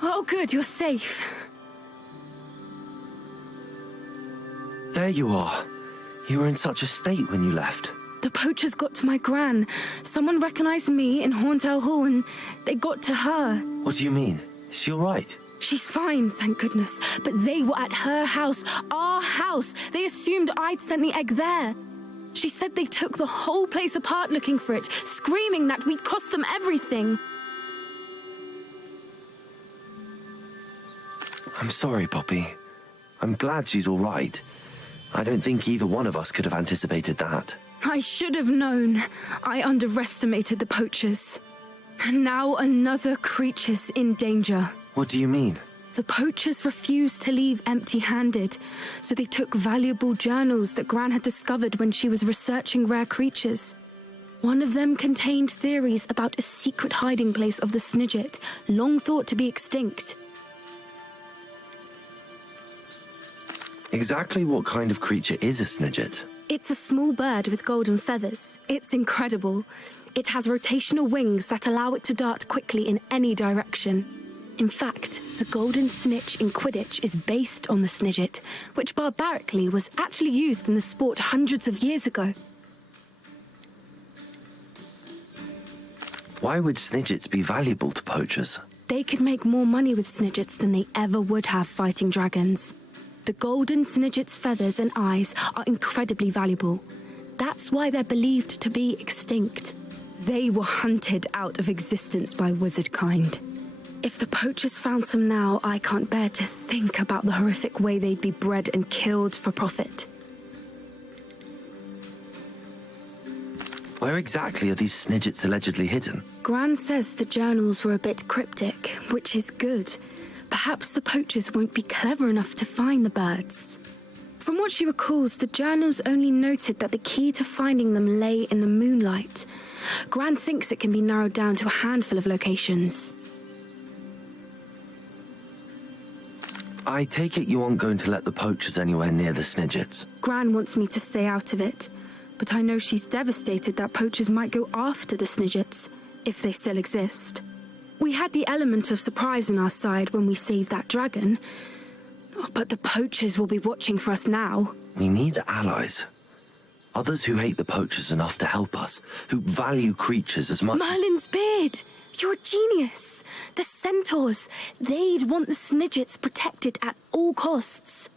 Oh, good, you're safe. There you are. You were in such a state when you left. The poachers got to my gran. Someone recognized me in Horntail Hall and they got to her. What do you mean? Is she all right? She's fine, thank goodness. But they were at her house, our house. They assumed I'd sent the egg there. She said they took the whole place apart looking for it, screaming that we'd cost them everything. I'm sorry, Poppy. I'm glad she's all right. I don't think either one of us could have anticipated that. I should have known. I underestimated the poachers. And now another creature's in danger. What do you mean? The poachers refused to leave empty-handed, so they took valuable journals that Gran had discovered when she was researching rare creatures. One of them contained theories about a secret hiding place of the Snidget, long thought to be extinct. Exactly what kind of creature is a Snidget? It's a small bird with golden feathers. It's incredible. It has rotational wings that allow it to dart quickly in any direction. In fact, the golden snitch in Quidditch is based on the Snidget, which barbarically was actually used in the sport hundreds of years ago. Why would Snidgets be valuable to poachers? They could make more money with Snidgets than they ever would have fighting dragons. The golden Snidget's feathers and eyes are incredibly valuable. That's why they're believed to be extinct. They were hunted out of existence by wizard kind. If the poachers found some now, I can't bear to think about the horrific way they'd be bred and killed for profit. Where exactly are these Snidgets allegedly hidden? Gran says the journals were a bit cryptic, which is good. Perhaps the poachers won't be clever enough to find the birds. From what she recalls, the journals only noted that the key to finding them lay in the moonlight. Gran thinks it can be narrowed down to a handful of locations. I take it you aren't going to let the poachers anywhere near the Snidgets. Gran wants me to stay out of it, but I know she's devastated that poachers might go after the Snidgets, if they still exist. We had the element of surprise on our side when we saved that dragon, but the poachers will be watching for us now. We need allies. Others who hate the poachers enough to help us, who value creatures as much Merlin's beard! You're a genius! The centaurs, they'd want the Snidgets protected at all costs.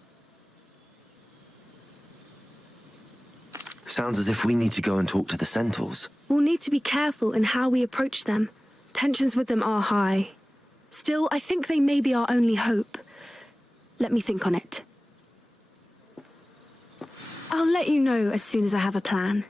Sounds as if we need to go and talk to the centaurs. We'll need to be careful in how we approach them. Tensions with them are high. Still, I think they may be our only hope. Let me think on it. I'll let you know as soon as I have a plan.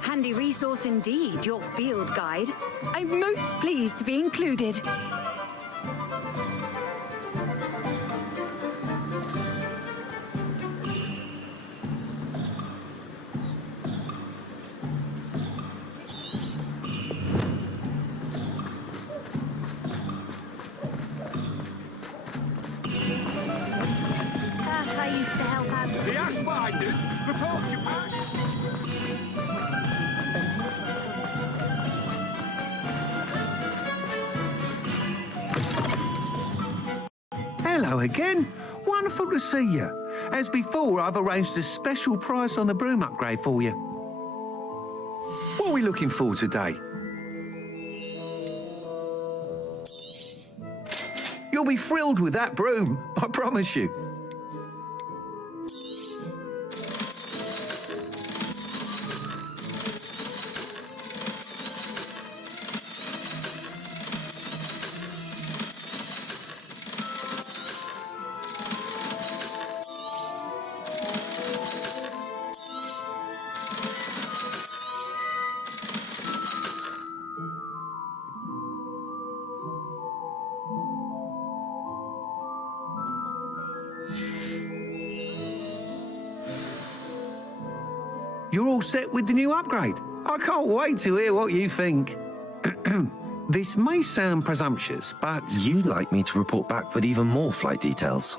Handy resource indeed, your field guide. I'm most pleased to be included. I used to help out. The Ashbinders report you back. Hello again. Wonderful to see you. As before, I've arranged a special price on the broom upgrade for you. What are we looking for today? You'll be thrilled with that broom, I promise you. You're all set with the new upgrade. I can't wait to hear what you think. This may sound presumptuous, but You'd like me to report back with even more flight details.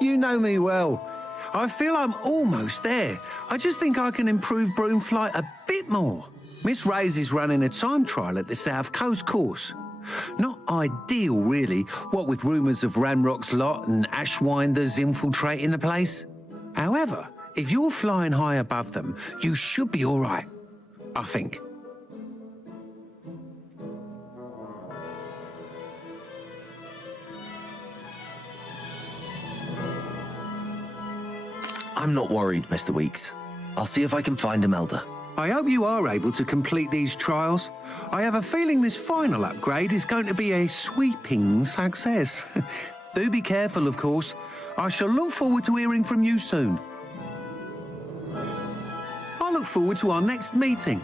you know me well. I feel I'm almost there. I just think I can improve broom flight a bit more. Miss Ray's is running a time trial at the South Coast course. Not ideal, really, what with rumours of Ranrock's lot and Ashwinders infiltrating the place. However, if you're flying high above them, you should be all right, I think. I'm not worried, Mr. Weeks. I'll see if I can find Imelda. I hope you are able to complete these trials. I have a feeling this final upgrade is going to be a sweeping success. Do be careful, of course. I shall look forward to hearing from you soon. I look forward to our next meeting.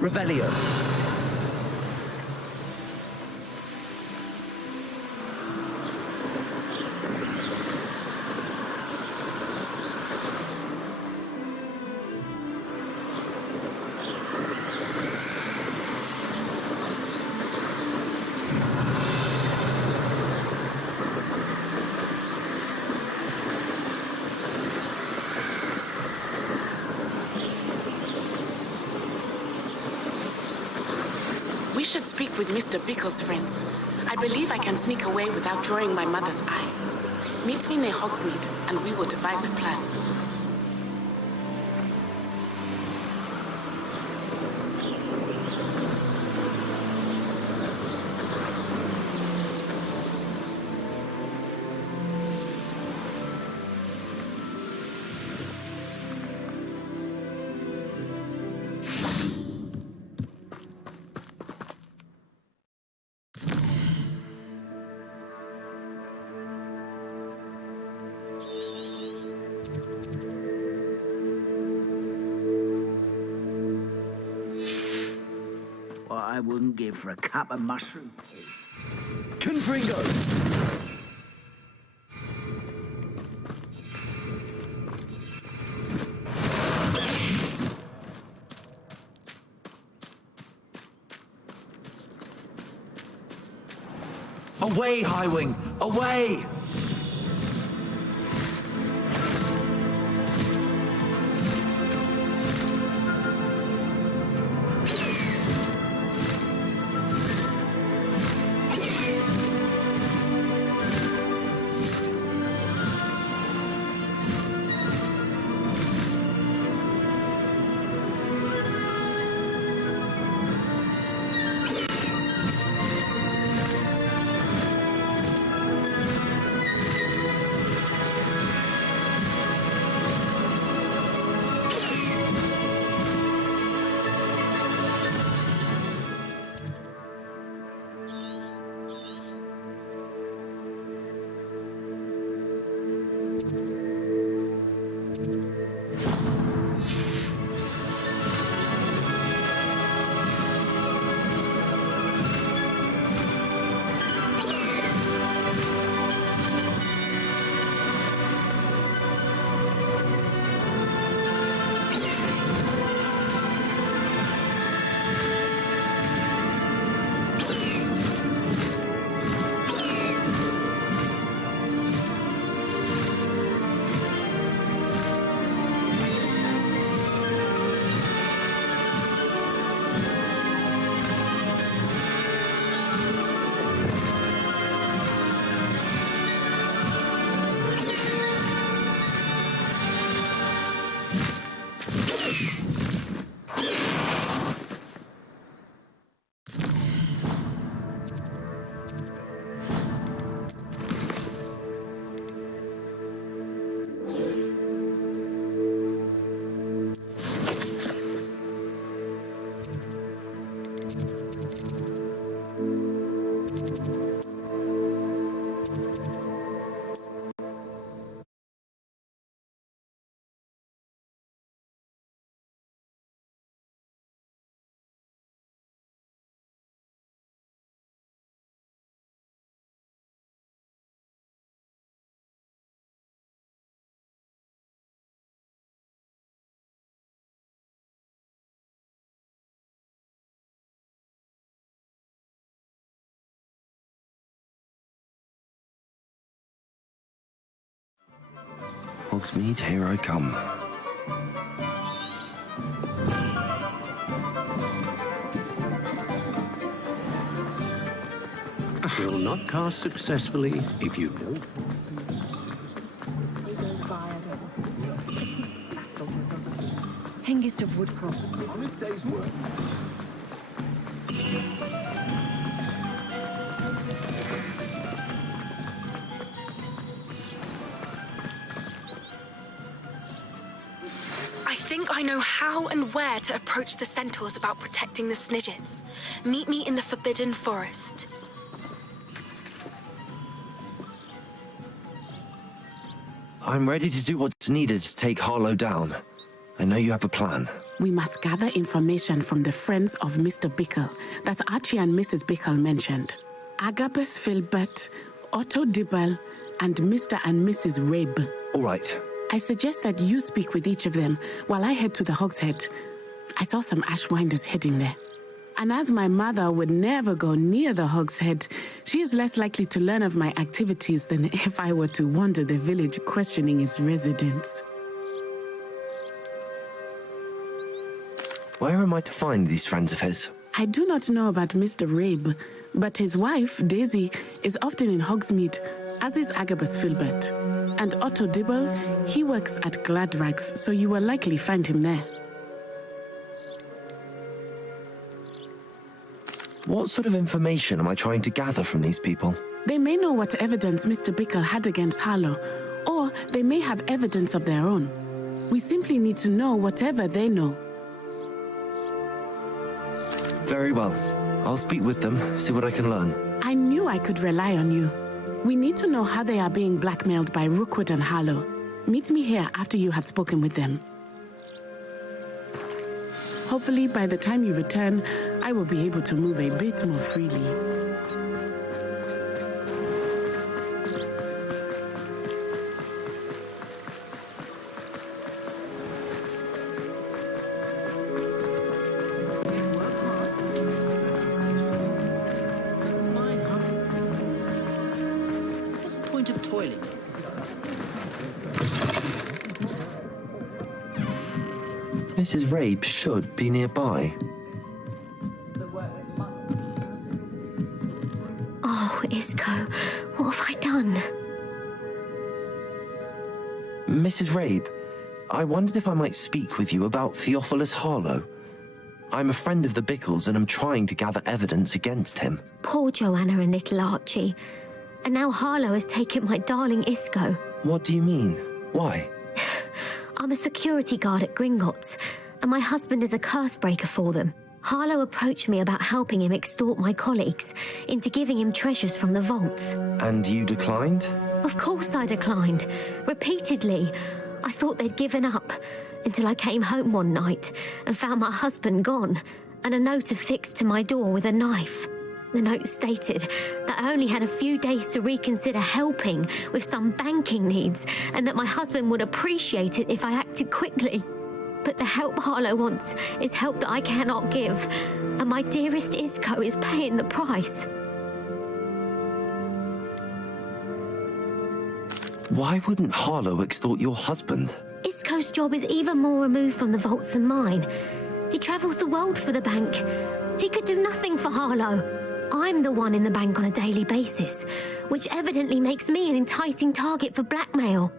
Revelio. We should speak with Mr. Bickle's friends. I believe I can sneak away without drawing my mother's eye. Meet me near Hogsmeade, and we will devise a plan. What I wouldn't give for a cup of mushroom. Confringo! Away, Highwing! Away! Hogsmeade, here I come. Will not cast successfully if you don't. Hengist of Woodcroft. Honest day's work. I think I know how and where to approach the centaurs about protecting the Snidgets. Meet me in the Forbidden Forest. I'm ready to do what's needed to take Harlow down. I know you have a plan. We must gather information from the friends of Mr. Bickle that Archie and Mrs. Bickle mentioned. Agabus Filbert, Otto Dibble, and Mr. and Mrs. Rabe. All right. I suggest that you speak with each of them while I head to the Hogshead. I saw some Ashwinders heading there. And as my mother would never go near the Hogshead, she is less likely to learn of my activities than if I were to wander the village questioning its residents. Where am I to find these friends of his? I do not know about Mr. Rabe, but his wife, Daisy, is often in Hogsmeade, as is Agabus Filbert. And Otto Dibble, he works at Gladrags, so you will likely find him there. What sort of information am I trying to gather from these people? They may know what evidence Mr. Bickle had against Harlow, or they may have evidence of their own. We simply need to know whatever they know. Very well. I'll speak with them, see what I can learn. I knew I could rely on you. We need to know how they are being blackmailed by Rookwood and Harlow. Meet me here after you have spoken with them. Hopefully, by the time you return, I will be able to move a bit more freely. What's the point of toiling? Mrs. Rabe should be nearby. Oh, Isco, what have I done? Mrs. Rabe, I wondered if I might speak with you about Theophilus Harlow. I'm a friend of the Bickles and I'm trying to gather evidence against him. Poor Joanna and little Archie. And now Harlow has taken my darling Isco. What do you mean? Why? I'm a security guard at Gringotts, and my husband is a curse breaker for them. Harlow approached me about helping him extort my colleagues into giving him treasures from the vaults. And you declined? Of course I declined. Repeatedly. I thought they'd given up, until I came home one night and found my husband gone, and a note affixed to my door with a knife. The note stated that I only had a few days to reconsider helping with some banking needs, and that my husband would appreciate it if I acted quickly. But the help Harlow wants is help that I cannot give, and my dearest Isco is paying the price. Why wouldn't Harlow extort your husband? Isco's job is even more removed from the vaults than mine. He travels the world for the bank. He could do nothing for Harlow. I'm the one in the bank on a daily basis, which evidently makes me an enticing target for blackmail.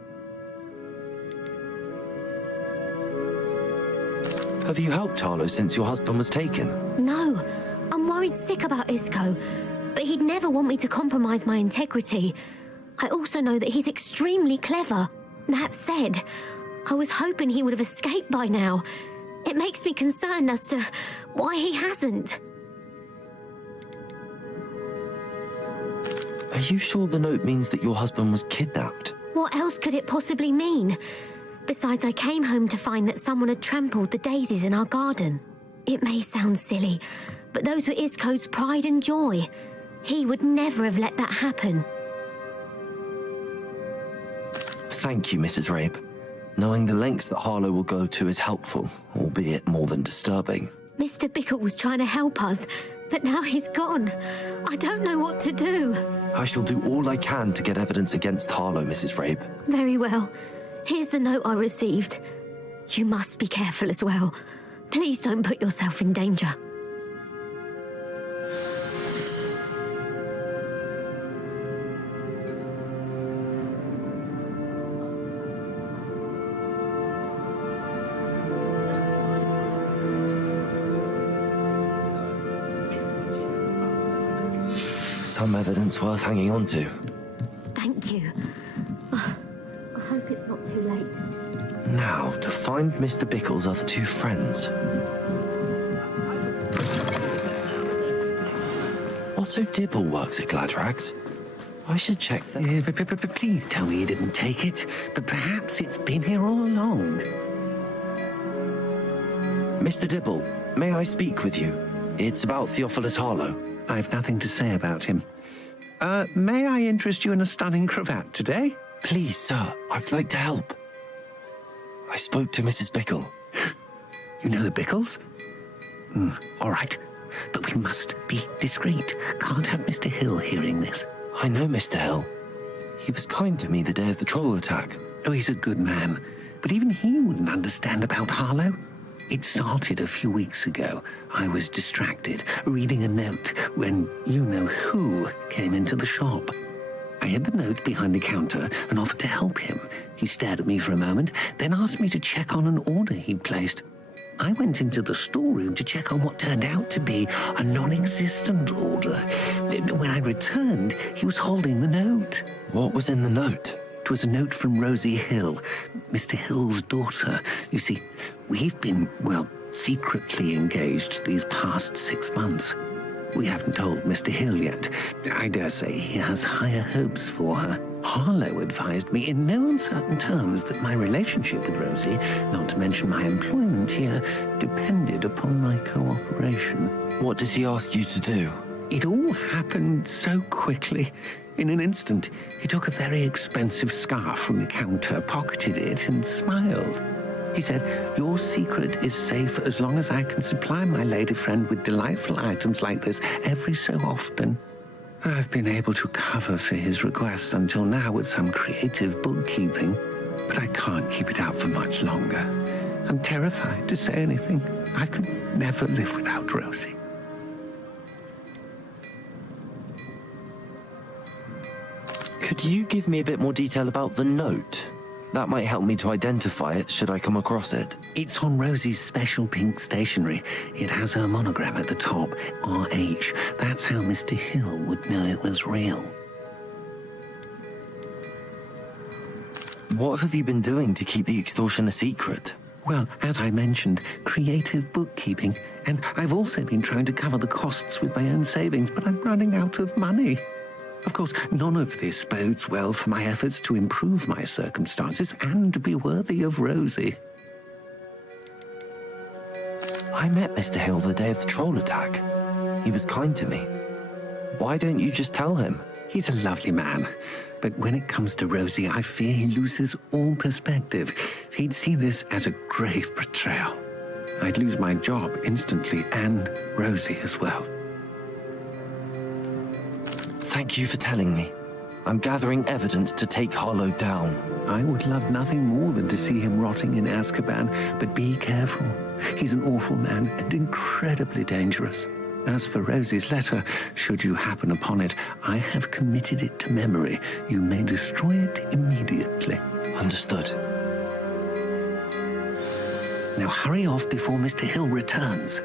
Have you helped Harlow since your husband was taken? No, I'm worried sick about Isco, but he'd never want me to compromise my integrity. I also know that he's extremely clever. That said, I was hoping he would have escaped by now. It makes me concerned as to why he hasn't. Are you sure the note means that your husband was kidnapped? What else could it possibly mean? Besides, I came home to find that someone had trampled the daisies in our garden. It may sound silly, but those were Isco's pride and joy. He would never have let that happen. Thank you, Mrs. Rabe. Knowing the lengths that Harlow will go to is helpful, albeit more than disturbing. Mr. Bickle was trying to help us, but now he's gone. I don't know what to do. I shall do all I can to get evidence against Harlow, Mrs. Rabe. Very well. Here's the note I received. You must be careful as well. Please don't put yourself in danger. Some evidence worth hanging on to. Thank you. I hope it's not too late. Now, to find Mr. Bickle's other two friends. Otto Dibble works at Gladrags. I should check that. Please tell me you didn't take it, but perhaps it's been here all along. Mr. Dibble, may I speak with you? It's about Theophilus Harlow. I've nothing to say about him. May I interest you in a stunning cravat today? Please, sir, I'd like to help. I spoke to Mrs. Bickle. You know the Bickles? All right. But we must be discreet. Can't have Mr. Hill hearing this. I know Mr. Hill. He was kind to me the day of the troll attack. Oh, he's a good man. But even he wouldn't understand about Harlow. It started a few weeks ago. I was distracted, reading a note, when you-know-who came into the shop. I hid the note behind the counter and offered to help him. He stared at me for a moment, then asked me to check on an order he'd placed. I went into the storeroom to check on what turned out to be a non-existent order. When I returned, he was holding the note. What was in the note? It was a note from Rosie Hill, Mr. Hill's daughter. You see, we've been, secretly engaged these past 6 months. We haven't told Mr. Hill yet. I dare say he has higher hopes for her. Harlow advised me in no uncertain terms that my relationship with Rosie, not to mention my employment here, depended upon my cooperation. What does he ask you to do? It all happened so quickly. In an instant, he took a very expensive scarf from the counter, pocketed it, and smiled. He said, "Your secret is safe as long as I can supply my lady friend with delightful items like this every so often." I've been able to cover for his requests until now with some creative bookkeeping, but I can't keep it out for much longer. I'm terrified to say anything. I could never live without Rosie. Could you give me a bit more detail about the note? That might help me to identify it should I come across it. It's on Rosie's special pink stationery. It has her monogram at the top, RH. That's how Mr. Hill would know it was real. What have you been doing to keep the extortion a secret? Well, as I mentioned, creative bookkeeping. And I've also been trying to cover the costs with my own savings, but I'm running out of money. Of course, none of this bodes well for my efforts to improve my circumstances and be worthy of Rosie. I met Mr. Hill the day of the troll attack. He was kind to me. Why don't you just tell him? He's a lovely man, but when it comes to Rosie, I fear he loses all perspective. He'd see this as a grave betrayal. I'd lose my job instantly, and Rosie as well. Thank you for telling me. I'm gathering evidence to take Harlow down. I would love nothing more than to see him rotting in Azkaban, but be careful. He's an awful man and incredibly dangerous. As for Rosie's letter, should you happen upon it, I have committed it to memory. You may destroy it immediately. Understood. Now hurry off before Mr. Hill returns.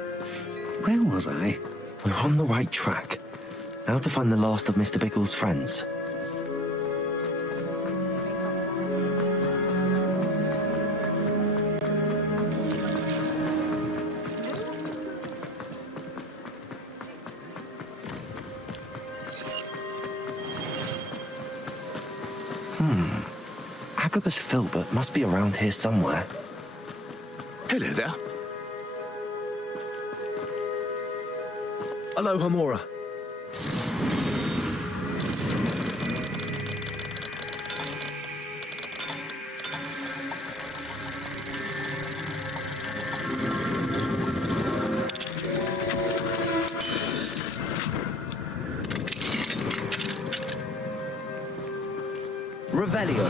Where was I? We're on the right track. Now to find the last of Mr. Bickle's friends. Agabus Filbert must be around here somewhere. Hello there. Hello, Hamora. Revelio.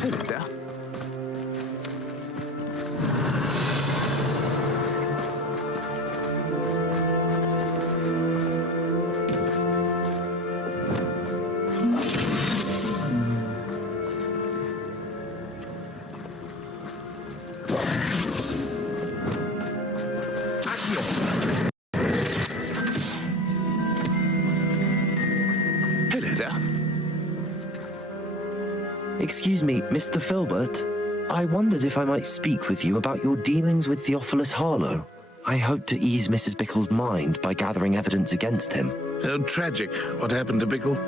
Hello there. Hello there. Excuse me, Mr. Filbert. I wondered if I might speak with you about your dealings with Theophilus Harlow. I hope to ease Mrs. Bickle's mind by gathering evidence against him. Oh, tragic what happened to Bickle.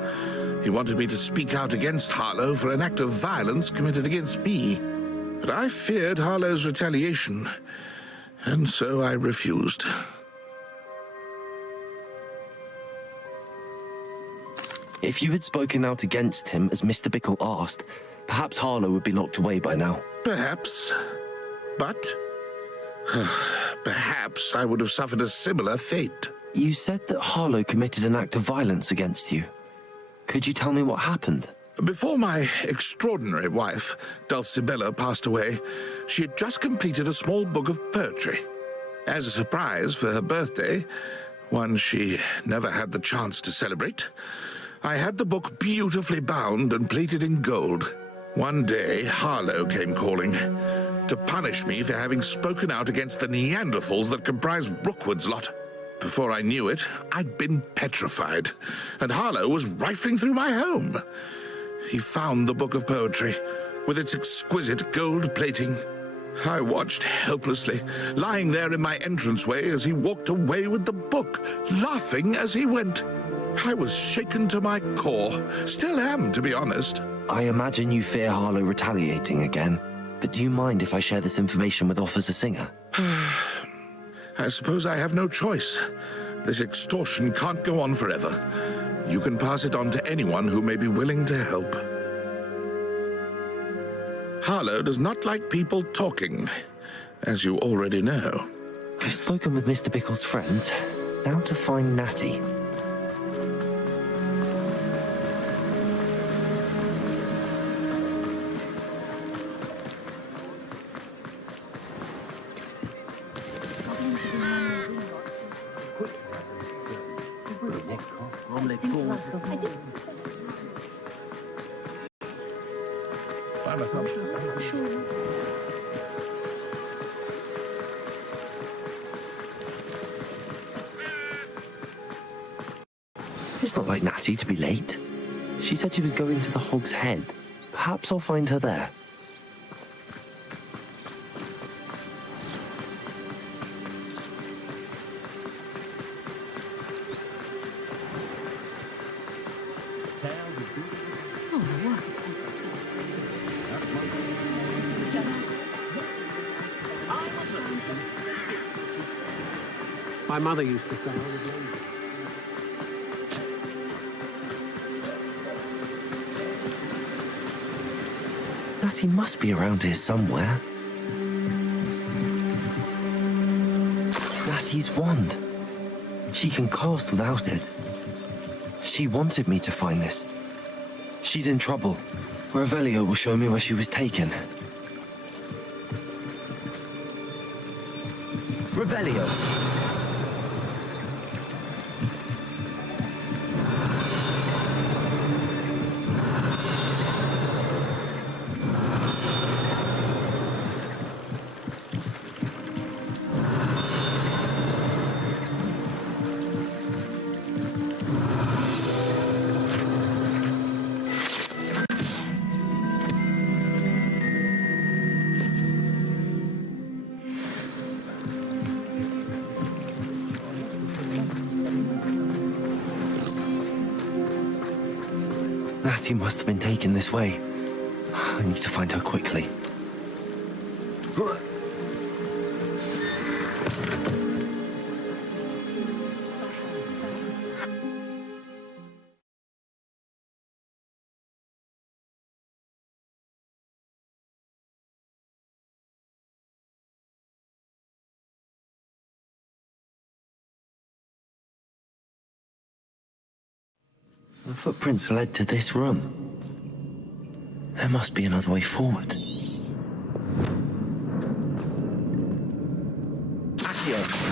He wanted me to speak out against Harlow for an act of violence committed against me. But I feared Harlow's retaliation, and so I refused. If you had spoken out against him as Mr. Bickle asked, perhaps Harlow would be locked away by now. Perhaps. But perhaps I would have suffered a similar fate. You said that Harlow committed an act of violence against you. Could you tell me what happened? Before my extraordinary wife, Dulcibella, passed away, she had just completed a small book of poetry. As a surprise for her birthday, one she never had the chance to celebrate, I had the book beautifully bound and plated in gold. One day, Harlow came calling to punish me for having spoken out against the Neanderthals that comprise Rookwood's lot. Before I knew it, I'd been petrified, and Harlow was rifling through my home. He found the book of poetry, with its exquisite gold plating. I watched helplessly, lying there in my entranceway as he walked away with the book, laughing as he went. I was shaken to my core. Still am, to be honest. I imagine you fear Harlow retaliating again, but do you mind if I share this information with Officer Singer? I suppose I have no choice. This extortion can't go on forever. You can pass it on to anyone who may be willing to help. Harlow does not like people talking, as you already know. I've spoken with Mr. Bickle's friends. Now to find Natty. It's not like Natty to be late. She said she was going to the Hog's Head. Perhaps I'll find her there. My mother used to say I was late. Natty must be around here somewhere. Natty's wand. She can cast without it. She wanted me to find this. She's in trouble. Revelio will show me where she was taken. Revelio! Natty must have been taken this way. I need to find her quickly. The footprints led to this room. There must be another way forward. Accio!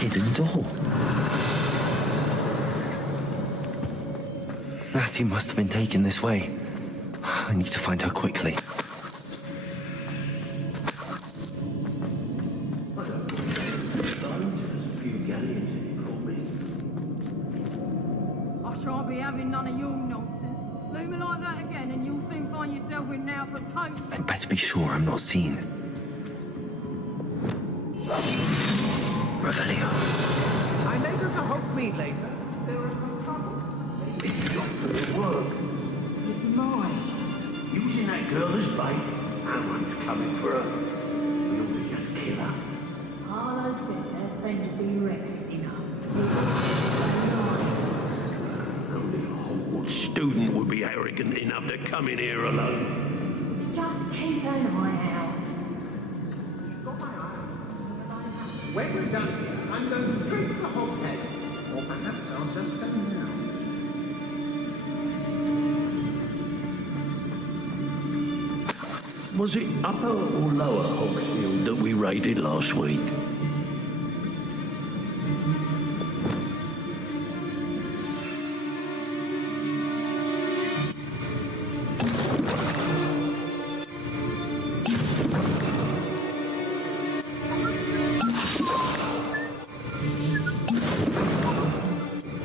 hidden door. Natty must have been taken this way. I need to find her quickly. I shan't be having none of your nonsense. Leave me like that again and you'll soon find yourself in now for post. I'd better be sure I'm not seen. Revelio. I may go to Hogsmeade later. There are some trouble. It's got to work. It's mine. Using that girl as bait. No one's coming for her. We ought to just kill her. Harlow says her friend will be reckless enough. Only a Hogwarts student would be arrogant enough to come in here alone. Just keep an eye out. When we're done here, I'm going straight to the Hogshead. Or perhaps I'll just go now. Was it upper or lower Hogsfield that we raided last week?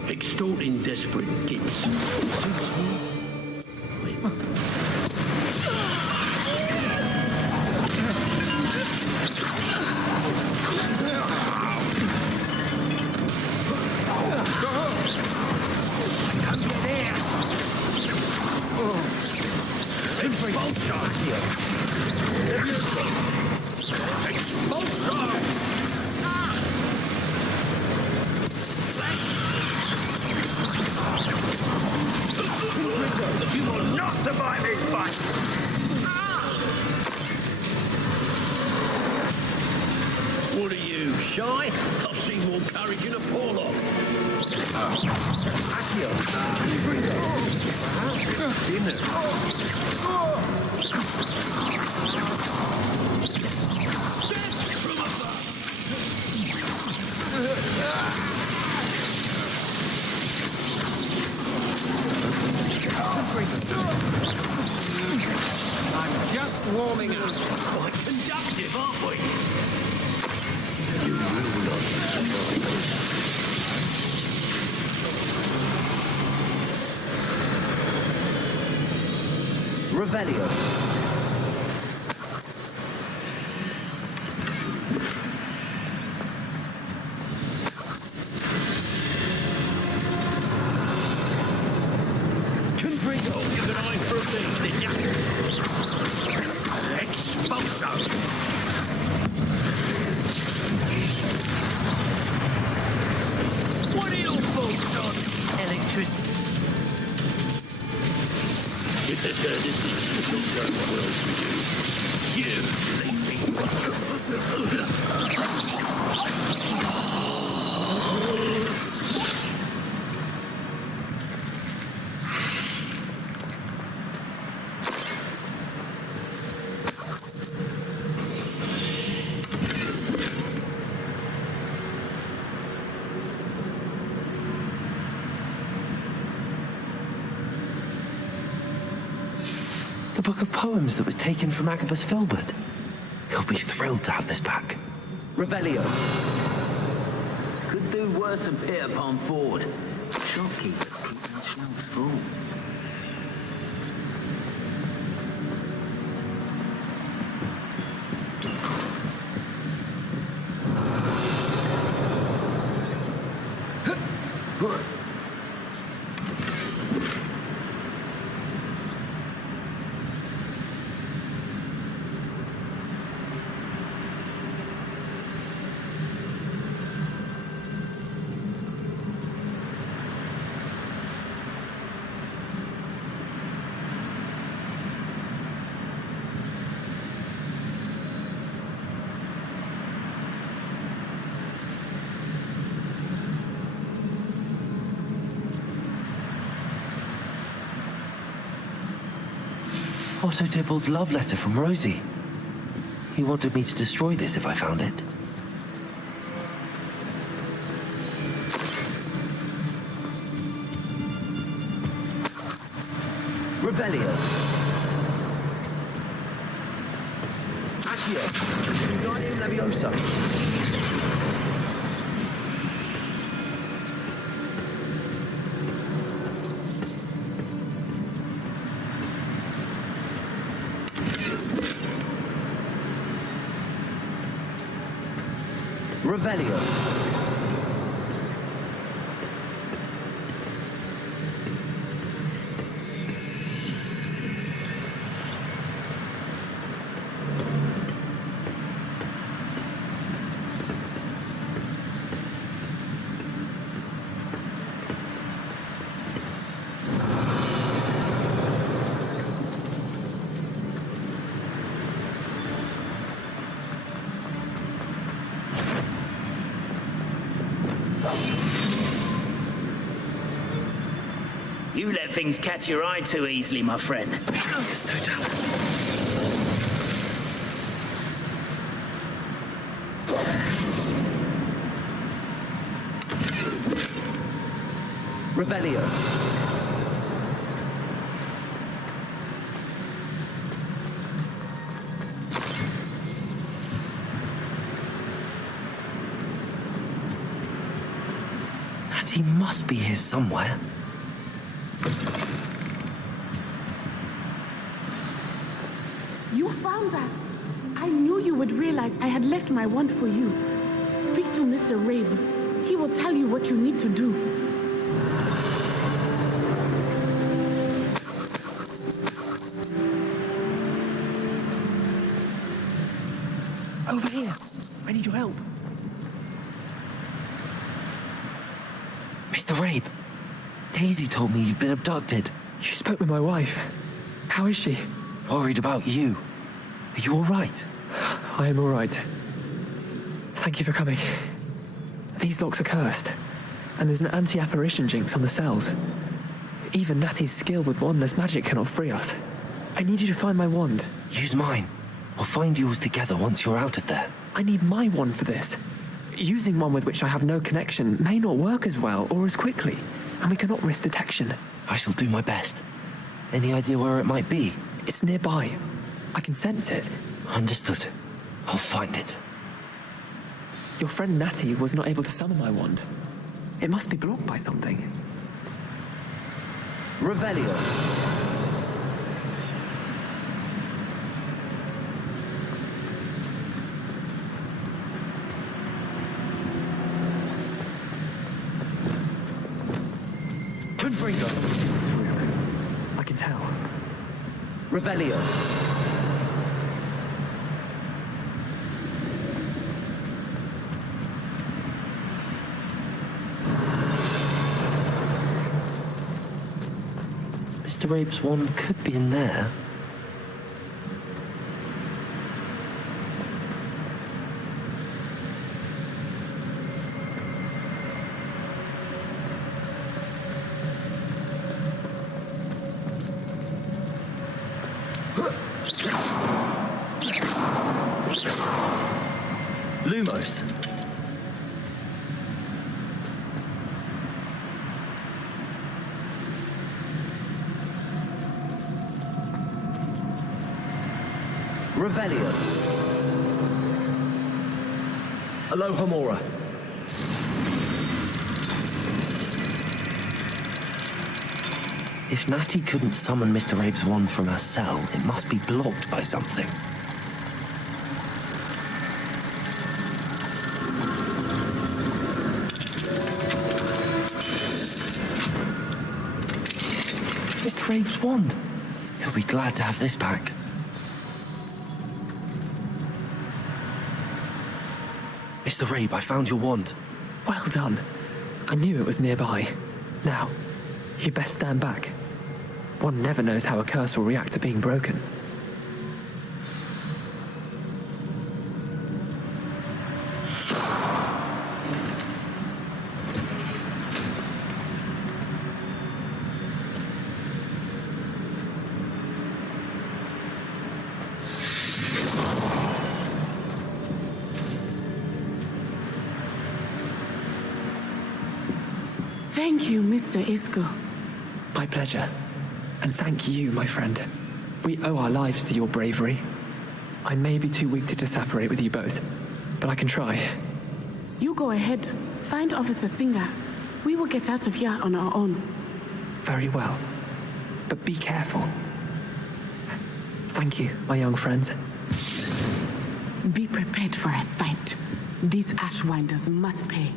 Extorting desperate kids. You will not survive this fight! What are you, shy? I've seen more courage in a fall-off. I'm just warming up. Quite conductive, aren't we? You will not survive this. Revelio. Confringo, you've an eye for a thing, didn't you? Expulso! What are your thoughts on electricity? This is not going well for you. The book of poems that was taken from Agabus Filbert. He'll be thrilled to have this back. Revelio. Could do worse than Peter Pan Ford. Shopkeepers keep their shelves full. Otto Dibble's love letter from Rosie. He wanted me to destroy this if I found it. Revelio. Accio. Wingardium Leviosa. Revelio. You let things catch your eye too easily, my friend. Yes, Totalis. Revelio. He must be here somewhere. You found her. I knew you would realize I had left my wand for you. Speak to Mr. Rabe. He will tell you what you need to do. Over here. I need your help. Mr. Rabe, Daisy told me you'd been abducted. You spoke with my wife. How is she? Worried about you. Are you all right? I am all right. Thank you for coming. These locks are cursed, and there's an anti-apparition jinx on the cells. Even Natty's skill with wandless magic cannot free us. I need you to find my wand. Use mine. We'll find yours together once you're out of there. I need my wand for this. Using one with which I have no connection may not work as well or as quickly, and we cannot risk detection. I shall do my best. Any idea where it might be? It's nearby. I can sense it. Understood. I'll find it. Your friend Natty was not able to summon my wand. It must be blocked by something. Revelio. Confringo. It's real. I can tell. Revelio. Mr. Rabe's wand could be in there. Lumos. Revelio. Alohomora. If Natty couldn't summon Mr. Rabe's wand from her cell, it must be blocked by something. Mr. Rabe's wand. He'll be glad to have this back. Mr. Rabe, I found your wand. Well done. I knew it was nearby. Now, you best stand back. One never knows how a curse will react to being broken. Thank you, Mr. Isco. My pleasure. And thank you, my friend. We owe our lives to your bravery. I may be too weak to disapparate with you both, but I can try. You go ahead. Find Officer Singer. We will get out of here on our own. Very well. But be careful. Thank you, my young friends. Be prepared for a fight. These Ashwinders must pay.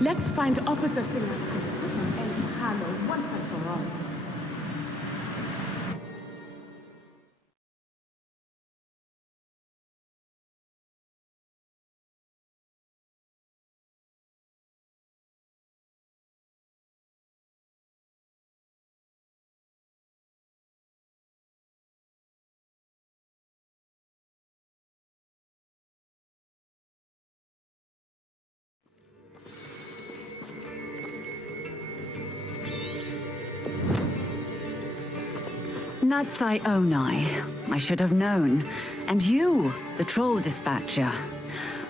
Let's find Officer Singer and put an end to Harlow once and for all. Natsai Onai. I should have known. And you, the troll dispatcher.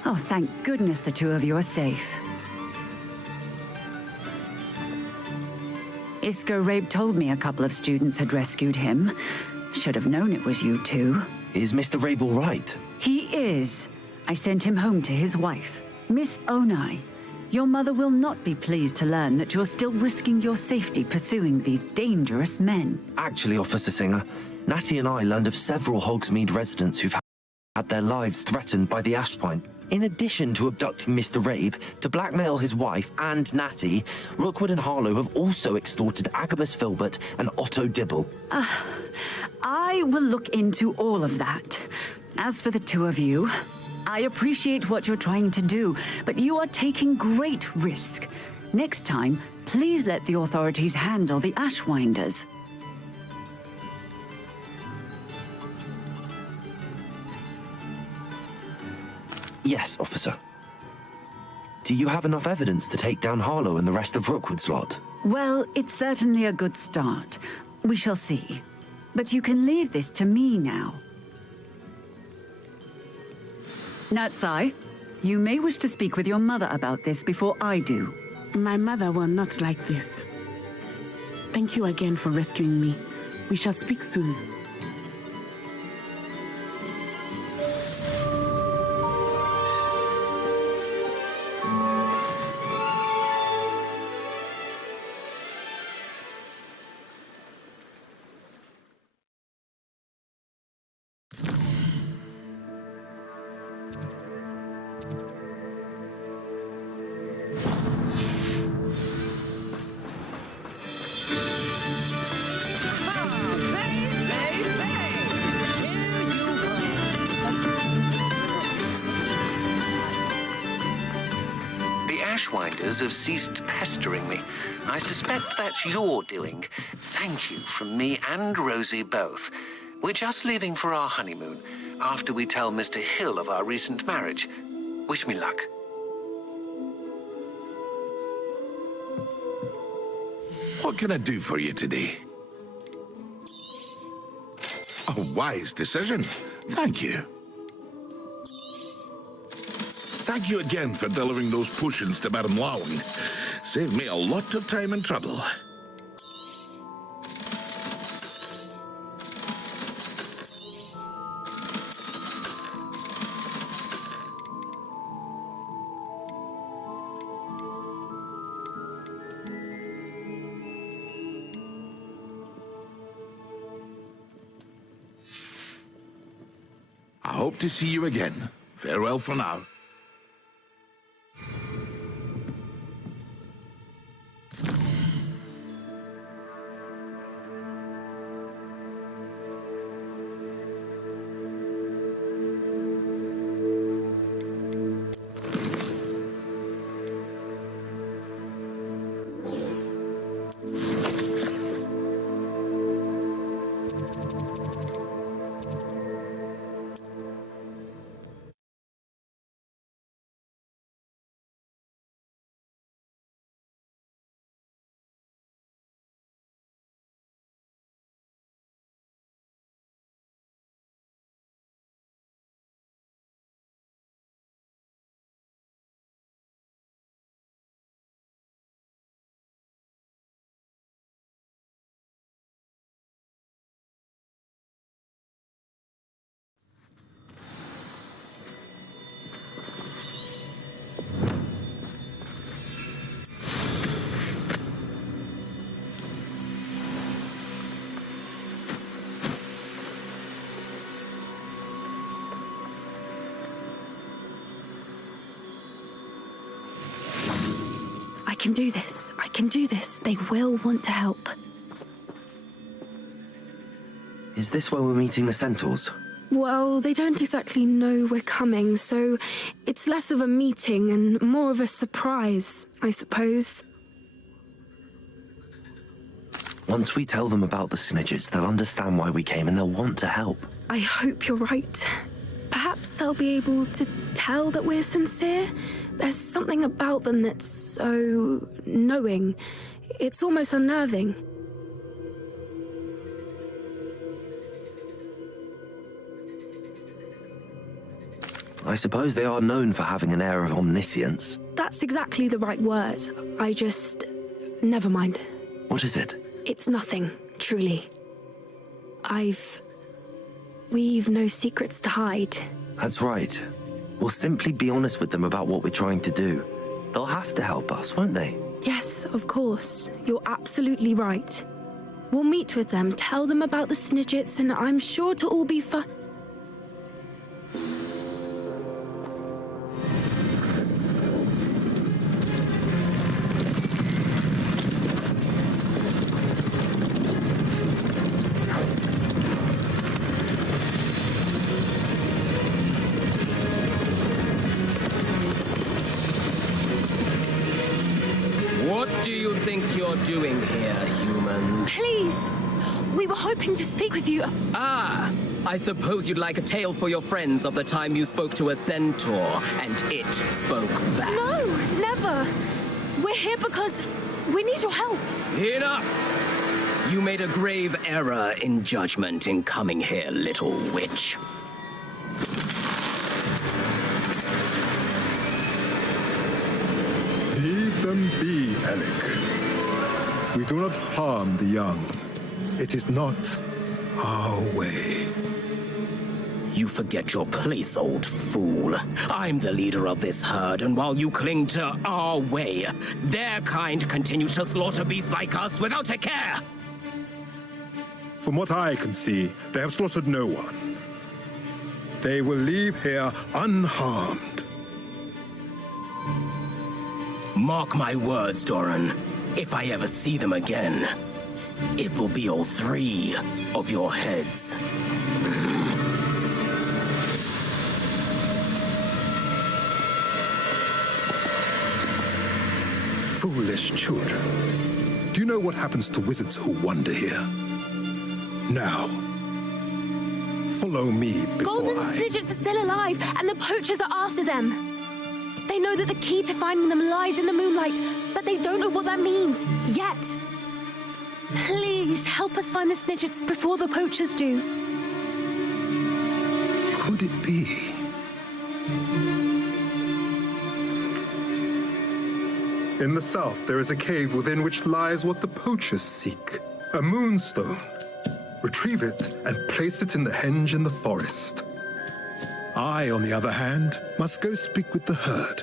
Oh, thank goodness the two of you are safe. Isco Rabe told me a couple of students had rescued him. Should have known it was you two. Is Mr. Rabe all right? He is. I sent him home to his wife. Miss Onai, your mother will not be pleased to learn that you're still risking your safety pursuing these dangerous men. Actually, Officer Singer, Natty and I learned of several Hogsmeade residents who've had their lives threatened by the Ashpine. In addition to abducting Mr. Rabe to blackmail his wife and Natty, Rookwood and Harlow have also extorted Agabus Filbert and Otto Dibble. I will look into all of that. As for the two of you, I appreciate what you're trying to do, but you are taking great risk. Next time, please let the authorities handle the Ashwinders. Yes, officer. Do you have enough evidence to take down Harlow and the rest of Rookwood's lot? Well, it's certainly a good start. We shall see. But you can leave this to me now. Natsai, you may wish to speak with your mother about this before I do. My mother will not like this. Thank you again for rescuing me. We shall speak soon. Ashwinders have ceased pestering me. I suspect that's your doing. Thank you from me and Rosie both. We're just leaving for our honeymoon, after we tell Mr. Hill of our recent marriage. Wish me luck. What can I do for you today? A wise decision. Thank you. Thank you again for delivering those potions to Madame Lowing. Saved me a lot of time and trouble. I hope to see you again. Farewell for now. I can do this. I can do this. They will want to help. Is this where we're meeting the centaurs? Well, they don't exactly know we're coming, so it's less of a meeting and more of a surprise, I suppose. Once we tell them about the Snidgets, they'll understand why we came and they'll want to help. I hope you're right. Perhaps they'll be able to tell that we're sincere. There's something about them that's so knowing. It's almost unnerving. I suppose they are known for having an air of omniscience. That's exactly the right word. Never mind. What is it? It's nothing, truly. We've no secrets to hide. That's right. We'll simply be honest with them about what we're trying to do. They'll have to help us, won't they? Yes, of course. You're absolutely right. We'll meet with them, tell them about the Snidgets, and I'm sure it'll all be fun. What do you think you're doing here, humans? Please! We were hoping to speak with you. Ah! I suppose you'd like a tale for your friends of the time you spoke to a centaur, and it spoke back. No, never! We're here because we need your help. Enough! You made a grave error in judgment in coming here, little witch. Leave them be, Alec. We do not harm the young. It is not our way. You forget your place, old fool. I'm the leader of this herd, and while you cling to our way, their kind continue to slaughter beasts like us without a care. From what I can see, they have slaughtered no one. They will leave here unharmed. Mark my words, Doran. If I ever see them again, it will be all 3 of your heads. Foolish children. Do you know what happens to wizards who wander here? Now, follow me before Golden Snidgets are still alive, and the poachers are after them. They know that the key to finding them lies in the moonlight, but they don't know what that means, yet. Please, help us find the Snidgets before the poachers do. Could it be? In the south, there is a cave within which lies what the poachers seek. A moonstone. Retrieve it and place it in the henge in the forest. I, on the other hand, must go speak with the herd.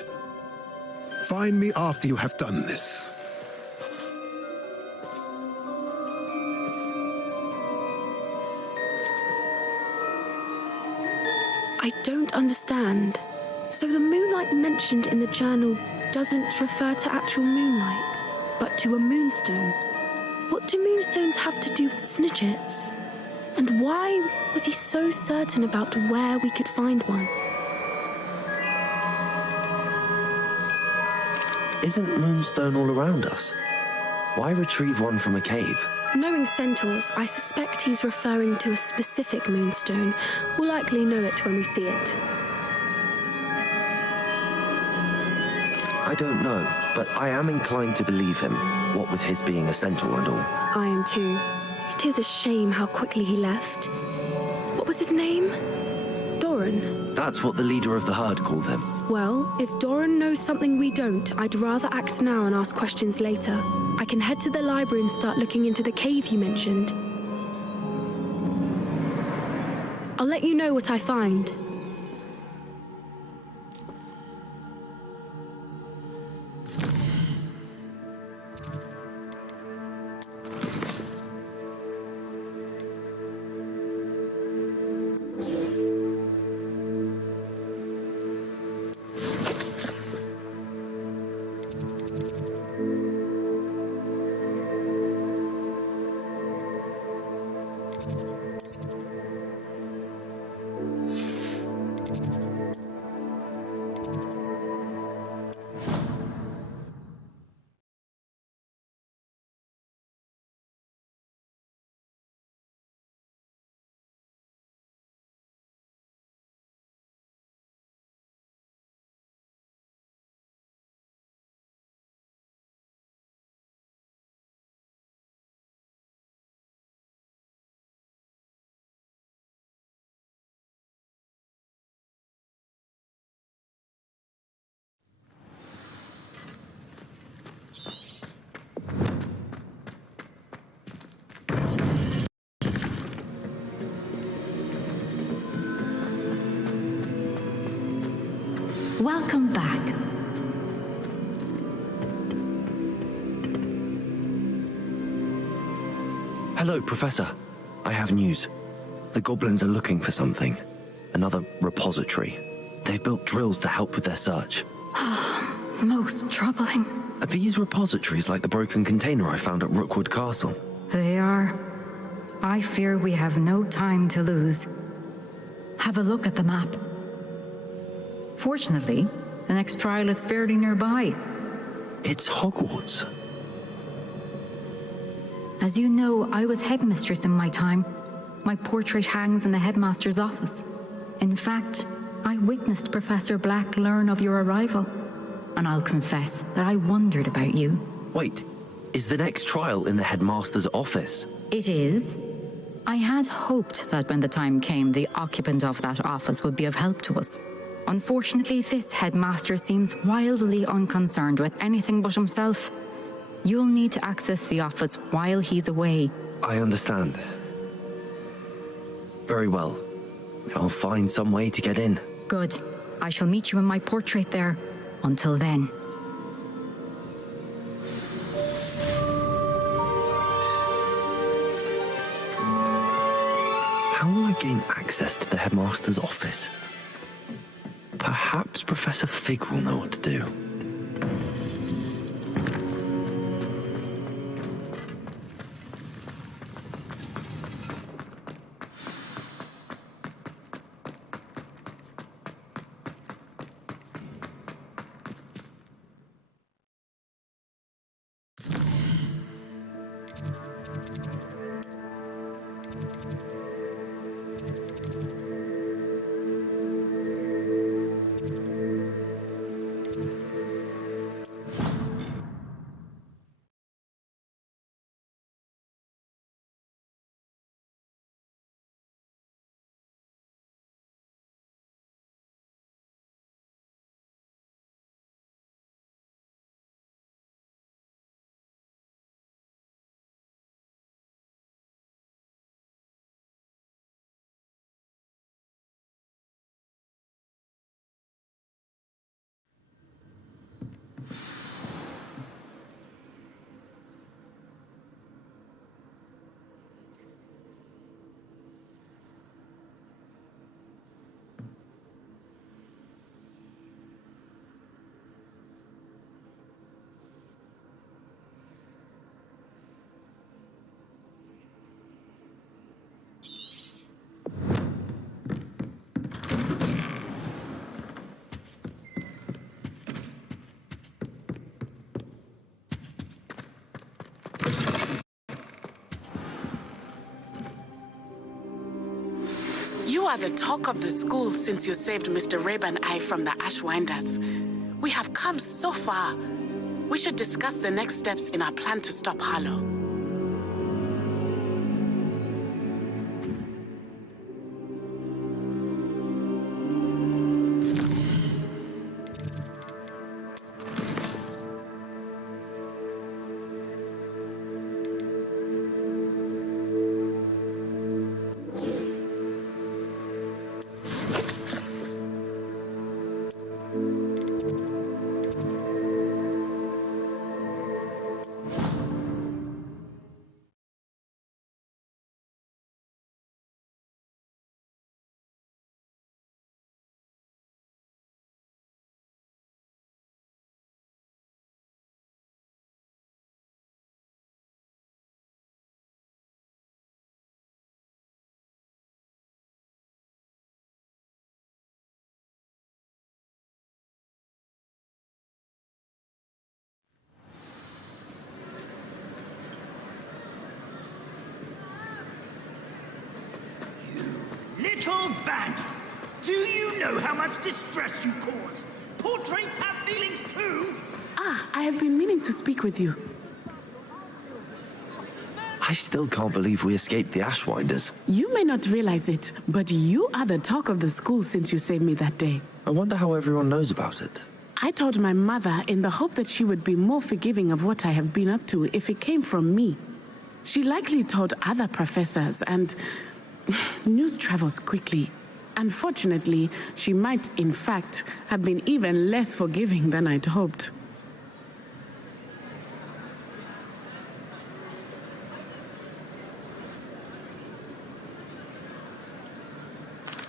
Find me after you have done this. I don't understand. So the moonlight mentioned in the journal doesn't refer to actual moonlight, but to a moonstone. What do moonstones have to do with Snidgets? And why was he so certain about where we could find one? Isn't Moonstone all around us? Why retrieve one from a cave? Knowing centaurs, I suspect he's referring to a specific moonstone. We'll likely know it when we see it. I don't know, but I am inclined to believe him, what with his being a centaur and all. I am too. It is a shame how quickly he left. What was his name? Doran. That's what the leader of the herd called him. Well, if Doran knows something we don't, I'd rather act now and ask questions later. I can head to the library and start looking into the cave you mentioned. I'll let you know what I find. Welcome back. Hello, Professor. I have news. The goblins are looking for something. Another repository. They've built drills to help with their search. Most troubling. Are these repositories like the broken container I found at Rookwood Castle? They are. I fear we have no time to lose. Have a look at the map. Fortunately, the next trial is fairly nearby. It's Hogwarts. As you know, I was headmistress in my time. My portrait hangs in the headmaster's office. In fact, I witnessed Professor Black learn of your arrival. And I'll confess that I wondered about you. Wait, is the next trial in the headmaster's office? It is. I had hoped that when the time came, the occupant of that office would be of help to us. Unfortunately, this headmaster seems wildly unconcerned with anything but himself. You'll need to access the office while he's away. I understand. Very well. I'll find some way to get in. Good. I shall meet you in my portrait there. Until then. How will I gain access to the headmaster's office? Perhaps Professor Fig will know what to do. You are the talk of the school since you saved Mr. Rabe and I from the Ashwinders. We have come so far. We should discuss the next steps in our plan to stop Harlow. Little vandal! Do you know how much distress you cause? Portraits have feelings too! Ah, I have been meaning to speak with you. I still can't believe we escaped the Ashwinders. You may not realize it, but you are the talk of the school since you saved me that day. I wonder how everyone knows about it. I told my mother in the hope that she would be more forgiving of what I have been up to if it came from me. She likely told other professors, and news travels quickly. Unfortunately, she might, in fact, have been even less forgiving than I'd hoped.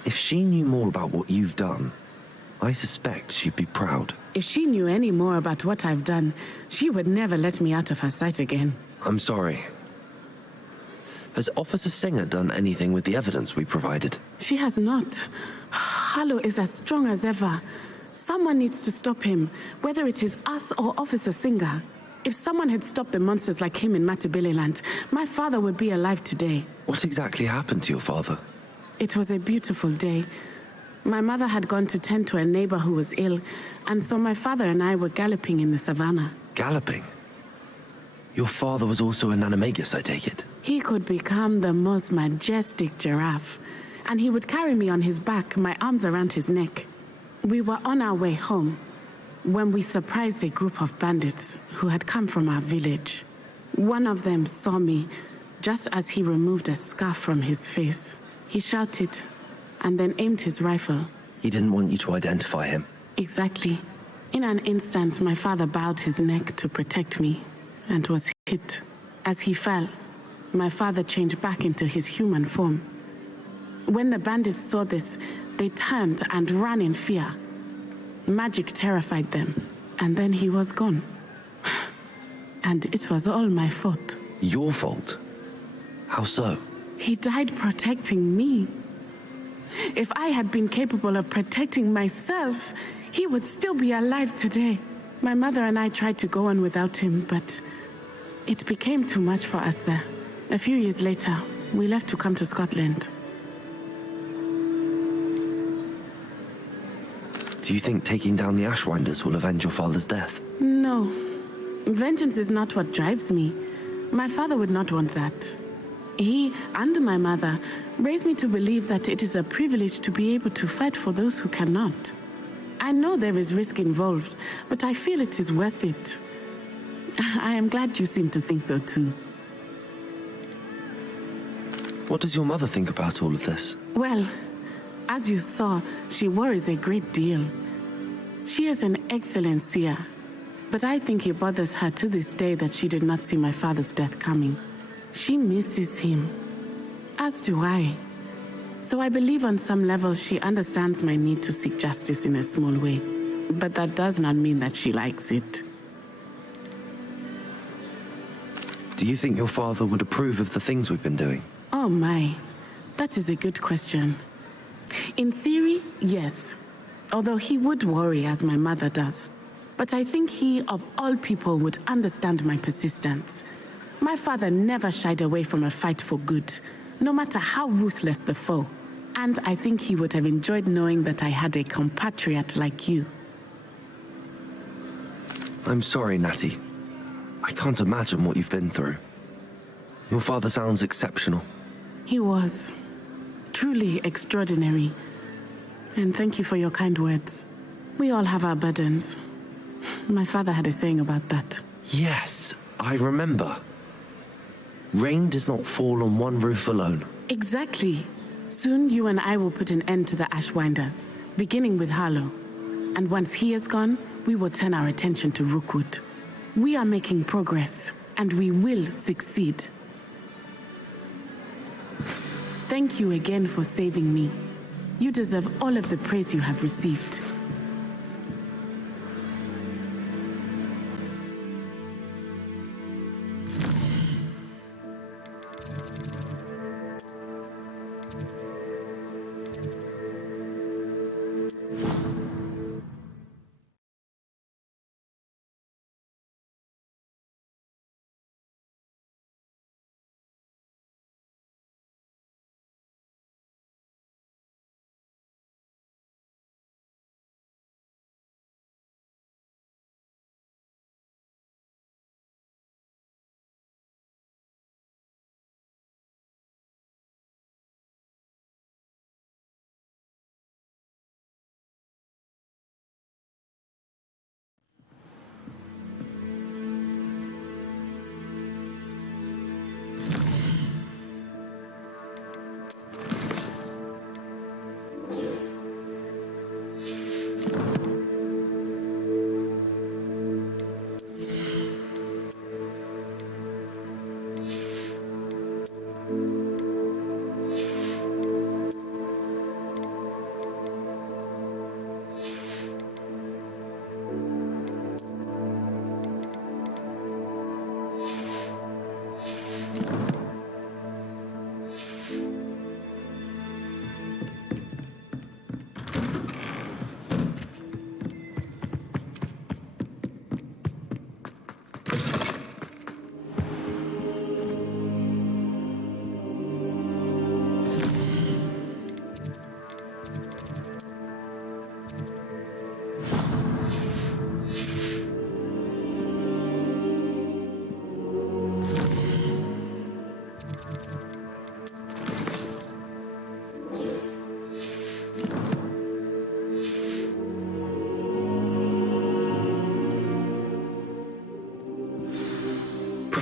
If she knew more about what you've done, I suspect she'd be proud. If she knew any more about what I've done, she would never let me out of her sight again. I'm sorry. Has Officer Singer done anything with the evidence we provided? She has not. Harlow is as strong as ever. Someone needs to stop him, whether it is us or Officer Singer. If someone had stopped the monsters like him in Matabeleland, my father would be alive today. What exactly happened to your father? It was a beautiful day. My mother had gone to tend to a neighbor who was ill, and so my father and I were galloping in the savannah. Galloping? Your father was also an animagus, I take it? He could become the most majestic giraffe, and he would carry me on his back, my arms around his neck. We were on our way home when we surprised a group of bandits who had come from our village. One of them saw me just as he removed a scarf from his face. He shouted and then aimed his rifle. He didn't want you to identify him. Exactly. In an instant, my father bowed his neck to protect me and was hit. As he fell, my father changed back into his human form. When the bandits saw this, they turned and ran in fear. Magic terrified them, and then he was gone. And it was all my fault. Your fault? How so? He died protecting me. If I had been capable of protecting myself, he would still be alive today. My mother and I tried to go on without him, but it became too much for us there. A few years later, we left to come to Scotland. Do you think taking down the Ashwinders will avenge your father's death? No. Vengeance is not what drives me. My father would not want that. He and my mother raised me to believe that it is a privilege to be able to fight for those who cannot. I know there is risk involved, but I feel it is worth it. I am glad you seem to think so too. What does your mother think about all of this? Well, as you saw, she worries a great deal. She is an excellent seer, but I think it bothers her to this day that she did not see my father's death coming. She misses him, as do I. So I believe on some level she understands my need to seek justice in a small way. But that does not mean that she likes it. Do you think your father would approve of the things we've been doing? Oh my, that is a good question. In theory, yes. Although he would worry as my mother does. But I think he, of all people, would understand my persistence. My father never shied away from a fight for good, no matter how ruthless the foe. And I think he would have enjoyed knowing that I had a compatriot like you. I'm sorry, Natty. I can't imagine what you've been through. Your father sounds exceptional. He was. Truly extraordinary. And thank you for your kind words. We all have our burdens. My father had a saying about that. Yes, I remember. Rain does not fall on one roof alone. Exactly. Soon you and I will put an end to the Ashwinders, beginning with Harlow. And once he is gone, we will turn our attention to Rookwood. We are making progress, and we will succeed. Thank you again for saving me. You deserve all of the praise you have received.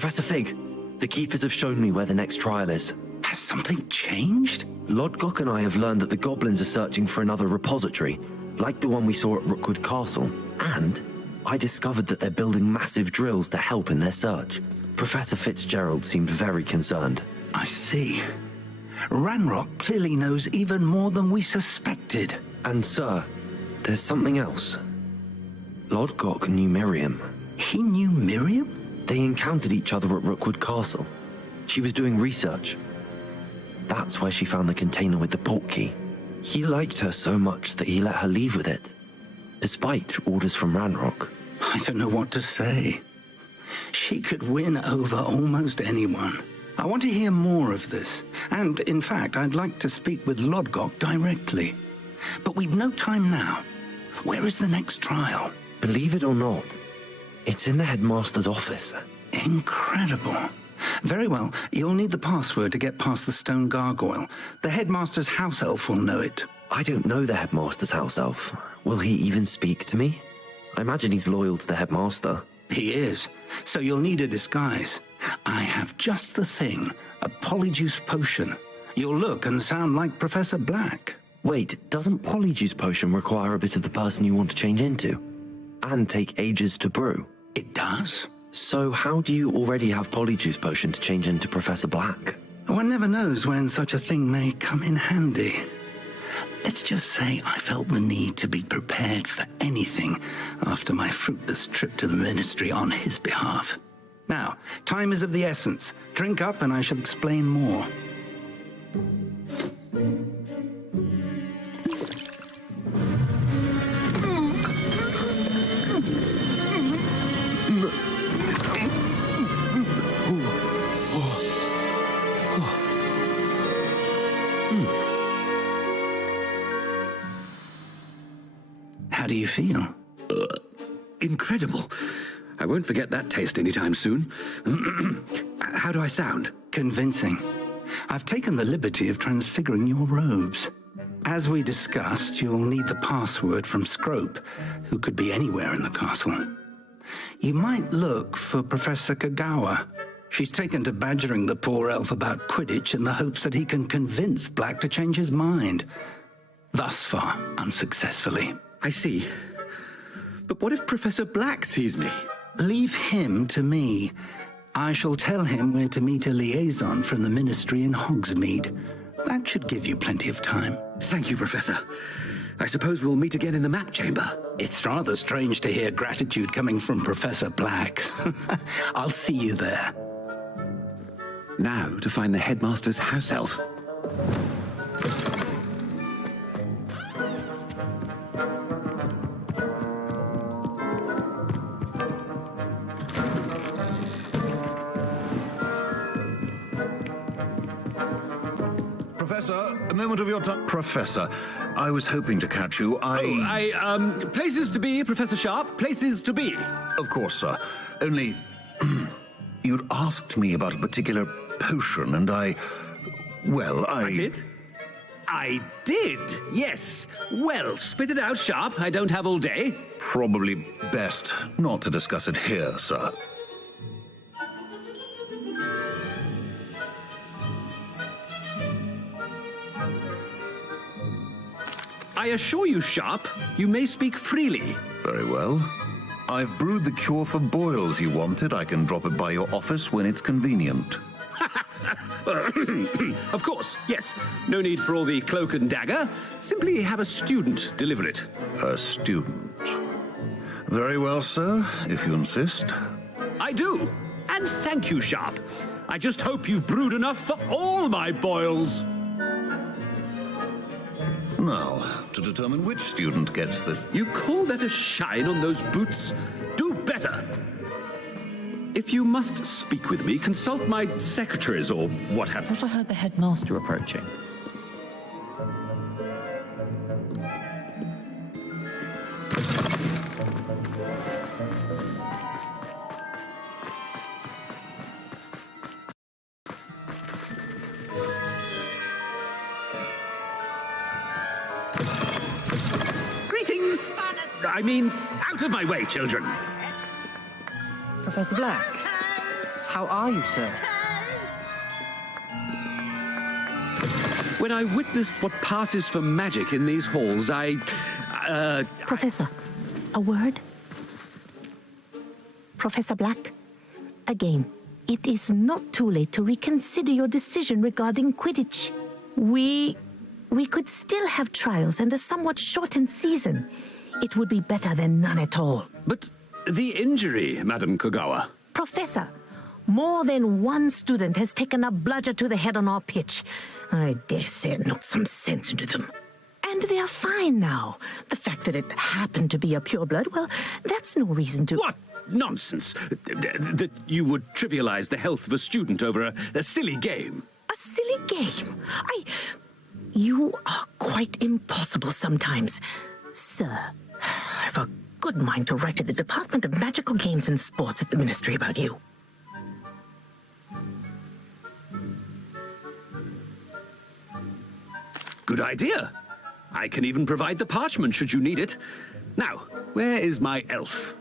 Professor Fig, the Keepers have shown me where the next trial is. Has something changed? Lodgok and I have learned that the goblins are searching for another repository, like the one we saw at Rookwood Castle. And I discovered that they're building massive drills to help in their search. Professor Fitzgerald seemed very concerned. I see. Ranrock clearly knows even more than we suspected. And sir, there's something else. Lodgok knew Miriam. He knew Miriam? They encountered each other at Rookwood Castle. She was doing research. That's where she found the container with the port key. He liked her so much that he let her leave with it, despite orders from Ranrock. I don't know what to say. She could win over almost anyone. I want to hear more of this. And, in fact, I'd like to speak with Lodgok directly. But we've no time now. Where is the next trial? Believe it or not, it's in the headmaster's office. Incredible. Very well. You'll need the password to get past the stone gargoyle. The headmaster's house elf will know it. I don't know the headmaster's house elf. Will he even speak to me? I imagine he's loyal to the headmaster. He is. So you'll need a disguise. I have just the thing. A polyjuice potion. You'll look and sound like Professor Black. Wait, doesn't polyjuice potion require a bit of the person you want to change into? And take ages to brew? It does. So how do you already have polyjuice potion to change into Professor Black? One never knows when such a thing may come in handy. Let's just say I felt the need to be prepared for anything after my fruitless trip to the ministry on his behalf. Now, time is of the essence. Drink up and I shall explain more. How do you feel? Incredible. I won't forget that taste anytime soon. How do I sound? Convincing. I've taken the liberty of transfiguring your robes. As we discussed, you'll need the password from Scrope, who could be anywhere in the castle. You might look for Professor Kagawa. She's taken to badgering the poor elf about Quidditch in the hopes that he can convince Black to change his mind. Thus far, unsuccessfully. I see. But what if Professor Black sees me? Leave him to me. I shall tell him where to meet a liaison from the ministry in Hogsmeade. That should give you plenty of time. Thank you, Professor. I suppose we'll meet again in the map chamber. It's rather strange to hear gratitude coming from Professor Black. I'll see you there. Now to find the headmaster's house elf. Professor, a moment of your time. Professor, I was hoping to catch you. Places to be, Professor Sharp. Places to be. Of course, sir. Only, you'd asked me about a particular potion, and I did? I did, yes. Well, spit it out, Sharp. I don't have all day. Probably best not to discuss it here, sir. I assure you, Sharp, you may speak freely. Very well. I've brewed the cure for boils you wanted. I can drop it by your office when it's convenient. Of course, yes. No need for all the cloak and dagger. Simply have a student deliver it. A student? Very well, sir, if you insist. I do. And thank you, Sharp. I just hope you've brewed enough for all my boils. Now, to determine which student gets this... You call that a shine on those boots? Do better. If you must speak with me, consult my secretaries or what have you. I thought I heard the headmaster approaching. Greetings! I mean, out of my way, children. Professor Black. How are you, sir? When I witness what passes for magic in these halls, Professor, a word? Professor Black, again, it is not too late to reconsider your decision regarding Quidditch. We could still have trials and a somewhat shortened season. It would be better than none at all. But the injury, Madam Kogawa. Professor, more than one student has taken a bludger to the head on our pitch. I dare say it knocked some sense into them. And they are fine now. The fact that it happened to be a pureblood, well, that's no reason to... What nonsense! That you would trivialize the health of a student over a silly game. A silly game? You are quite impossible sometimes. Sir, I've a good mind to write to the Department of Magical Games and Sports at the Ministry about you. Good idea. I can even provide the parchment should you need it. Now, where is my elf?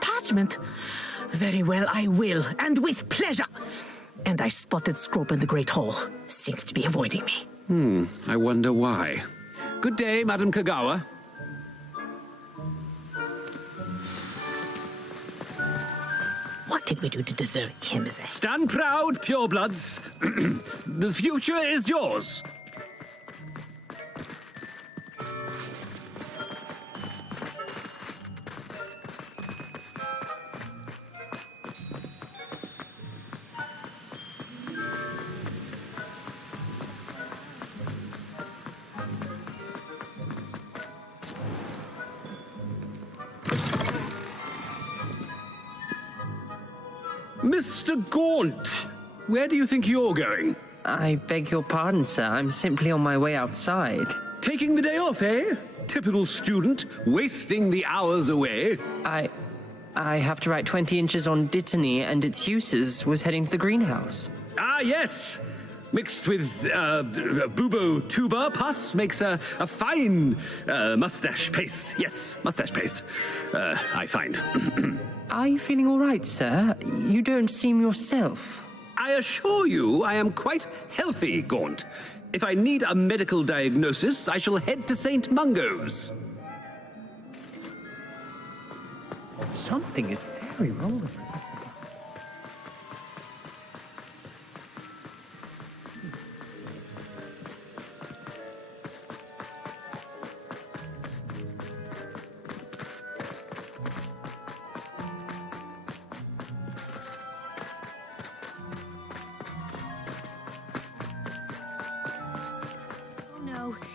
Parchment? Very well, I will, and with pleasure. And I spotted Scrope in the Great Hall. Seems to be avoiding me. I wonder why. Good day, Madam Kogawa. What did we do to deserve him as a... Stand proud, purebloods. The future is yours. Mr. Gaunt, where do you think you're going? I beg your pardon, sir. I'm simply on my way outside. Taking the day off, eh? Typical student, wasting the hours away. I have to write 20 inches on Dittany and its uses. Was heading to the greenhouse. Ah, yes. Mixed with bubo tuber pus makes a fine mustache paste. Yes, mustache paste, I find. Are you feeling all right, sir? You don't seem yourself. I assure you I am quite healthy, Gaunt. If I need a medical diagnosis, I shall head to St. Mungo's. Something is very wrong with you.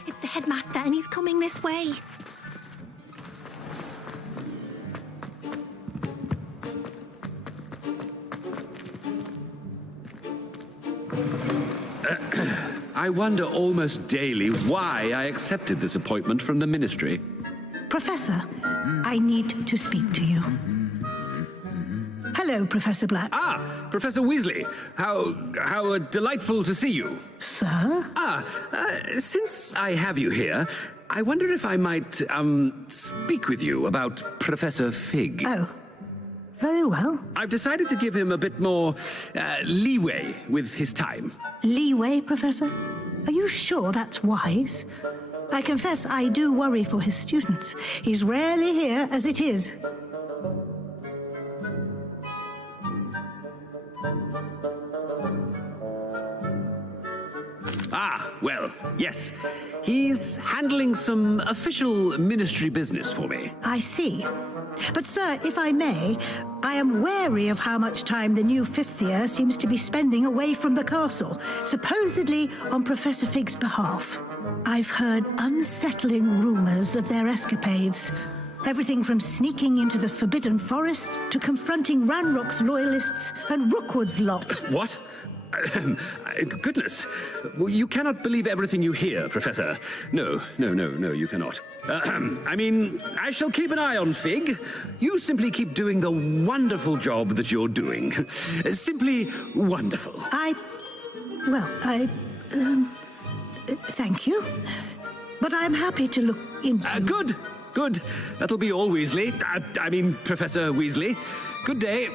It's the headmaster, and he's coming this way. I wonder almost daily why I accepted this appointment from the ministry. Professor, I need to speak to you. Hello, Professor Black. Ah, Professor Weasley. How delightful to see you. Sir? Since I have you here, I wonder if I might, speak with you about Professor Fig. Oh, very well. I've decided to give him a bit more, leeway with his time. Leeway, Professor? Are you sure that's wise? I confess I do worry for his students. He's rarely here as it is. Ah, well, yes. He's handling some official ministry business for me. I see. But, sir, if I may, I am wary of how much time the new fifth year seems to be spending away from the castle, supposedly on Professor Fig's behalf. I've heard unsettling rumors of their escapades. Everything from sneaking into the Forbidden Forest to confronting Ranrock's loyalists and Rookwood's lot. What? Goodness. You cannot believe everything you hear, Professor. No, you cannot. I mean, I shall keep an eye on Fig. You simply keep doing the wonderful job that you're doing. Simply wonderful. Thank you. But I'm happy to look into... Good. That'll be all, Weasley. I mean, Professor Weasley. Good day.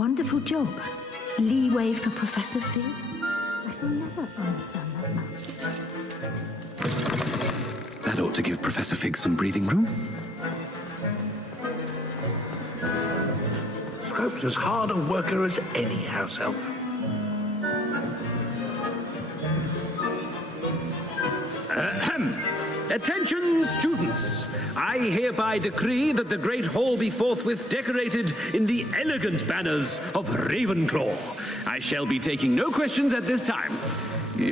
wonderful job. Leeway for Professor Fig? I shall never understand that man. That ought to give Professor Fig some breathing room. Scrope's as hard a worker as any house elf. Ahem. Attention, students! I hereby decree that the Great Hall be forthwith decorated in the elegant banners of Ravenclaw. I shall be taking no questions at this time,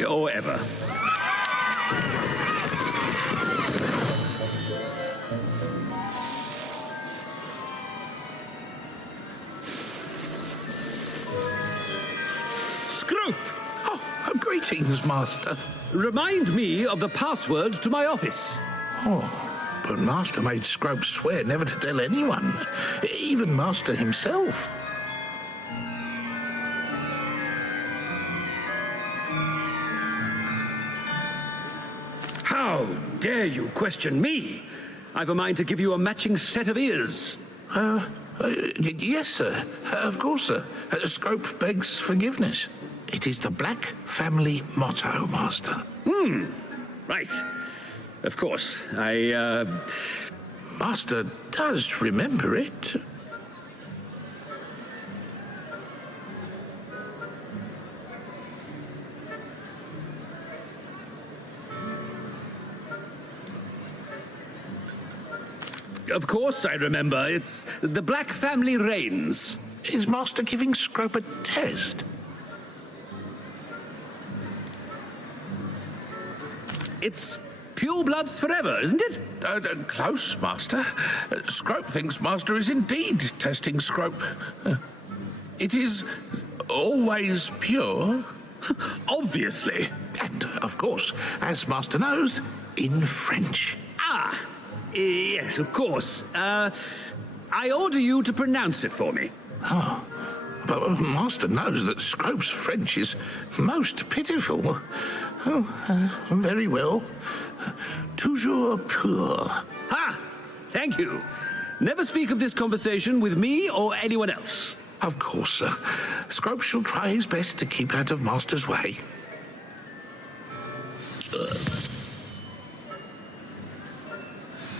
or ever. Scrope! Oh, greetings, Master. Remind me of the password to my office. Oh, but Master made Scrope swear never to tell anyone, even Master himself. How dare you question me? I've a mind to give you a matching set of ears. Yes, sir. Of course, sir. Scrope begs forgiveness. It is the Black family motto, Master. Right. Of course. Master does remember it. Of course I remember. It's the Black family reigns. Is Master giving Scrope a test? It's pure bloods forever, isn't it? Close, Master. Scrope thinks Master is indeed testing Scrope. It is always pure. Obviously. And, of course, as Master knows, in French. Ah, yes, of course. I order you to pronounce it for me. Oh, but Master knows that Scrope's French is most pitiful. Oh, very well. Toujours pur. Ha! Thank you. Never speak of this conversation with me or anyone else. Of course, sir. Scrope shall try his best to keep out of Master's way.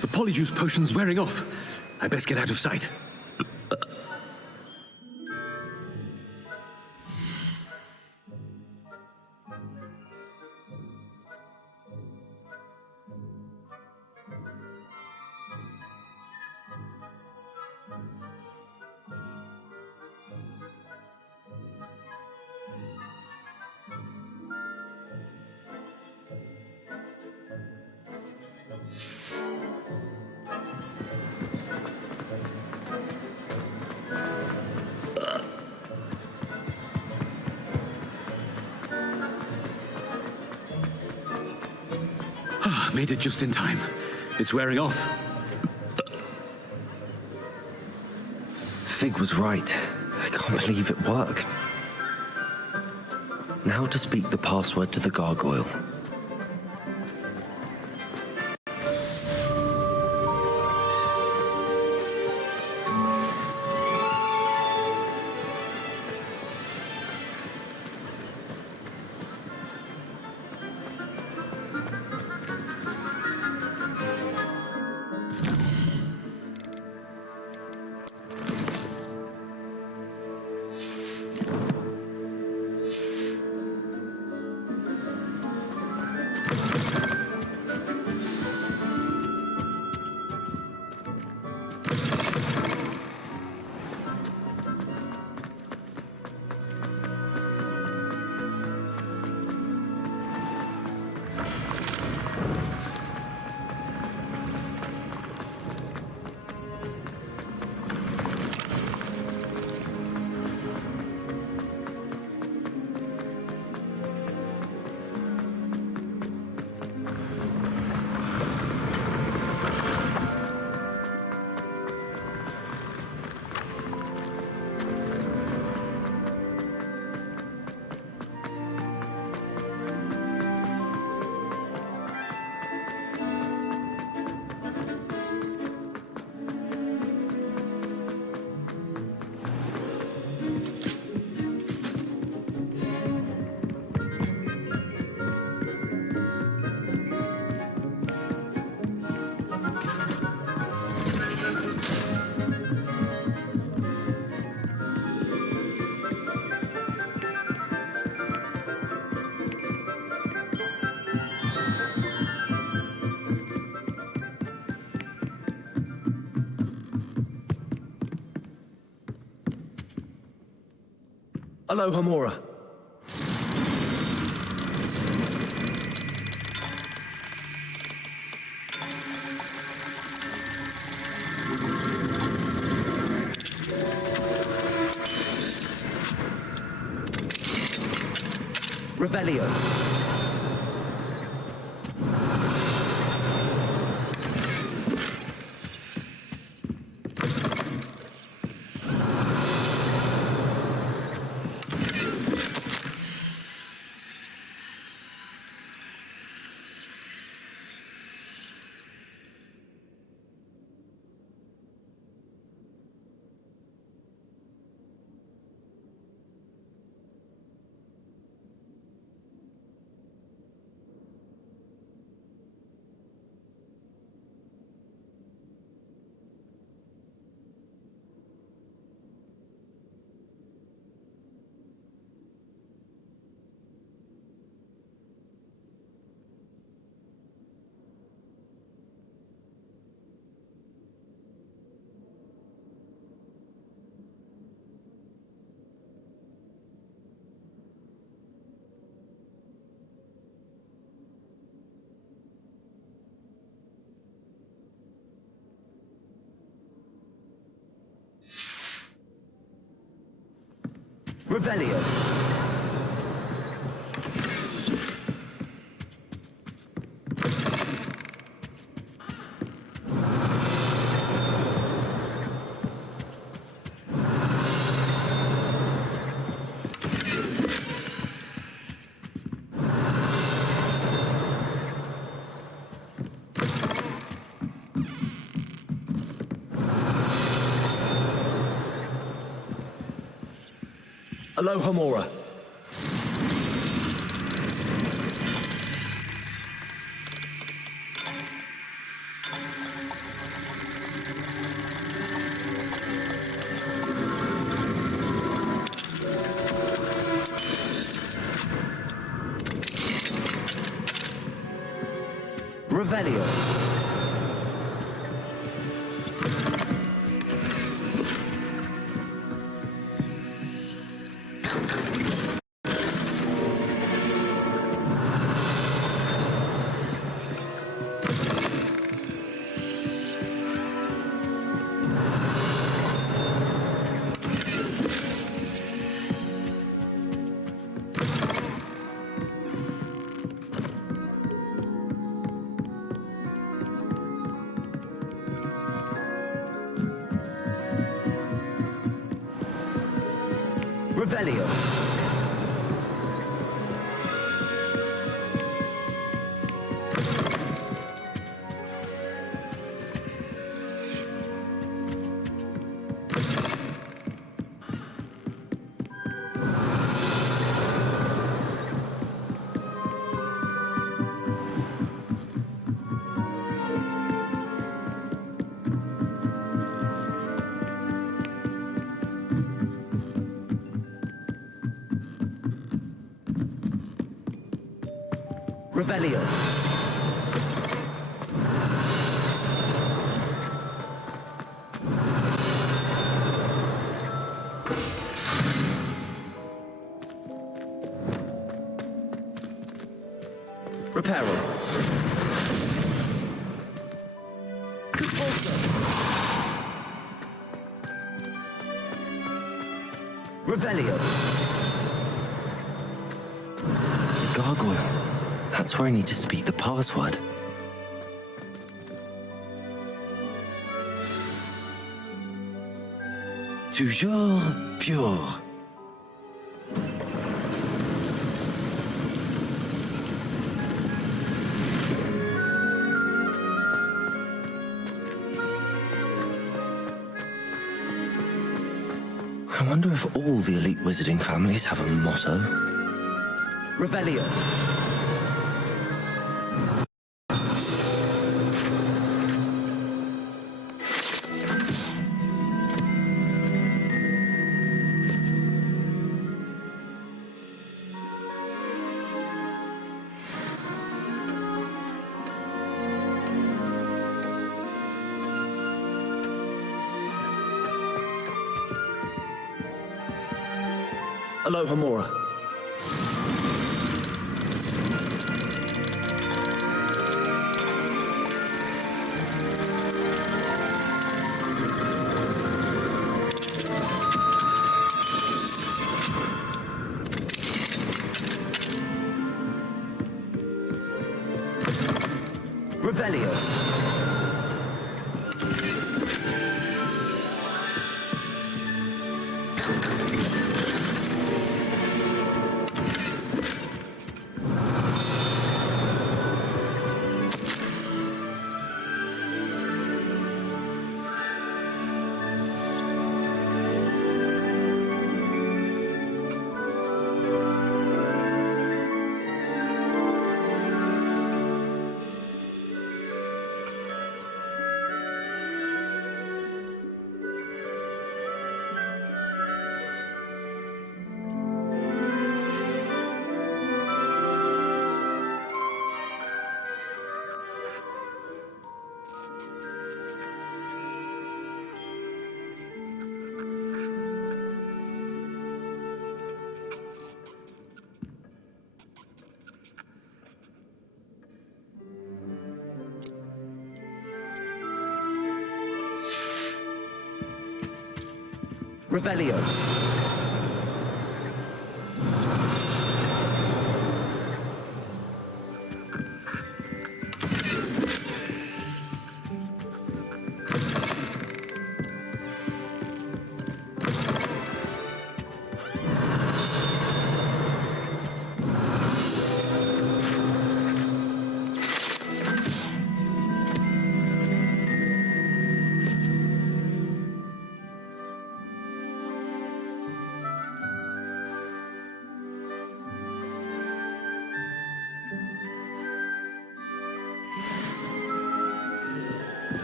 The polyjuice potion's wearing off. I best get out of sight. Made it just in time. It's wearing off. Fig was right. I can't believe it worked. Now to speak the password to the gargoyle. Aloha Mora. Revelio. Revelio. Aloha Mora. Revelio. Revelio. Revelio. Reparo. Revelio. Gargoyle. That's where I need to speak the password. Toujours pure. I wonder if all the elite wizarding families have a motto. Revelio. Aloha Mora. Revelio. Revelio.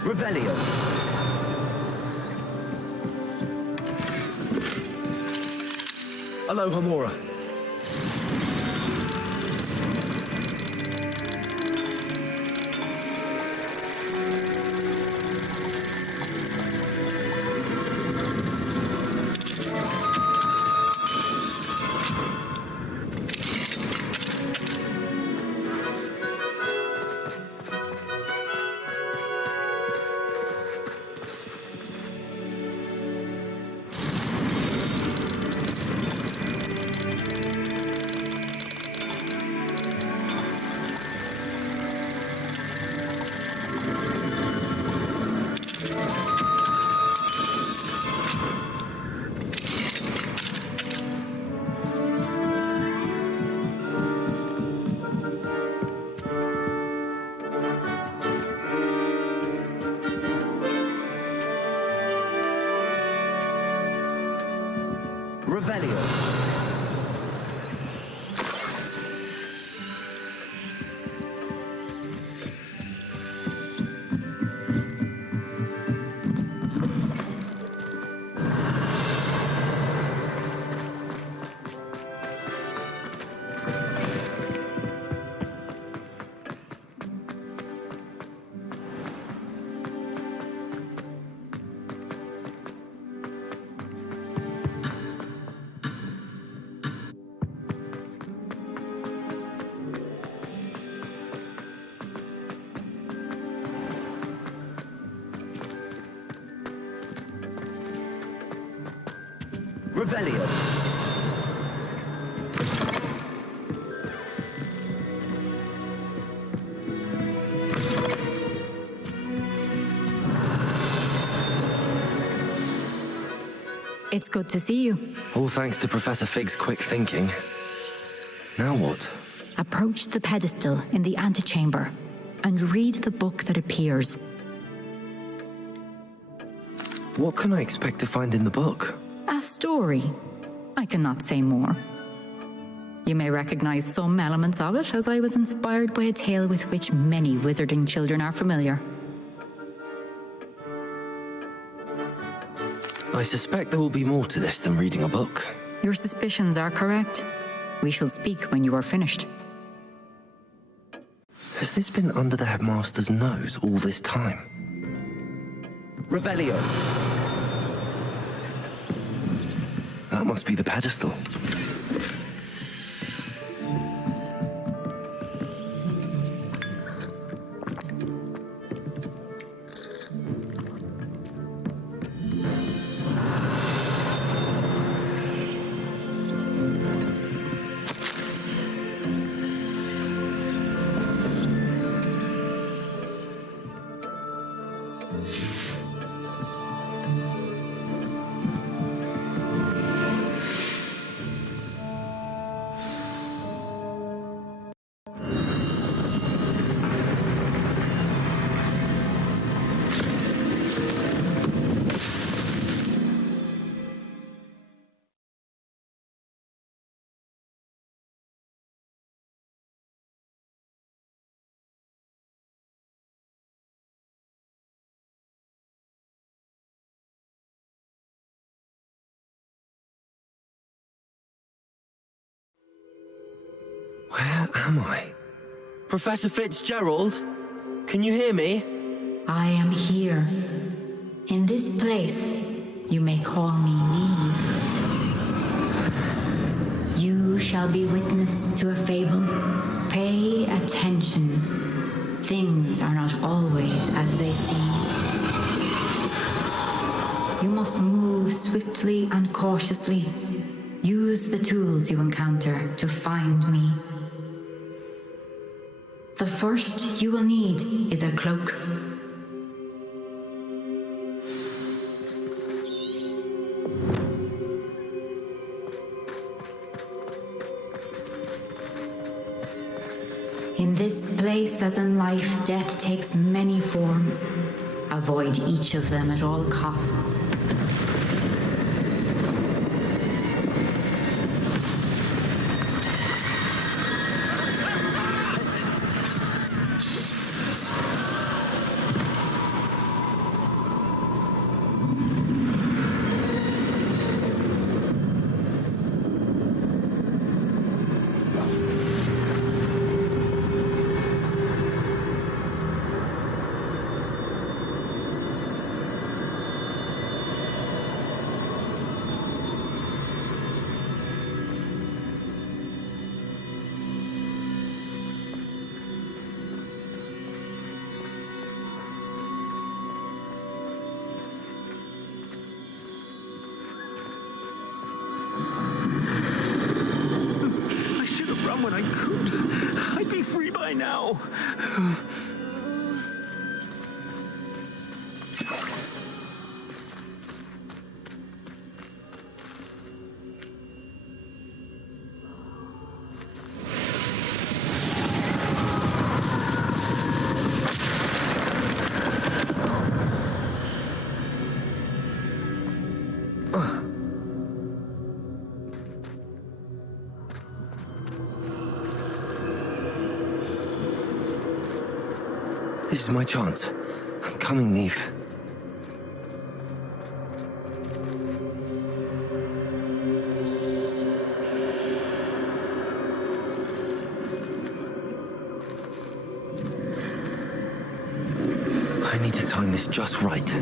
Revelio. Aloha Mora. Revelio. Revelio. It's good to see you. All thanks to Professor Fig's quick thinking. Now what? Approach the pedestal in the antechamber and read the book that appears. What can I expect to find in the book? A story. I cannot say more. You may recognize some elements of it, as I was inspired by a tale with which many wizarding children are familiar. I suspect there will be more to this than reading a book. Your suspicions are correct. We shall speak when you are finished. Has this been under the headmaster's nose all this time? Revelio. That must be the pedestal. Where am I? Professor Fitzgerald? Can you hear me? I am here. In this place, you may call me Neve. You shall be witness to a fable. Pay attention. Things are not always as they seem. You must move swiftly and cautiously. Use the tools you encounter to find me. The first you will need is a cloak. In this place, as in life, death takes many forms. Avoid each of them at all costs. When I could, I'd be free by now. This is my chance. I'm coming, Neve. I need to time this just right.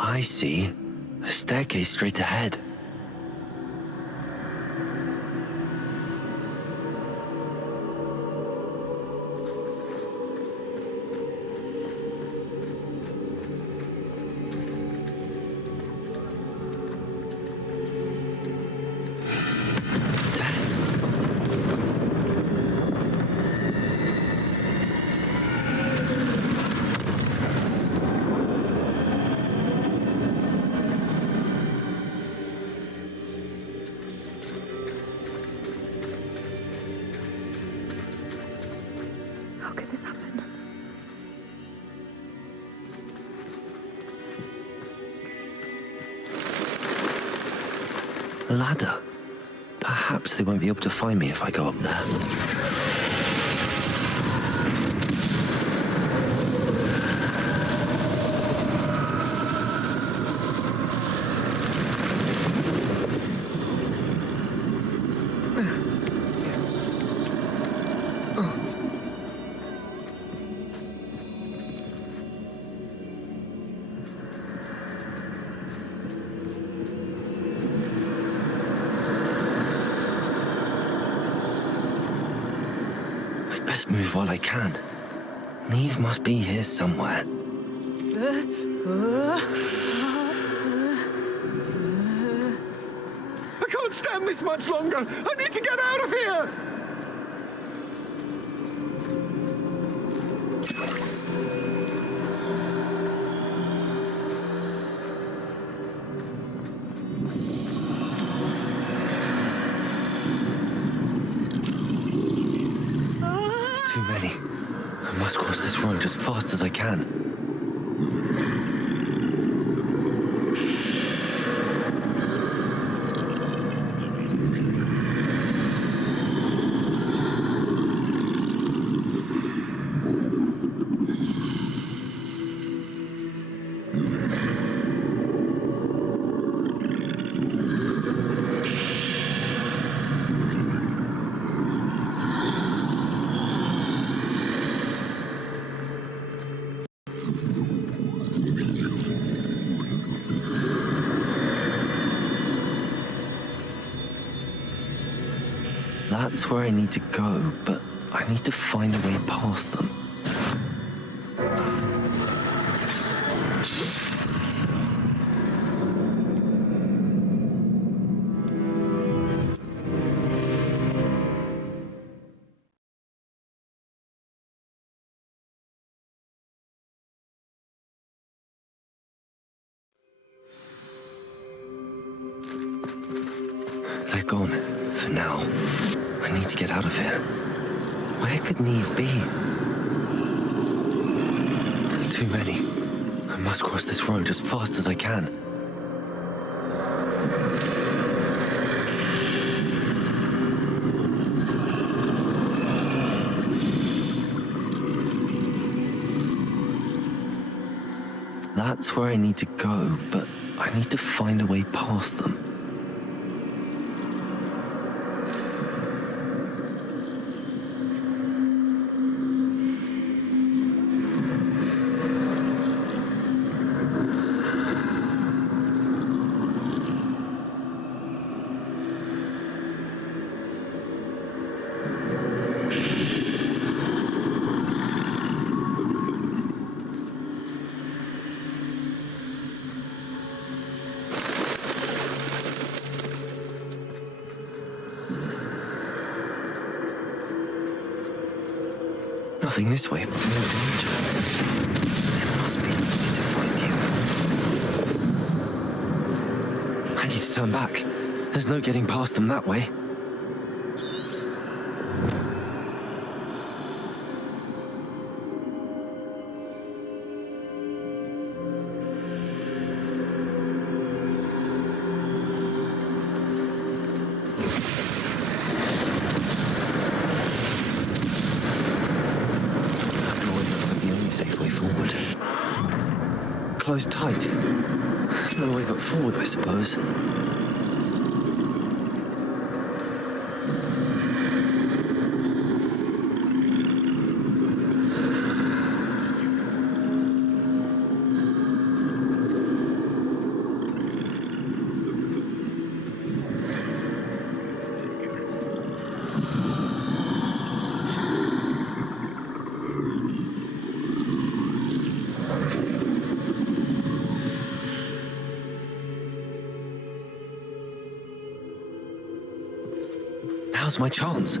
I see. A staircase straight ahead. A ladder. Perhaps they won't be able to find me if I go up there. best move while I can. Neve must be here somewhere. I can't stand this much longer! I need to get out of here! Too many. I must cross this road as fast as I can. That's where I need to go, but I need to find a way past them. They're gone, for now. I need to get out of here. Where could Neve be? Too many. I must cross this road as fast as I can. That's where I need to go, but I need to find a way past them. Nothing this way, but more danger. There must be a way to find you. I need to turn back. There's no getting past them that way. Closed tight. No way but forward, I suppose. Now's my chance.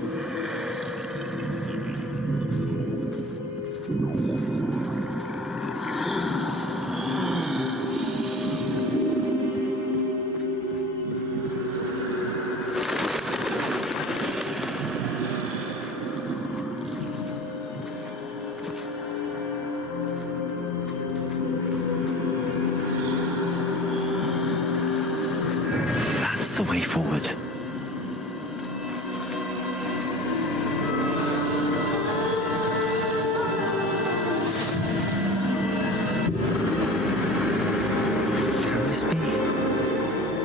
That's the way forward.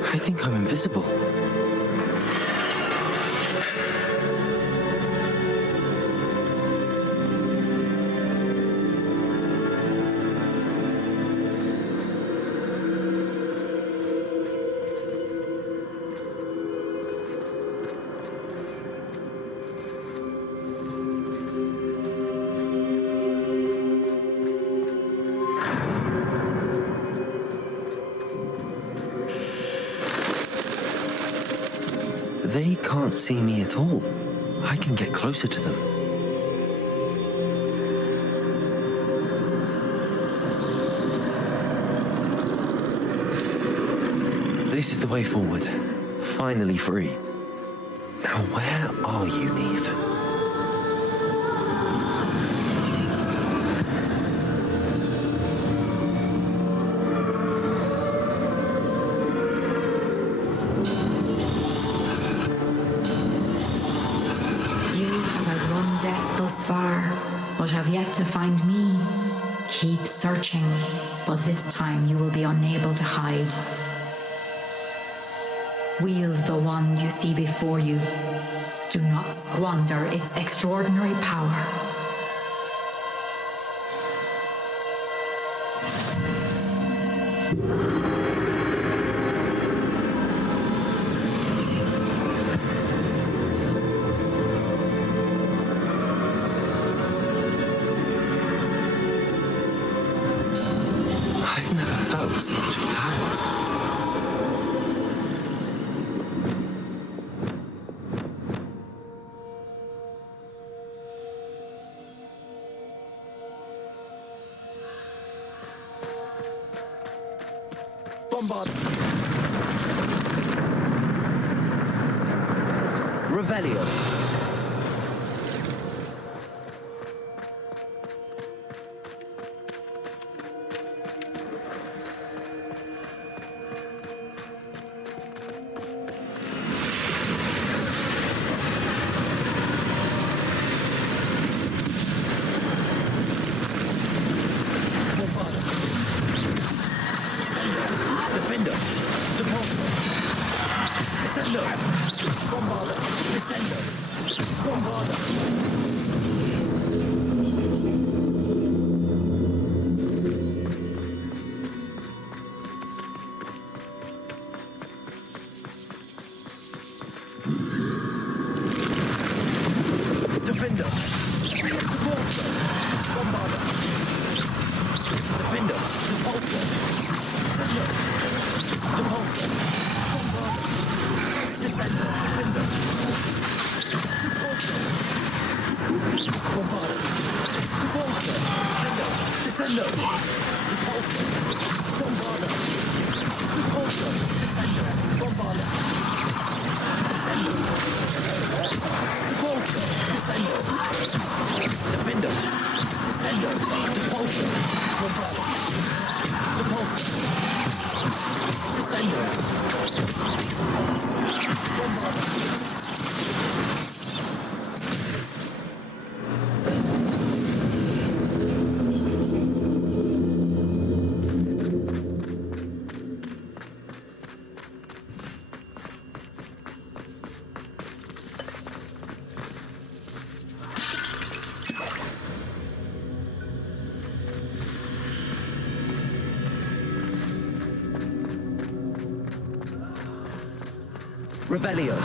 I think I'm invisible. They can't see me at all. I can get closer to them. This is the way forward. Finally free. Now where are you, Neve? Thus far, but have yet to find me. Keep searching, but this time you will be unable to hide. Wield the wand you see before you. Do not squander its extraordinary power. I've never felt such power. Bombard! Revelio. Defender! Departure! Descendo! Bombarder! Descendo! Bombarder! Defender! Departure! Bombarder! Defender! Departure! Descendo! Departure! Bombarder! Descendo! Defender! Departure! Bombarder! Departure! Defender! Descendo! Departure! Bombarder! Departure! Descendo! Bombarder! Descendo! Departure! Descendo! Defender! Descendo! Departure! Bombarder! Departure! Descendo! Bombarder! Revelio.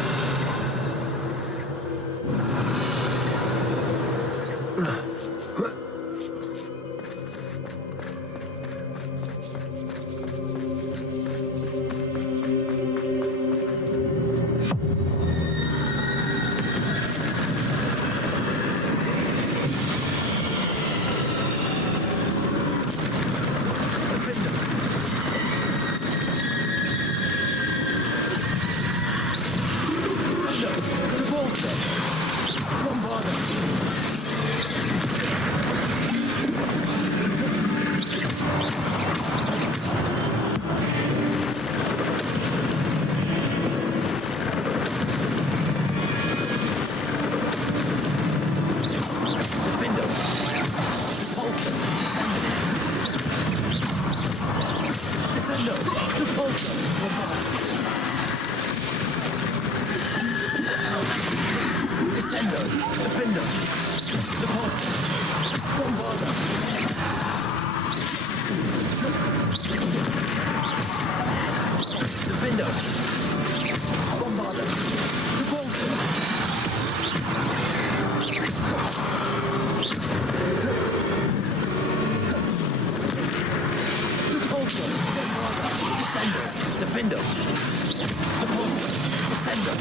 Descendo! Defender! Departure! Bombarder! Defender! Bombarder! Departure! Departure! Bombarder! Descendo! Defender! Departure! Descendo!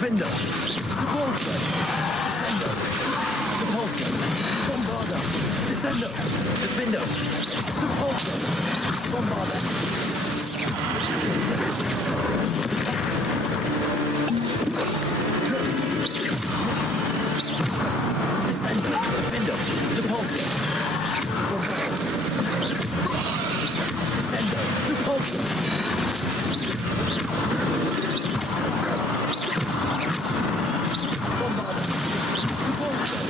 Defender! Repulsor! Descender! Repulsor! Bombarder! Descender! Defender! Repulsor! Bombarder! Descender! Defender! Repulsor! Descender! Repulsor! Bombarder! Repulsor!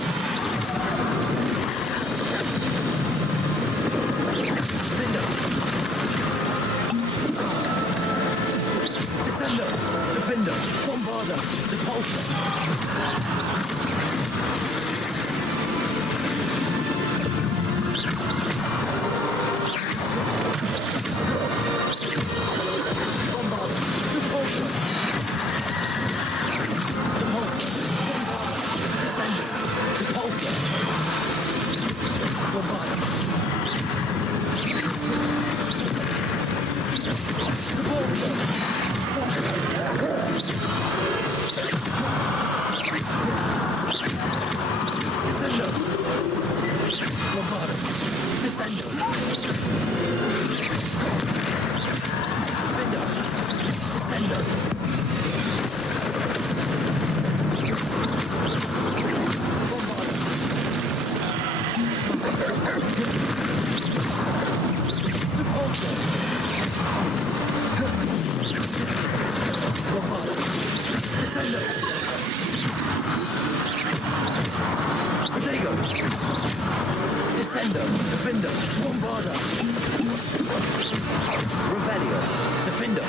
Defender! Descender! Defender! Bombarder! Repulsor! Descender, Defender, Bombarder. Revelio, Defender.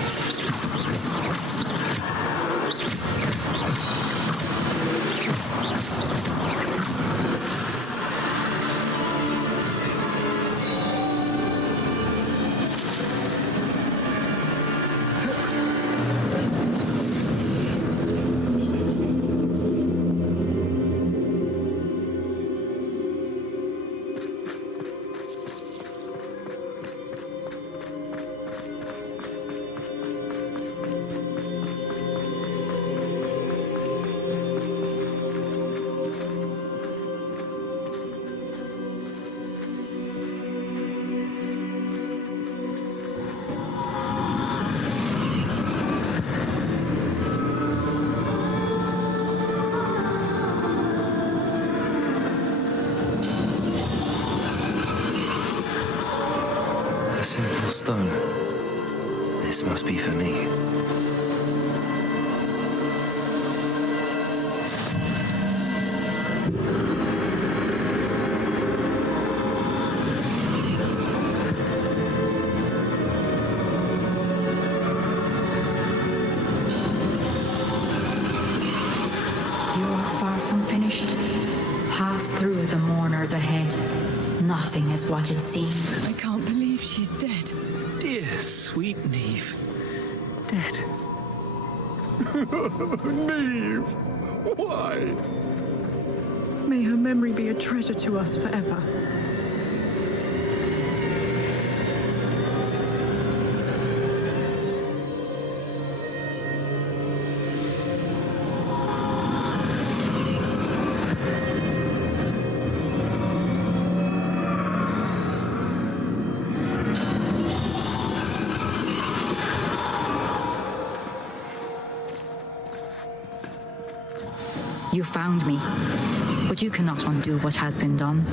A simple stone. This must be for me. You are far from finished. Pass through the mourners ahead. Nothing is what it seems. I can't believe she's dead. Dear sweet Neve. Dead. Neve! Why? May her memory be a treasure to us forever. You found me, but you cannot undo what has been done.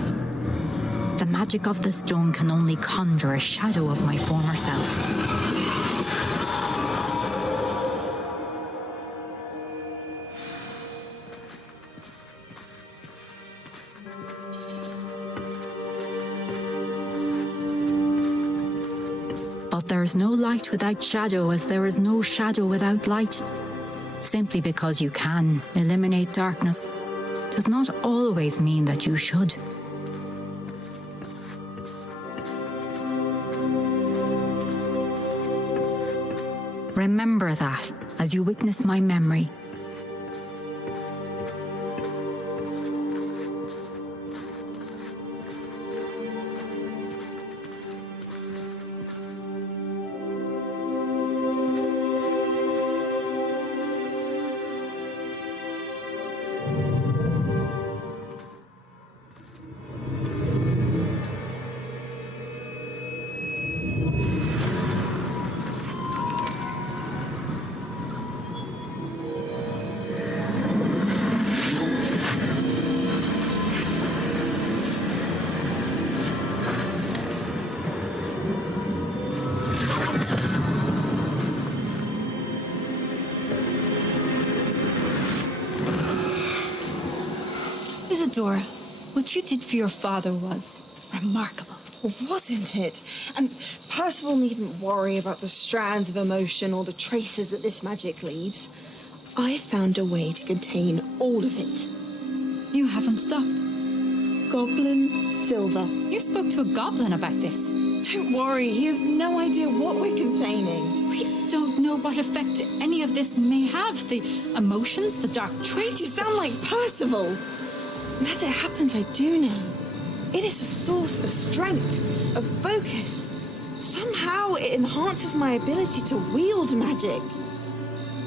The magic of the stone can only conjure a shadow of my former self. But there is no light without shadow, as there is no shadow without light. Simply because you can eliminate darkness does not always mean that you should. Remember that as you witness my memory. Isadora, what you did for your father was remarkable. Wasn't it? And Percival needn't worry about the strands of emotion or the traces that this magic leaves. I found a way to contain all of it. You haven't stopped. Goblin silver. You spoke to a goblin about this. Don't worry, he has no idea what we're containing. We don't know what effect any of this may have. The emotions, the dark traits. You sound like Percival. And as it happens, I do know. It is a source of strength, of focus. Somehow it enhances my ability to wield magic.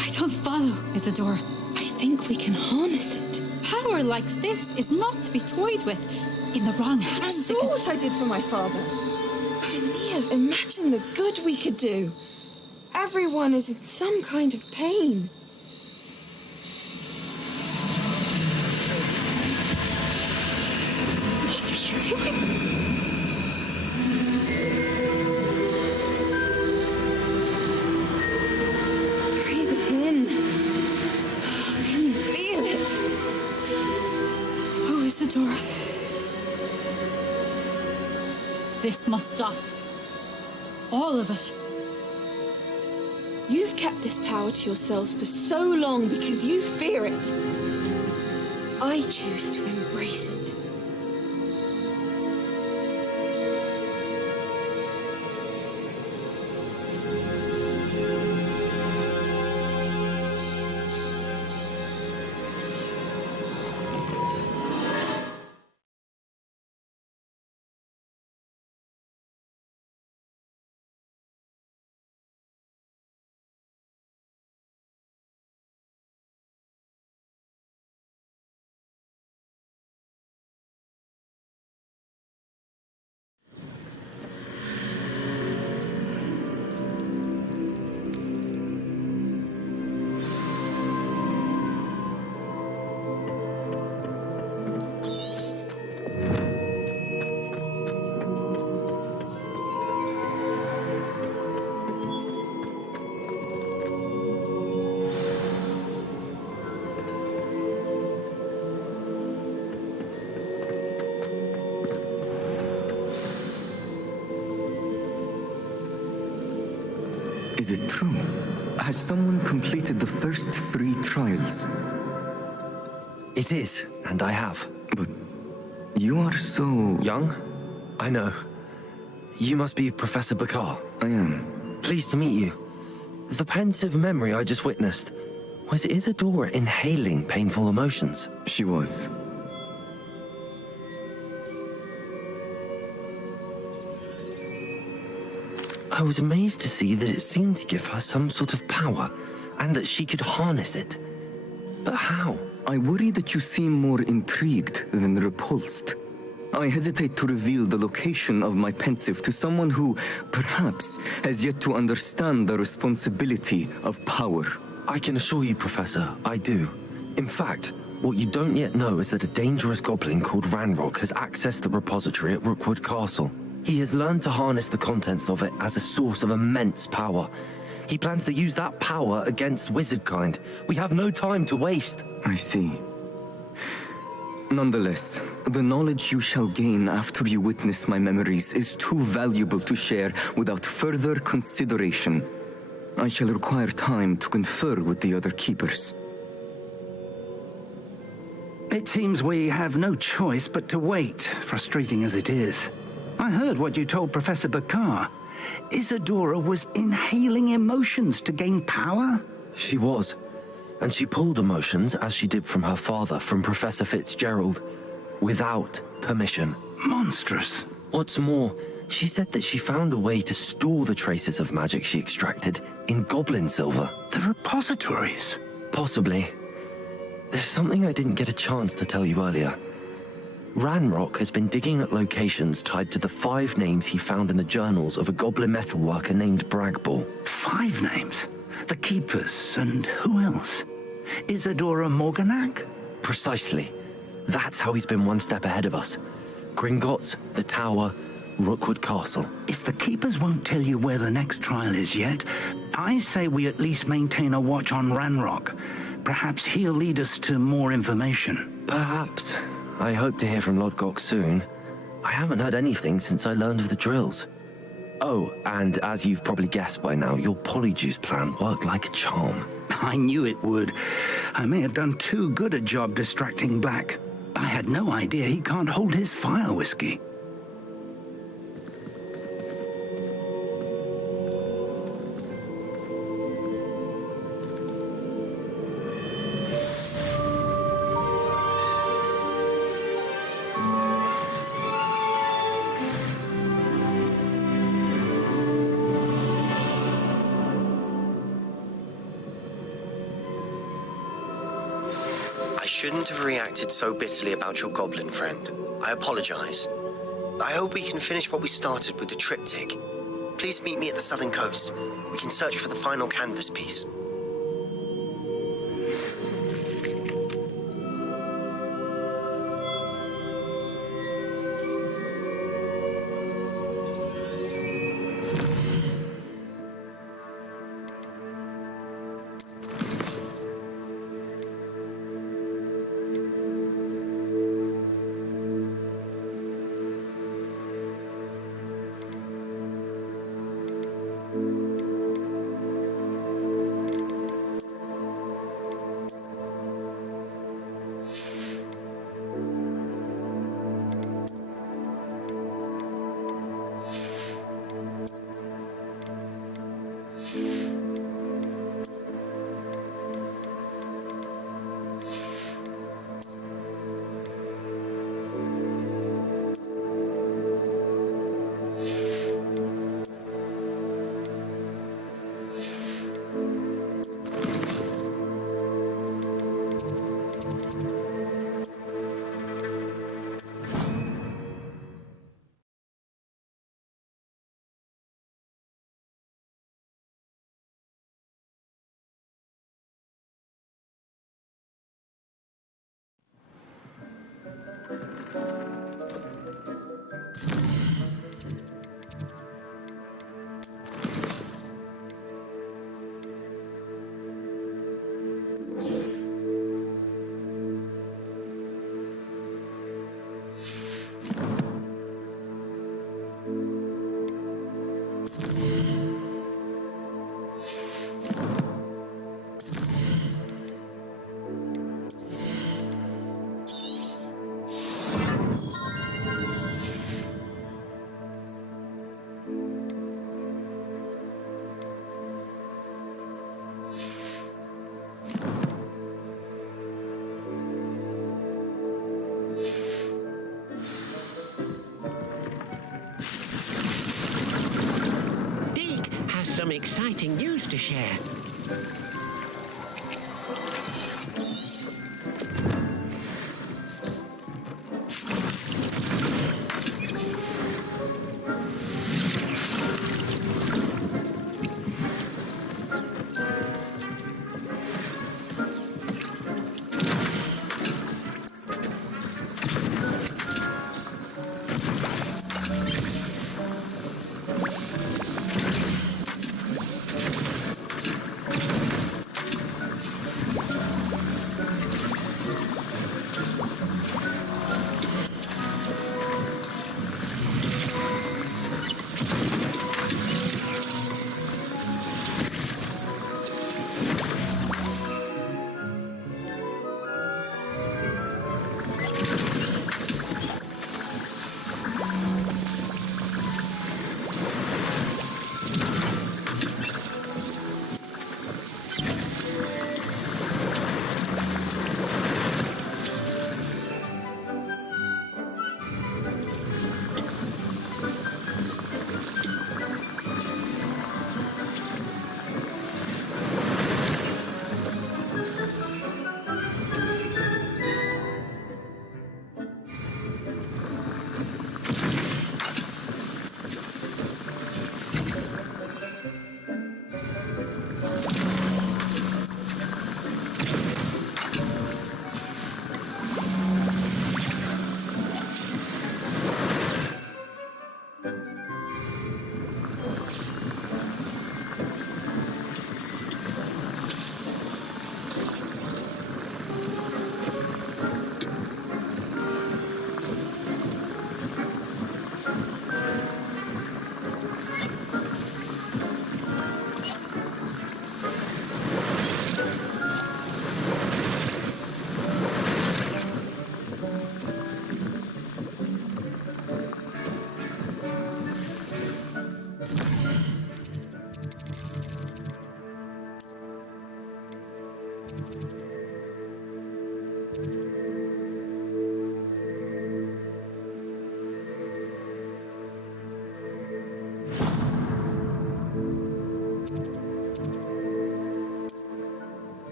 I don't follow, Isadora. I think we can harness it. Power like this is not to be toyed with. In the wrong hands. You saw what I did for my father. Neve, imagine the good we could do. Everyone is in some kind of pain. What are you doing? Breathe it in. Can you feel it? Oh, Isadora. This must stop. All of it. You've kept this power to yourselves for so long because you fear it. I choose to embrace it. Is it true? Has someone completed the first 3 trials? It is, and I have. But you are so... young? I know. You must be Professor Bakar. I am. Pleased to meet you. The pensive memory I just witnessed, was Isadora inhaling painful emotions? She was. I was amazed to see that it seemed to give her some sort of power, and that she could harness it. But how? I worry that you seem more intrigued than repulsed. I hesitate to reveal the location of my pensive to someone who, perhaps, has yet to understand the responsibility of power. I can assure you, Professor, I do. In fact, what you don't yet know is that a dangerous goblin called Ranrock has accessed the repository at Rookwood Castle. He has learned to harness the contents of it as a source of immense power. He plans to use that power against wizardkind. We have no time to waste. I see. Nonetheless, the knowledge you shall gain after you witness my memories is too valuable to share without further consideration. I shall require time to confer with the other keepers. It seems we have no choice but to wait, frustrating as it is. I heard what you told Professor Bakar. Isadora was inhaling emotions to gain power? She was. And she pulled emotions, as she did from her father, from Professor Fitzgerald, without permission. Monstrous. What's more, she said that she found a way to store the traces of magic she extracted in goblin silver. The repositories? Possibly. There's something I didn't get a chance to tell you earlier. Ranrock has been digging at locations tied to the 5 names he found in the journals of a goblin metalworker named Bragball. 5 names? The Keepers, and who else? Isadora Morganac? Precisely. That's how he's been one step ahead of us. Gringotts, the Tower, Rookwood Castle. If the Keepers won't tell you where the next trial is yet, I say we at least maintain a watch on Ranrock. Perhaps he'll lead us to more information. Perhaps. I hope to hear from Lodgok soon. I haven't heard anything since I learned of the drills. Oh, and as you've probably guessed by now, your polyjuice plan worked like a charm. I knew it would. I may have done too good a job distracting Black. I had no idea he can't hold his fire whiskey. I shouldn't have reacted so bitterly about your goblin friend. I apologize. I hope we can finish what we started with the triptych. Please meet me at the southern coast. We can search for the final canvas piece. Some exciting news to share.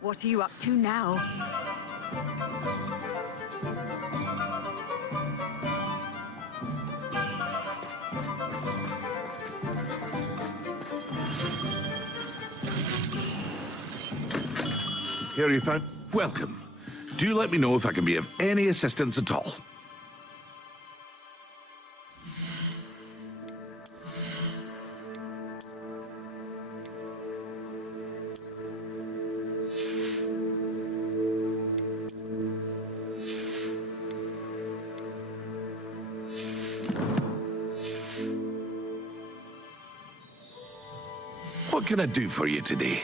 What are you up to now? Here you found. Welcome. Do let me know if I can be of any assistance at all. What can I do for you today?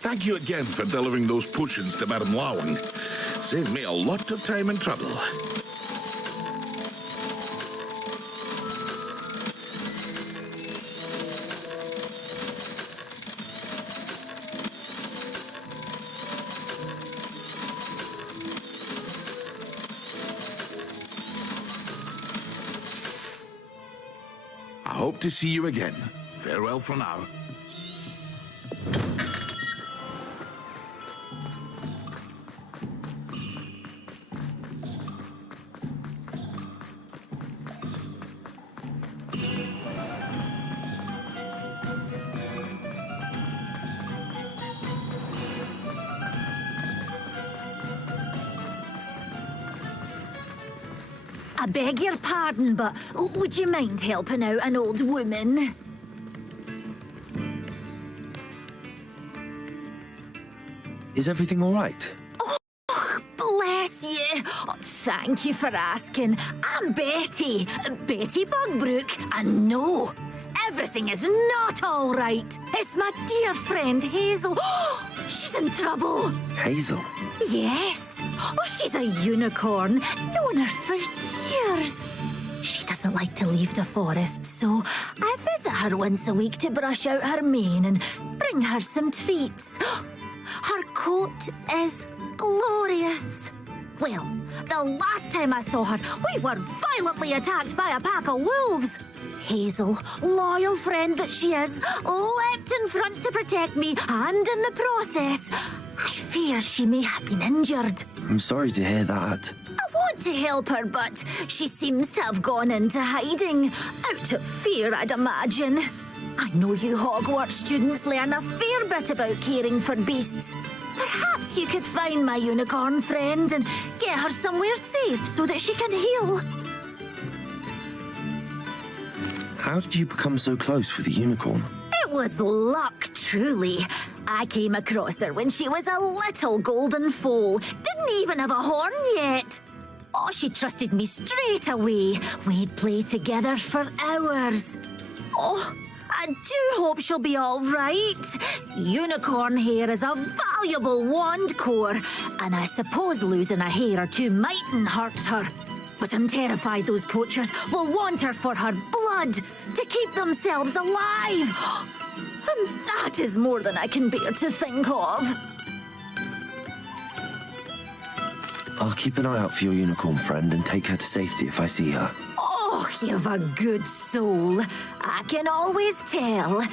Thank you again for delivering those potions to Madame Lawing. Saved me a lot of time and trouble. I hope to see you again. Farewell for now. I beg your pardon, but would you mind helping out an old woman? Is everything all right? Oh, bless you. Oh, thank you for asking. I'm Betty. Betty Bugbrook. And no, everything is not all right. It's my dear friend Hazel. Oh, she's in trouble. Hazel? Yes. Oh, she's a unicorn. Known her for years. She doesn't like to leave the forest, so I visit her once a week to brush out her mane and bring her some treats. Her coat is glorious. Well, the last time I saw her, we were violently attacked by a pack of wolves. Hazel, loyal friend that she is, leapt in front to protect me, and in the process, I fear she may have been injured. I'm sorry to hear that. I want to help her, but she seems to have gone into hiding. Out of fear, I'd imagine. I know you Hogwarts students learn a fair bit about caring for beasts. Perhaps you could find my unicorn friend and get her somewhere safe so that she can heal. How did you become so close with the unicorn? It was luck, truly. I came across her when she was a little golden foal. Didn't even have a horn yet. Oh, she trusted me straight away. We'd play together for hours. Oh, I do hope she'll be all right. Unicorn hair is a valuable wand core, and I suppose losing a hair or two mightn't hurt her. But I'm terrified those poachers will want her for her blood to keep themselves alive. And that is more than I can bear to think of. I'll keep an eye out for your unicorn friend and take her to safety if I see her. Oh, you've a good soul. I can always tell.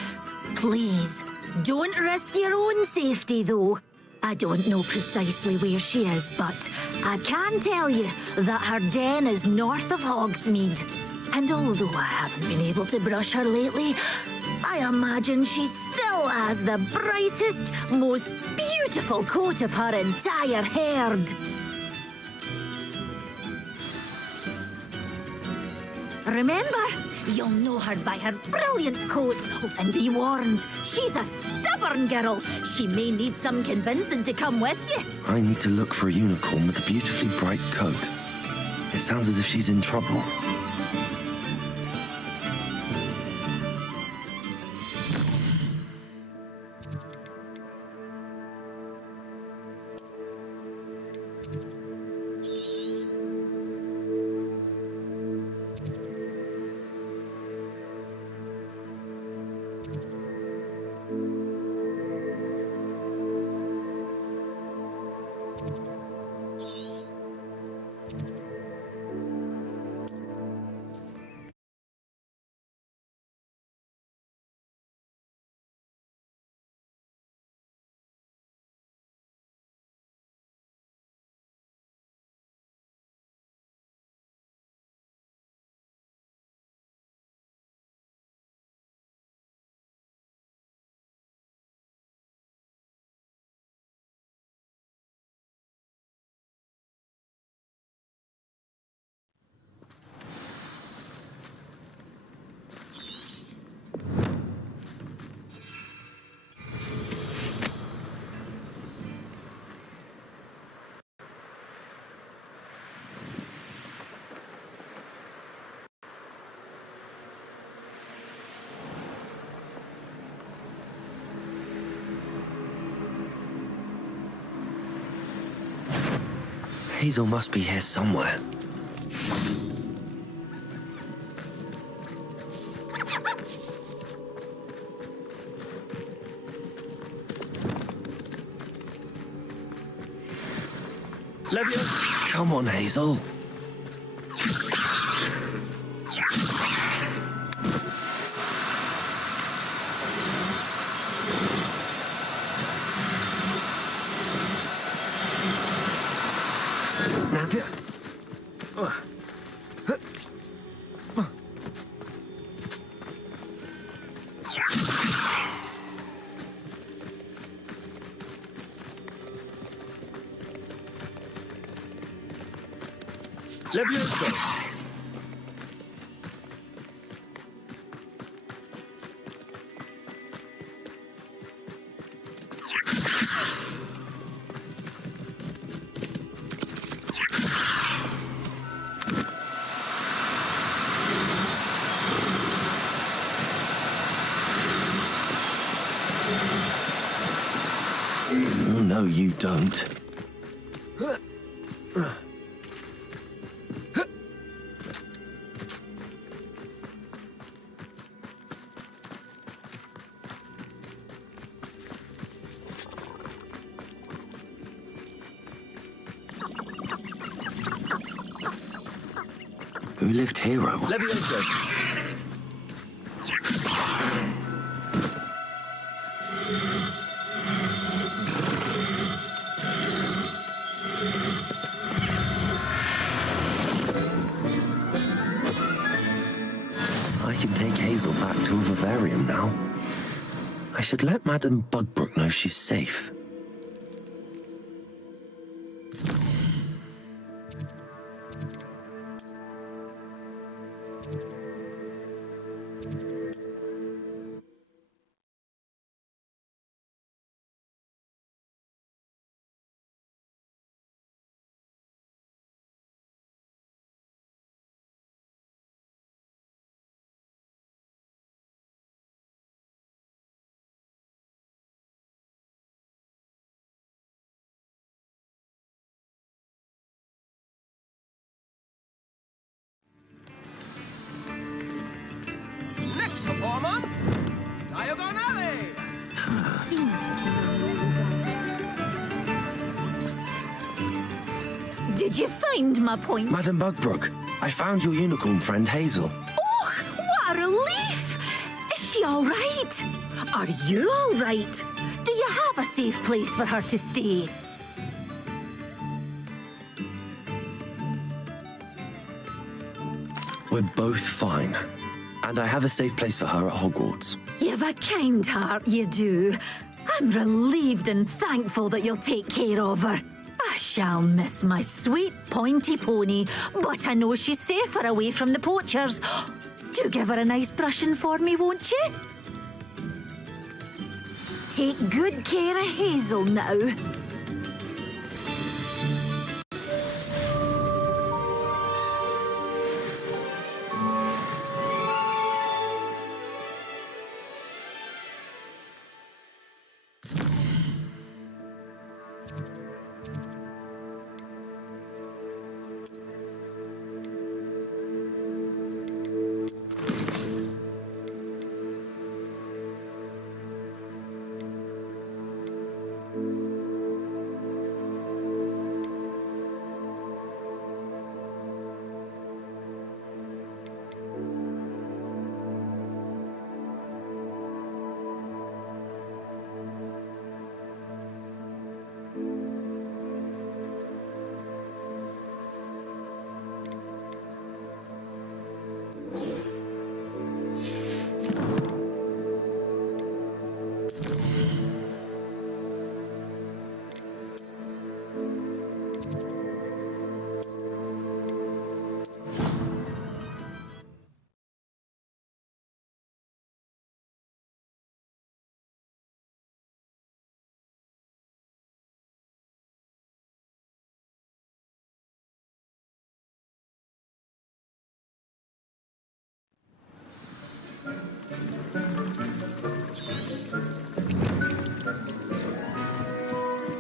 Please, don't risk your own safety, though. I don't know precisely where she is, but I can tell you that her den is north of Hogsmeade. And although I haven't been able to brush her lately, I imagine she still has the brightest, most beautiful coat of her entire herd. Remember, You'll know her by her brilliant coat. Oh, and be warned, she's a stubborn girl. She may need some convincing to come with you. I need to look for a unicorn with a beautifully bright coat. It sounds as if she's in trouble. Hazel must be here somewhere. Leviosa! Come on, Hazel. Leviosa! Oh, no, you don't. Who lived here? Leviosa! I can take Hazel back to a vivarium now. I should let Madame Bugbrook know she's safe. Next performance, Diagon Alley! Did you find my point? Madame Bugbrook, I found your unicorn friend Hazel. Oh, what a relief! Is she all right? Are you all right? Do you have a safe place for her to stay? We're both fine. And I have a safe place for her at Hogwarts. You've a kind heart, you do. I'm relieved and thankful that you'll take care of her. I shall miss my sweet pointy pony, but I know she's safer away from the poachers. Do give her a nice brushing for me, won't you? Take good care of Hazel now.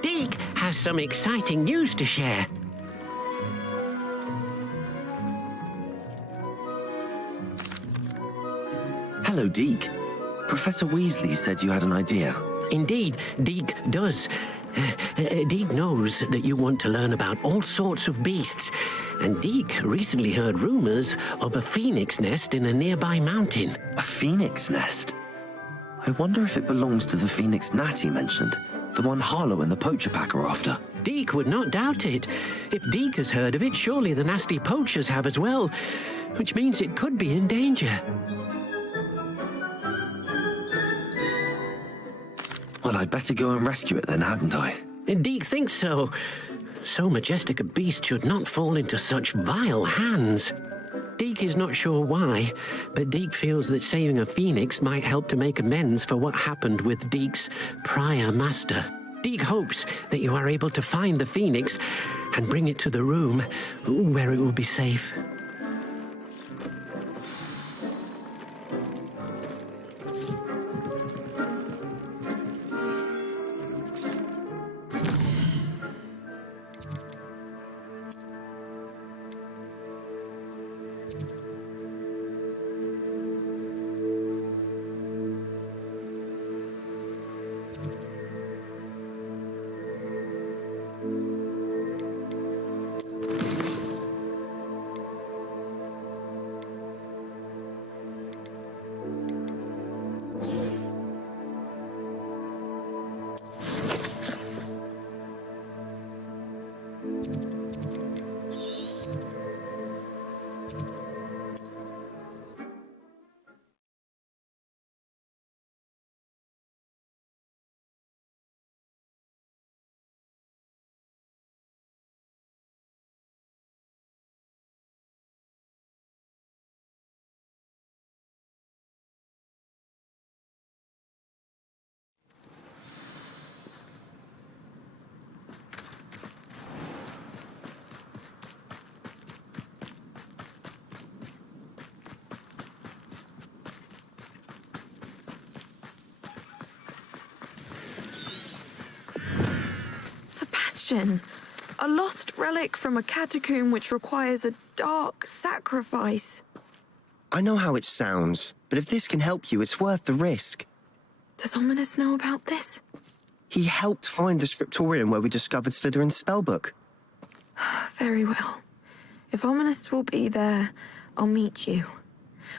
Deke has some exciting news to share. Hello, Deke. Professor Weasley said you had an idea. Indeed, Deke does. Deke knows that you want to learn about all sorts of beasts, and Deke recently heard rumors of a phoenix nest in a nearby mountain. A phoenix nest? I wonder if it belongs to the phoenix Natty mentioned, the one Harlow and the poacher pack are after. Deke would not doubt it. If Deke has heard of it, surely the nasty poachers have as well, which means it could be in danger. Well, I'd better go and rescue it then, hadn't I? Deke thinks so. So majestic a beast should not fall into such vile hands. Deke is not sure why, but Deke feels that saving a phoenix might help to make amends for what happened with Deke's prior master. Deke hopes that you are able to find the phoenix and bring it to the room where it will be safe. Sebastian, a lost relic from a catacomb which requires a dark sacrifice. I know how it sounds, but if this can help you, it's worth the risk. Does Ominous know about this? He helped find the scriptorium where we discovered Slytherin's spellbook. Very well. If Ominous will be there, I'll meet you.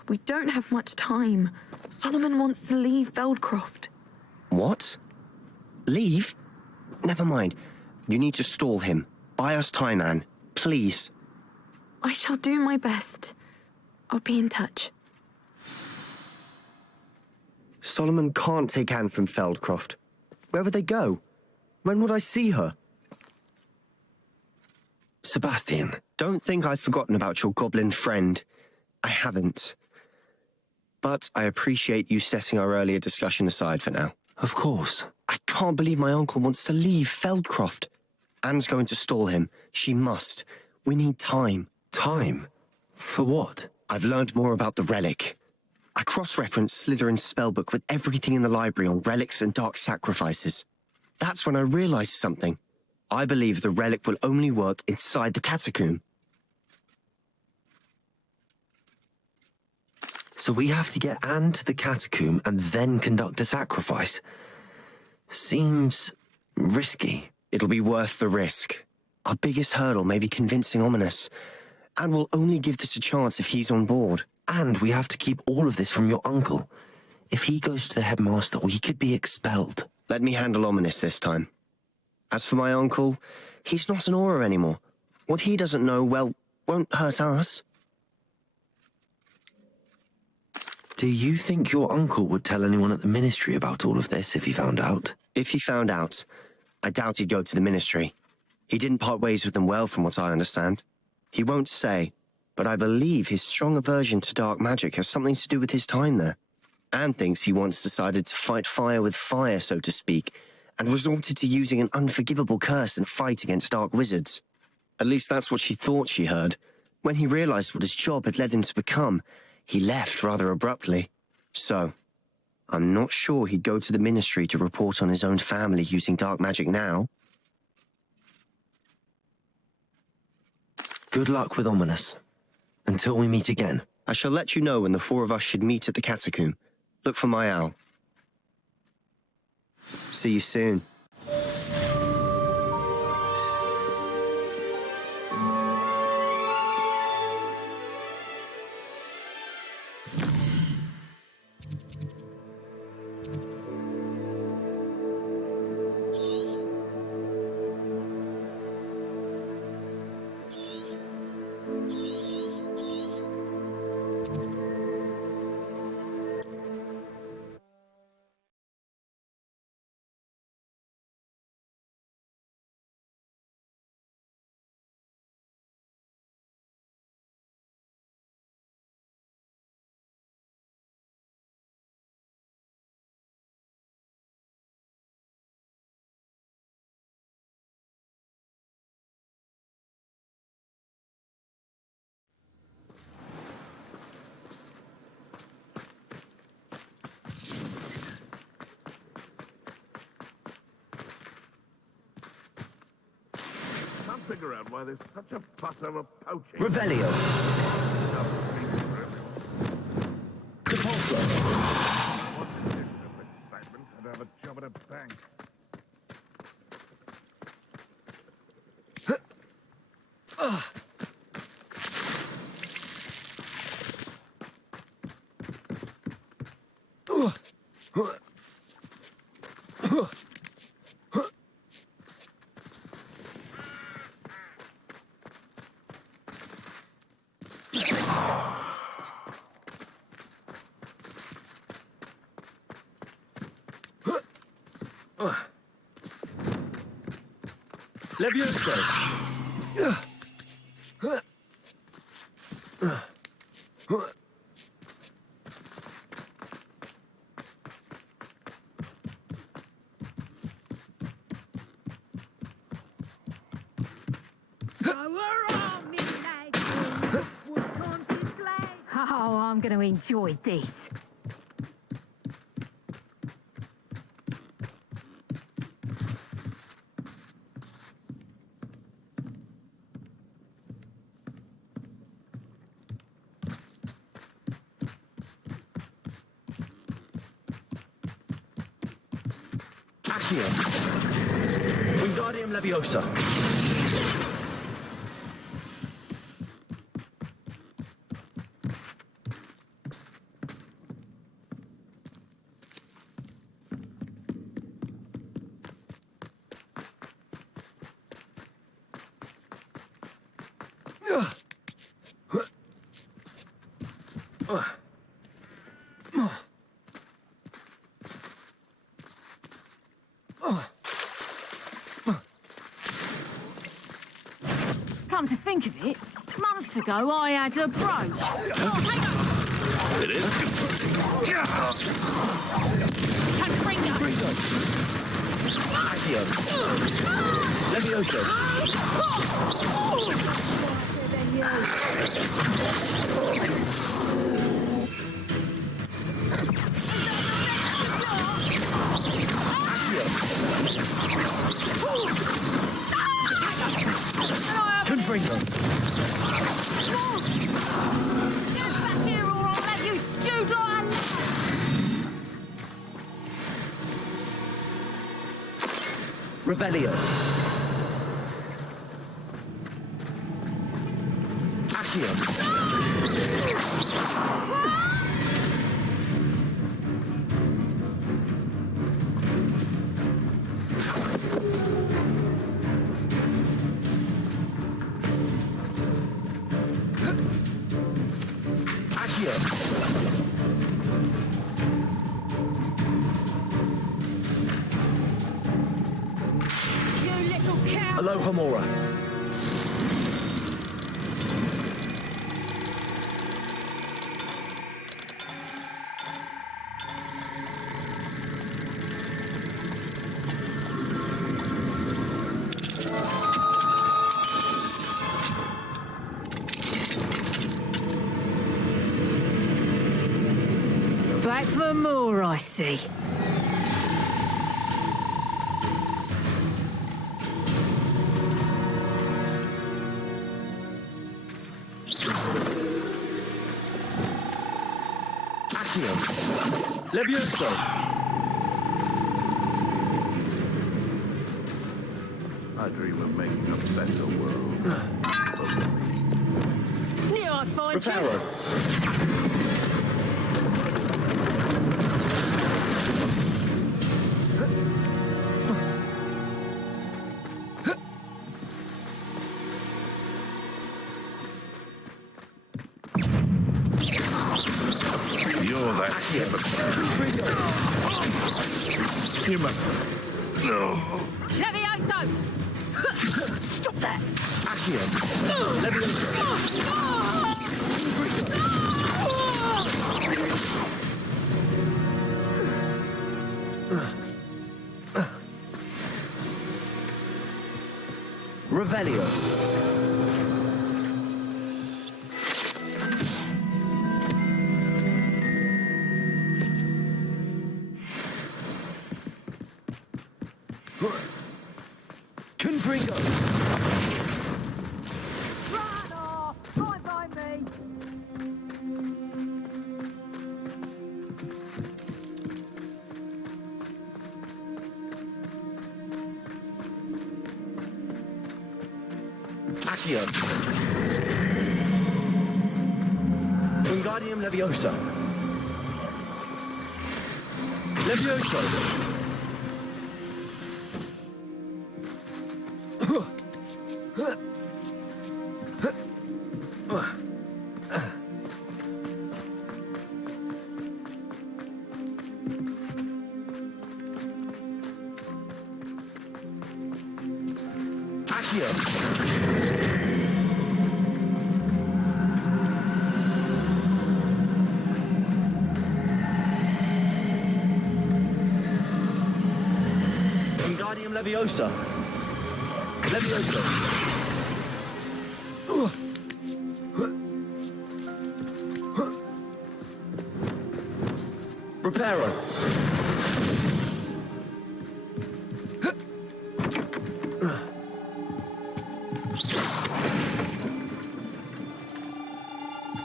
We don't have much time. Solomon wants to leave Veldcroft. What? Leave? Never mind. You need to stall him. Buy us time, Anne. Please. I shall do my best. I'll be in touch. Solomon can't take Anne from Feldcroft. Where would they go? When would I see her? Sebastian. Don't think I've forgotten about your goblin friend. I haven't. But I appreciate you setting our earlier discussion aside for now. Of course. I can't believe my uncle wants to leave Feldcroft. Anne's going to stall him. She must. We need time. Time? For what? I've learned more about the relic. I cross-referenced Slytherin's spellbook with everything in the library on relics and dark sacrifices. That's when I realized something. I believe the relic will only work inside the catacomb. So we have to get Anne to the catacomb and then conduct a sacrifice. Seems risky. It'll be worth the risk. Our biggest hurdle may be convincing Ominous. And we'll only give this a chance if he's on board. And we have to keep all of this from your uncle. If he goes to the headmaster, we could be expelled. Let me handle Ominous this time. As for my uncle, he's not an Auror anymore. What he doesn't know, well, won't hurt us. Do you think your uncle would tell anyone at the ministry about all of this if he found out? If he found out, I doubt he'd go to the ministry. He didn't part ways with them well, from what I understand. He won't say, but I believe his strong aversion to dark magic has something to do with his time there. Anne thinks he once decided to fight fire with fire, so to speak, and resorted to using an unforgivable curse in a fight against dark wizards. At least that's what she thought she heard. When he realized what his job had led him to become, he left rather abruptly. So, I'm not sure he'd go to the ministry to report on his own family using dark magic now. Good luck with Ominous. Until we meet again. I shall let you know when the four of us should meet at the catacomb. Look for my owl. See you soon. Figure out why there's such a fuss over poaching. Revelio. Depulso. What condition of excitement could have a job at a bank? Levioso! Oh, I'm going to enjoy this. Accio. Wingardium Leviosa. Come to think of it, months ago I had a brooch. Oh, take It is. Confringo. Accio. Levioso. Confringo. Get back here or I'll let you stew like Revelio. Accio. Accio. you little cow. Aloha Mora. Back for more, I see. Accio. Levioso. I dream of making a better world. Knew I'd find you. Reparo. You're that hypocrite. You must. No. Levioso! Stop that! Accio. Levioso. Revelio. Confringo. Run off! By me! Accio. Wingardium Leviosa. Levioso. Wingardium Leviosa. Levioso. Reparo.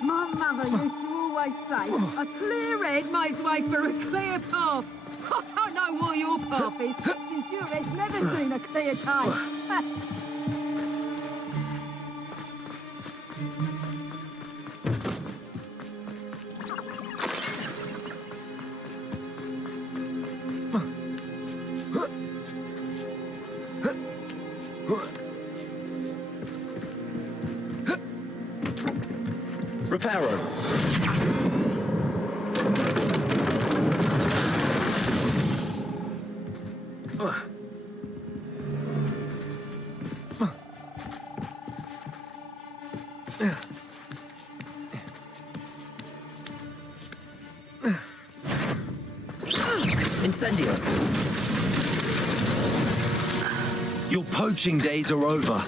My mother used to always say, a clear head makes way for a clear path. I don't know what your path is, since your head's never seen a clear tail. Reparo. Incendio! Your poaching days are over.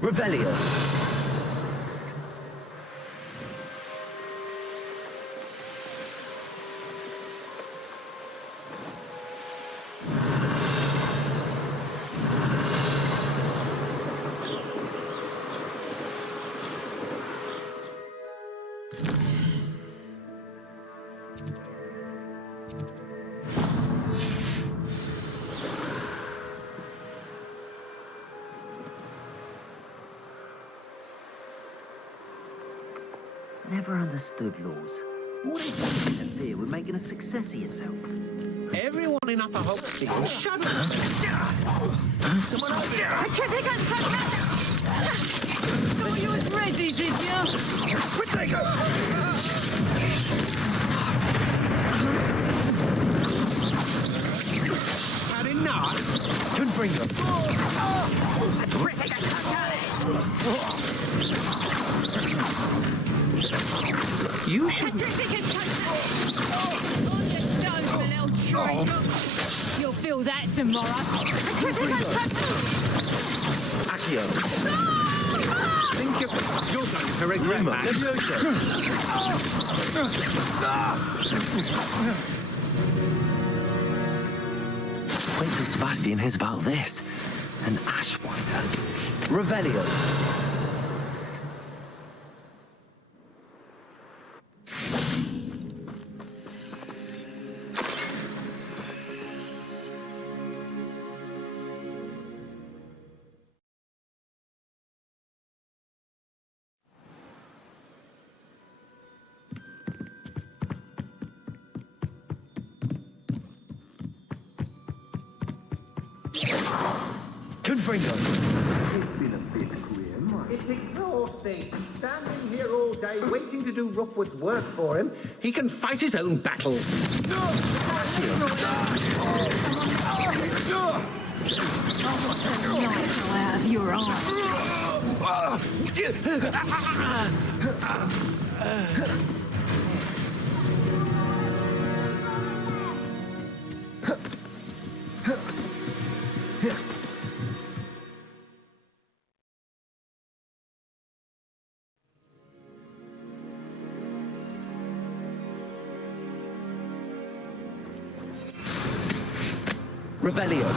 Revelio. Never understood laws. What if you interfere with making a success of yourself? Everyone in Upper Hogsfield, shut up! Someone else! Patricia, thought you was ready, did you? Potato! Had enough? Confringo. You should... You'll feel that tomorrow. Accio. Think you're going to regret that. Wait till Sebastian hears about this. An Ashwinder. Revelio. Confringo. It's been a bit grim. It's exhausting. Standing here all day waiting to do Rookwood's work for him. He can fight his own battles. Out of your eyes. Revelio.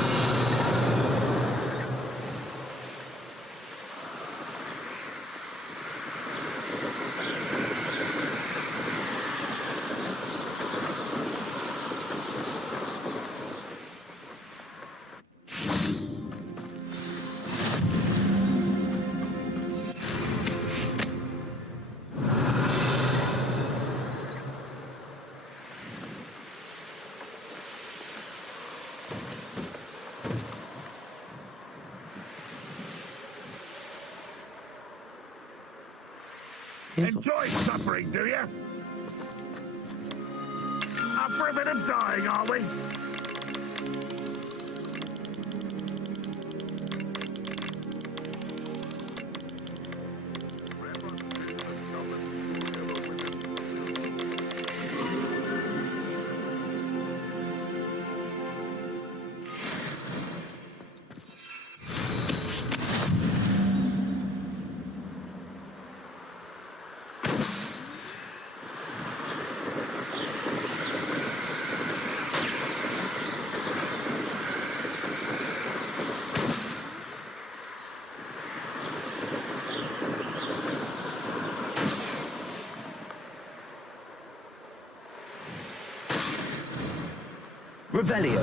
Enjoy suffering, do you? Up for a bit of dying, are we? Revelio.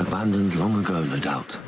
Abandoned long ago, no doubt.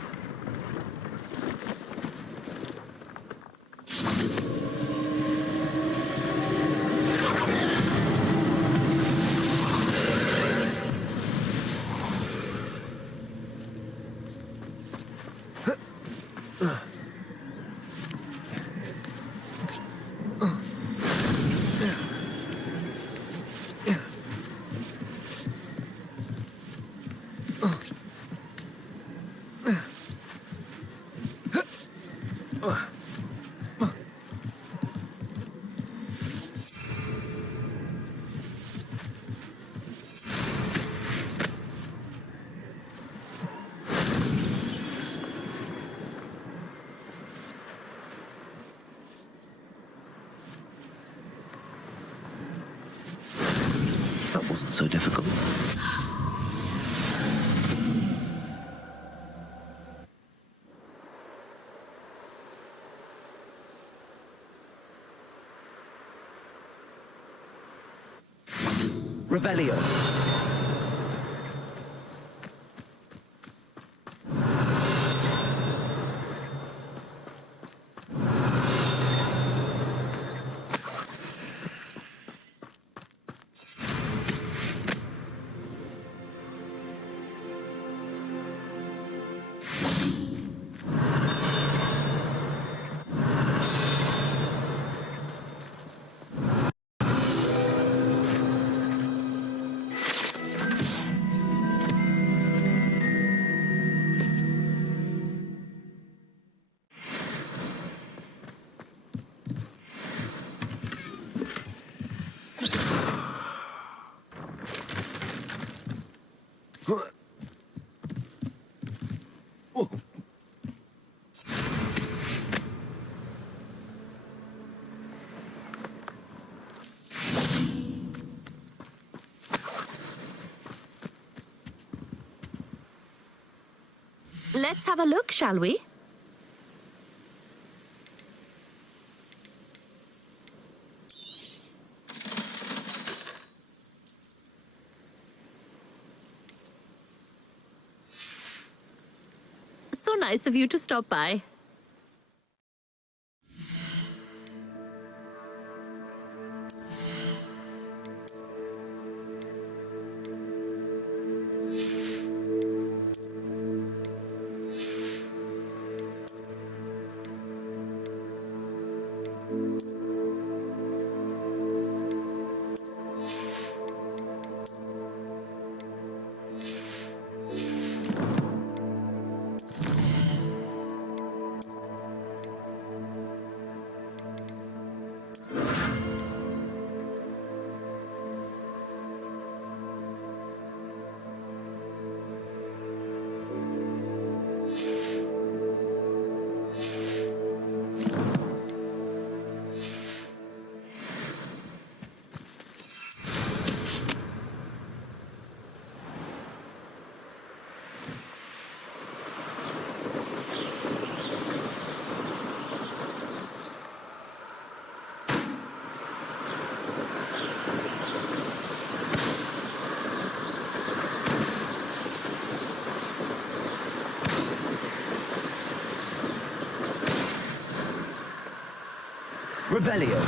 That wasn't so difficult. Revelio. Let's have a look, shall we? So nice of you to stop by. Revelio.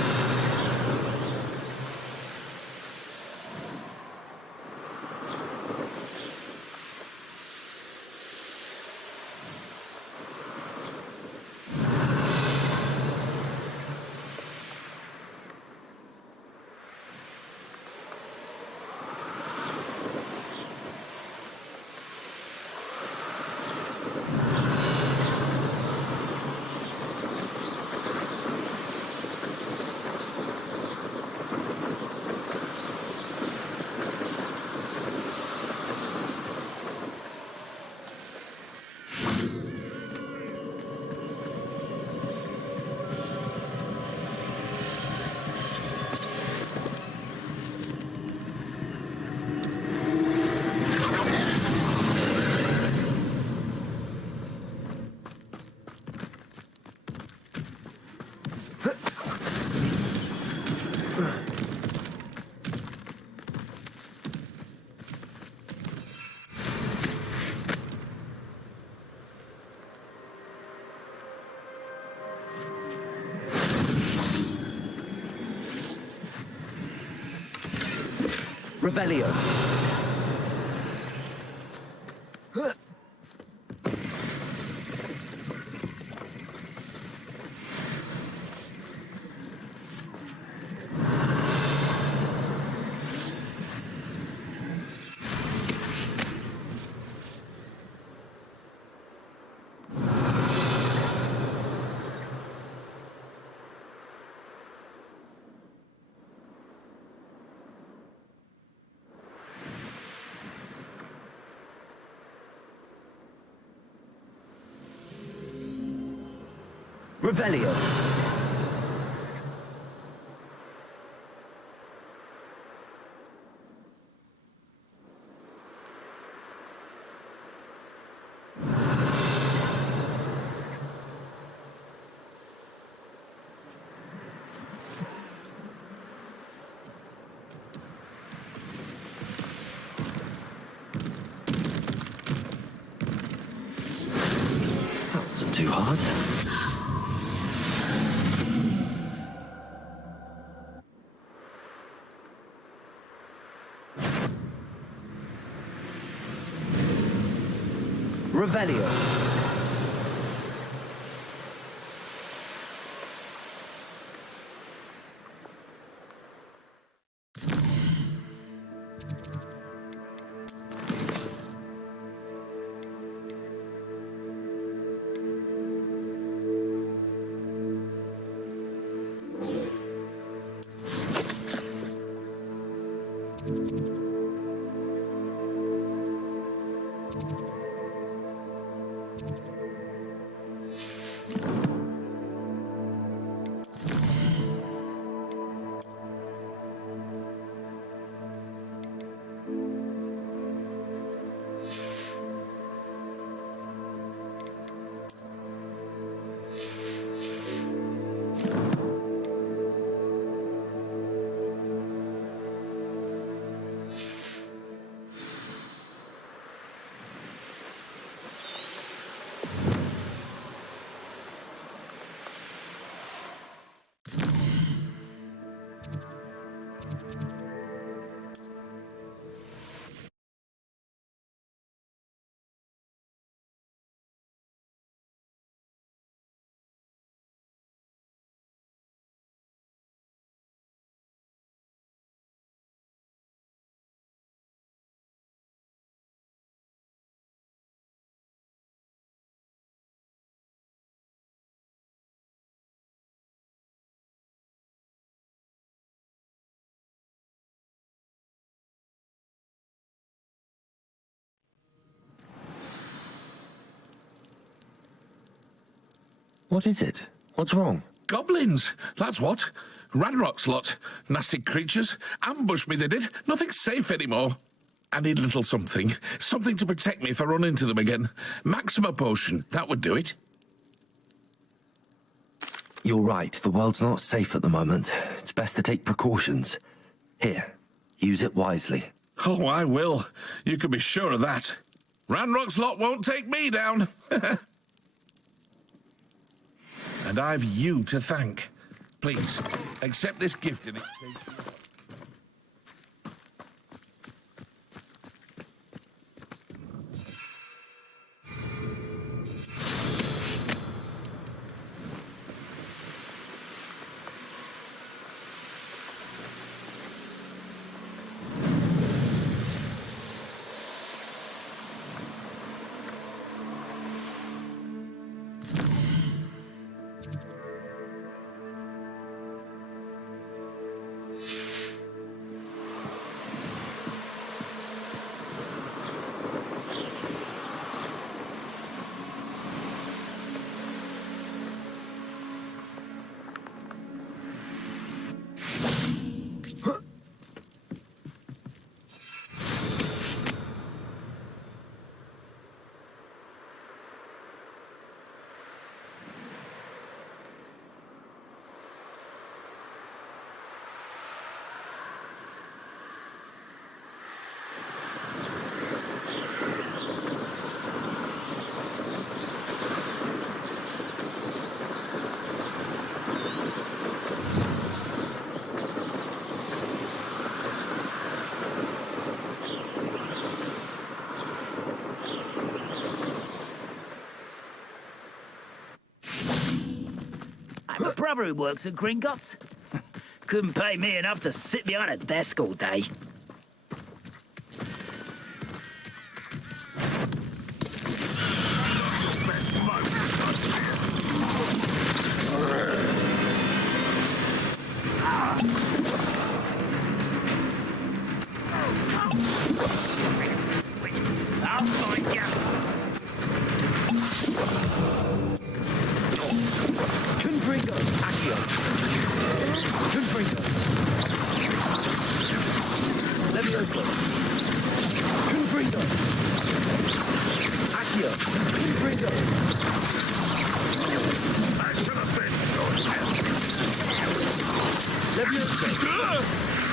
Revelio. Revelio. That wasn't too hard. Revelio. What is it? What's wrong? Goblins, that's what. Ranrock's lot. Nasty creatures. Ambushed me, they did. Nothing's safe anymore. I need a little something. Something to protect me if I run into them again. Maxima potion, that would do it. You're right, the world's not safe at the moment. It's best to take precautions. Here, use it wisely. Oh, I will. You can be sure of that. Ranrock's lot won't take me down. And I've you to thank. Please, accept this gift in exchange for your help. My brother who works at Gringotts. Couldn't pay me enough to sit behind a desk all day. I'll find you. Confringo. Accio. Confringo. Levioso. Confringo. Accio. Confringo. I should have been Levioso.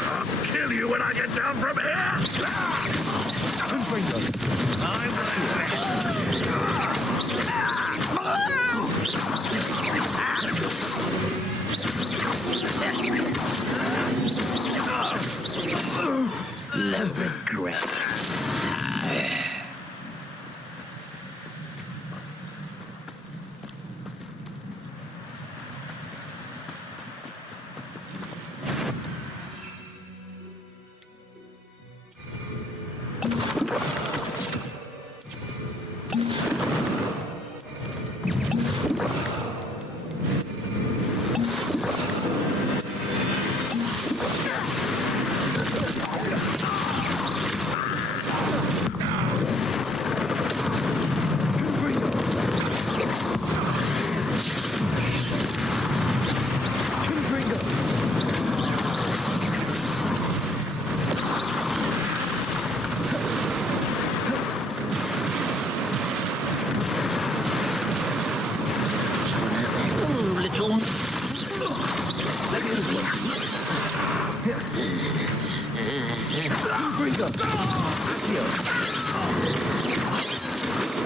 I'll kill you when I get down from here. Confringo. I'm no regret.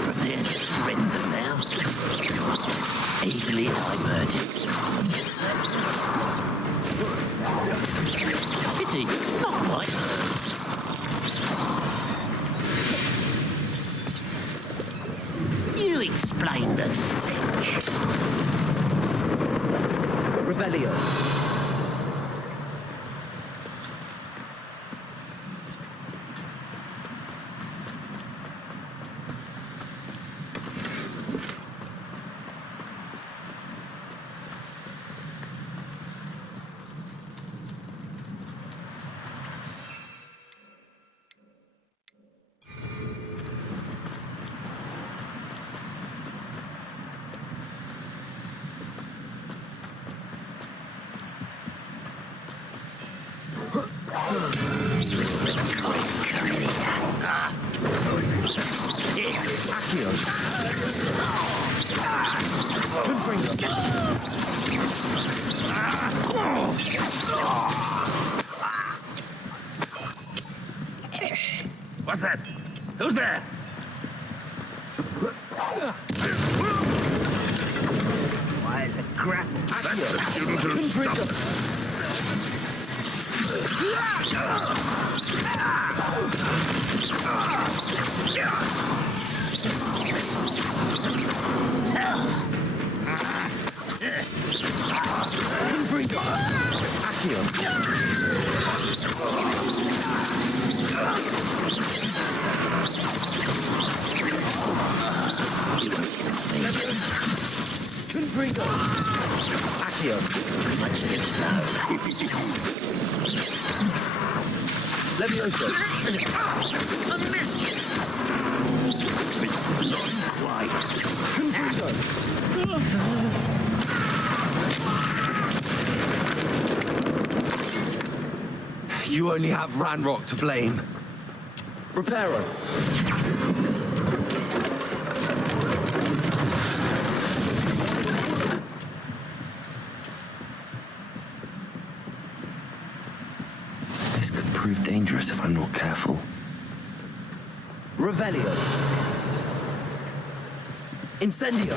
Prepare to surrender now. Easily diverted. Pity, not quite. You explain the stench. Revelio. What's that? Who's there? Why is it crap. That's the student who stopped. Confringo! Accio! Much too slow. Levioso! A miss! Not quite. Confringo! You only have Ranrock to blame. Reparo! This could prove dangerous if I'm not careful. Revelio. Incendio.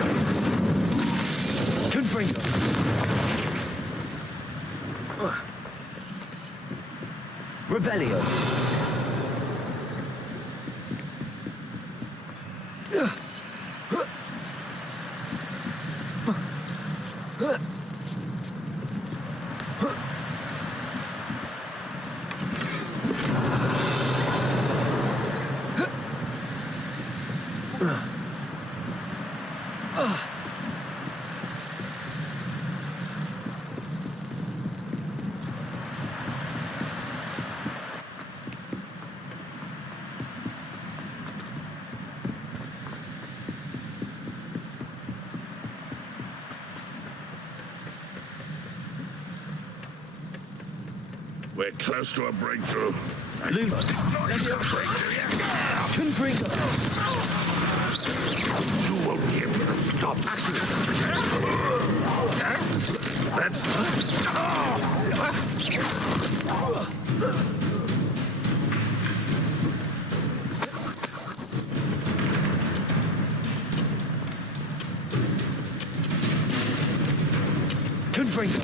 Confringo. Revelio. We're close to a breakthrough. Luma. Confringo. You won't be able to stop. That's... Confringo.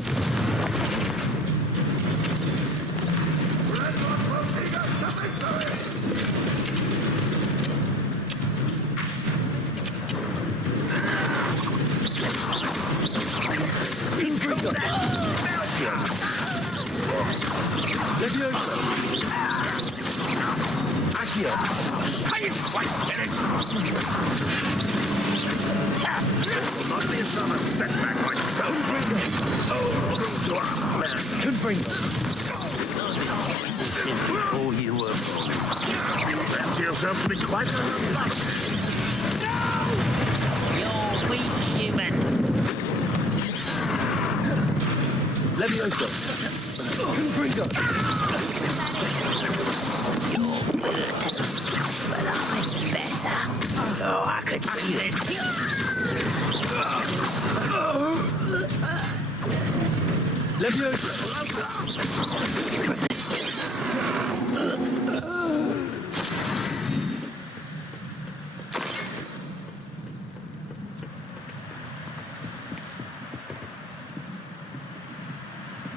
Levioso. Accio. I didn't quite get it. This will not be another setback like Confringo. Oh, true to our plan. Confringo. Before you were born. You fancy yourself to be quite a bust. No! You're weak, human. Levioso. Confringo. You're good, but I'm better. Oh, I could do this. Levioso.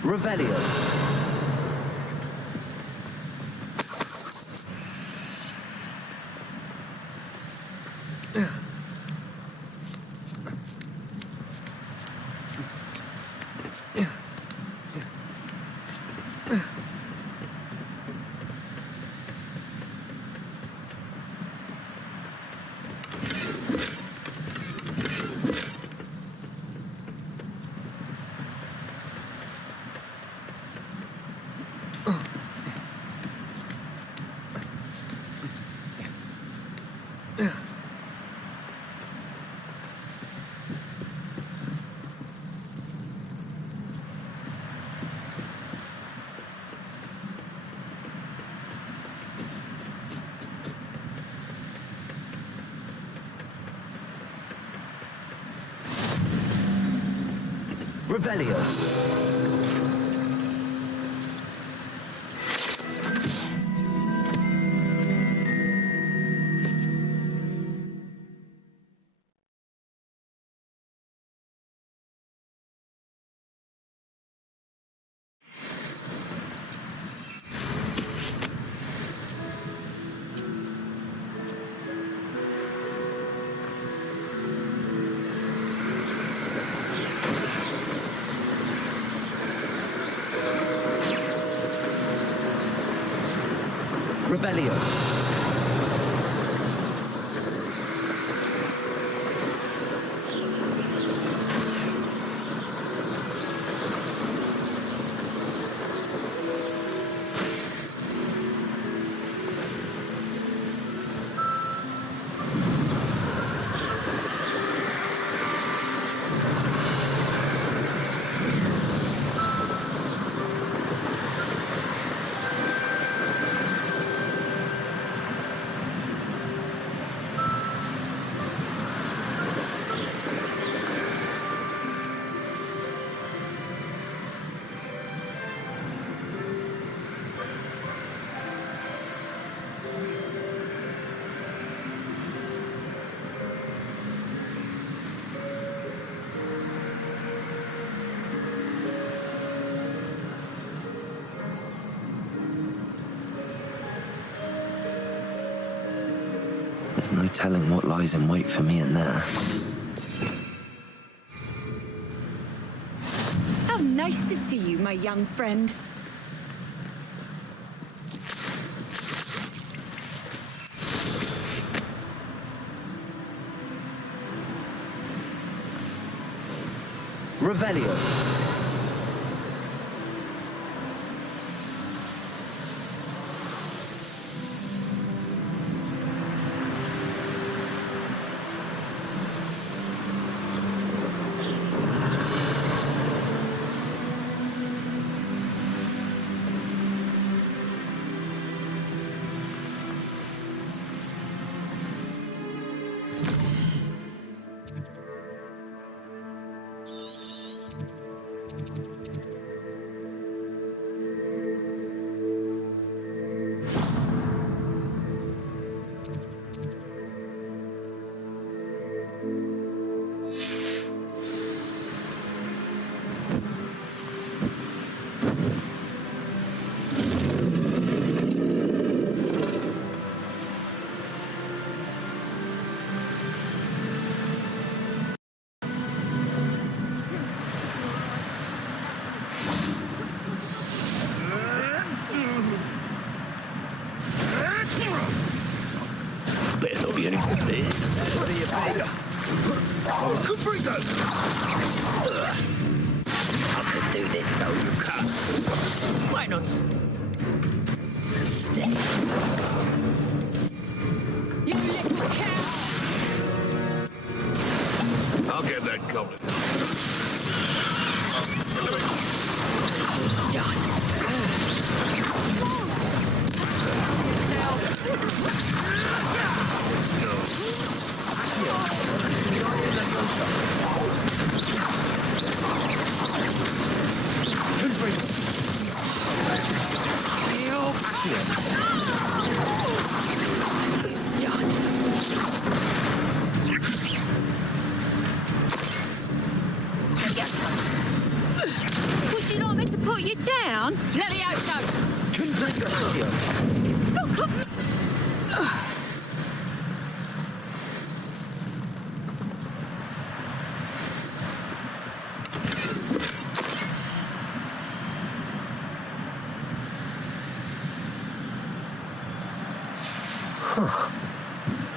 Revelio. Revelio. Revelio. There's no telling what lies in wait for me in there. How nice to see you, my young friend. Revelio. Better not be any good there. What are you made of? Oh, good breather! I can do this. No, you can't. Why not? Stay. You little cow! I'll get that goblin. Would you like me to put you down? Let me out, so. Huh.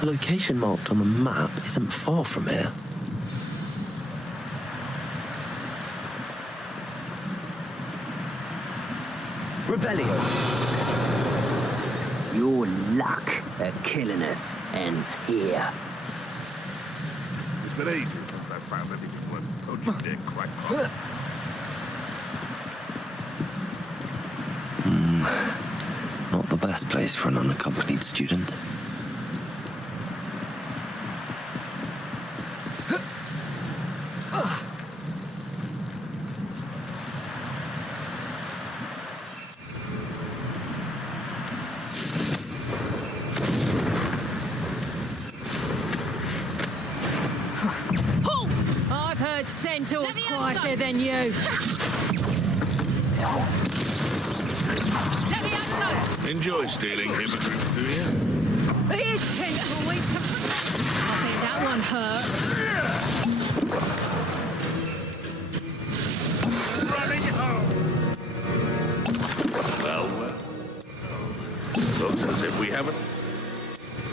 The location marked on the map isn't far from here. Revelio. Your luck at killing us ends here. It's been ages since I found anything worth poaching their crackpot. Not the best place for an unaccompanied student. I've heard Centaur's quieter than you. Let me answer! Enjoy stealing hippogriffs, do you? Here's Centaur. I think that one hurt. Running home! Well. Looks as if haven't.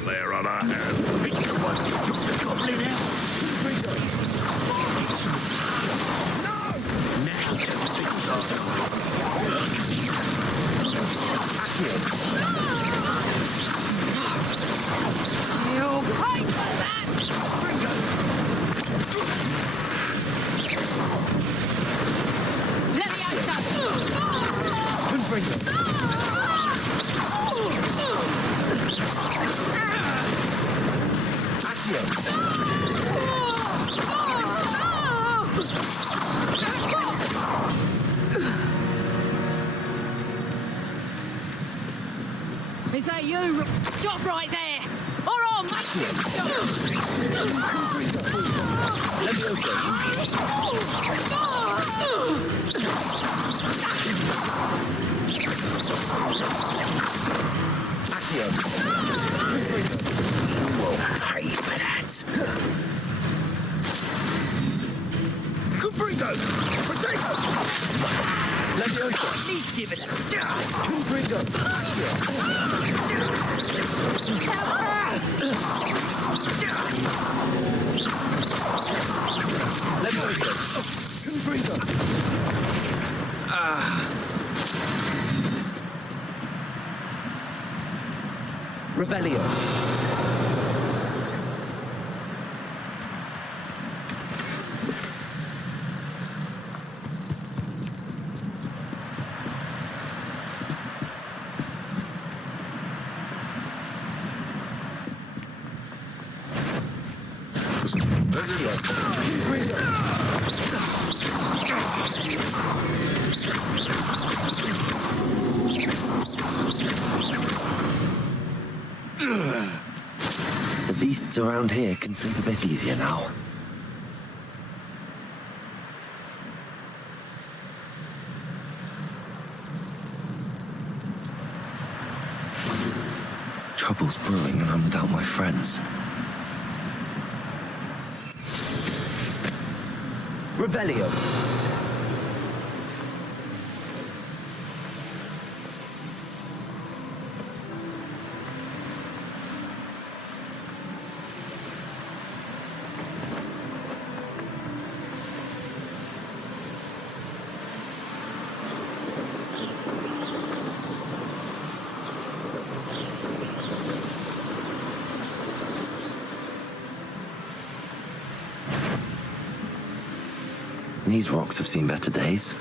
Slayer on our hands. It's the one who took the goblin out. No! Now to You'll pay for that! Is that you? Stop right there! Or I'll make you You will pay for that. Confringo! Potato! Leviosa! At least give it a Confringo! Leviosa! Confringo! Revelio. The beasts around here can sleep a bit easier now. Trouble's brewing and I'm without my friends. Revelio. These rocks have seen better days.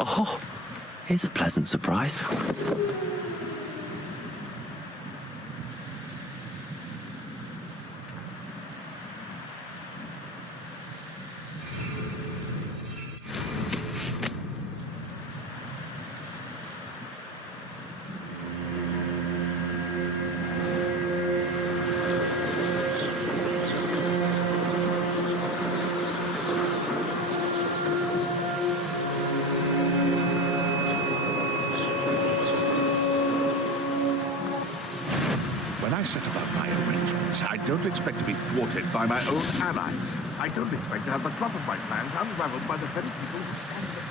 Oh, here's a pleasant surprise. When I set about my arrangements, I don't expect to be thwarted by my own allies. I don't expect to have the plot of my plans unraveled by the very people who stand there.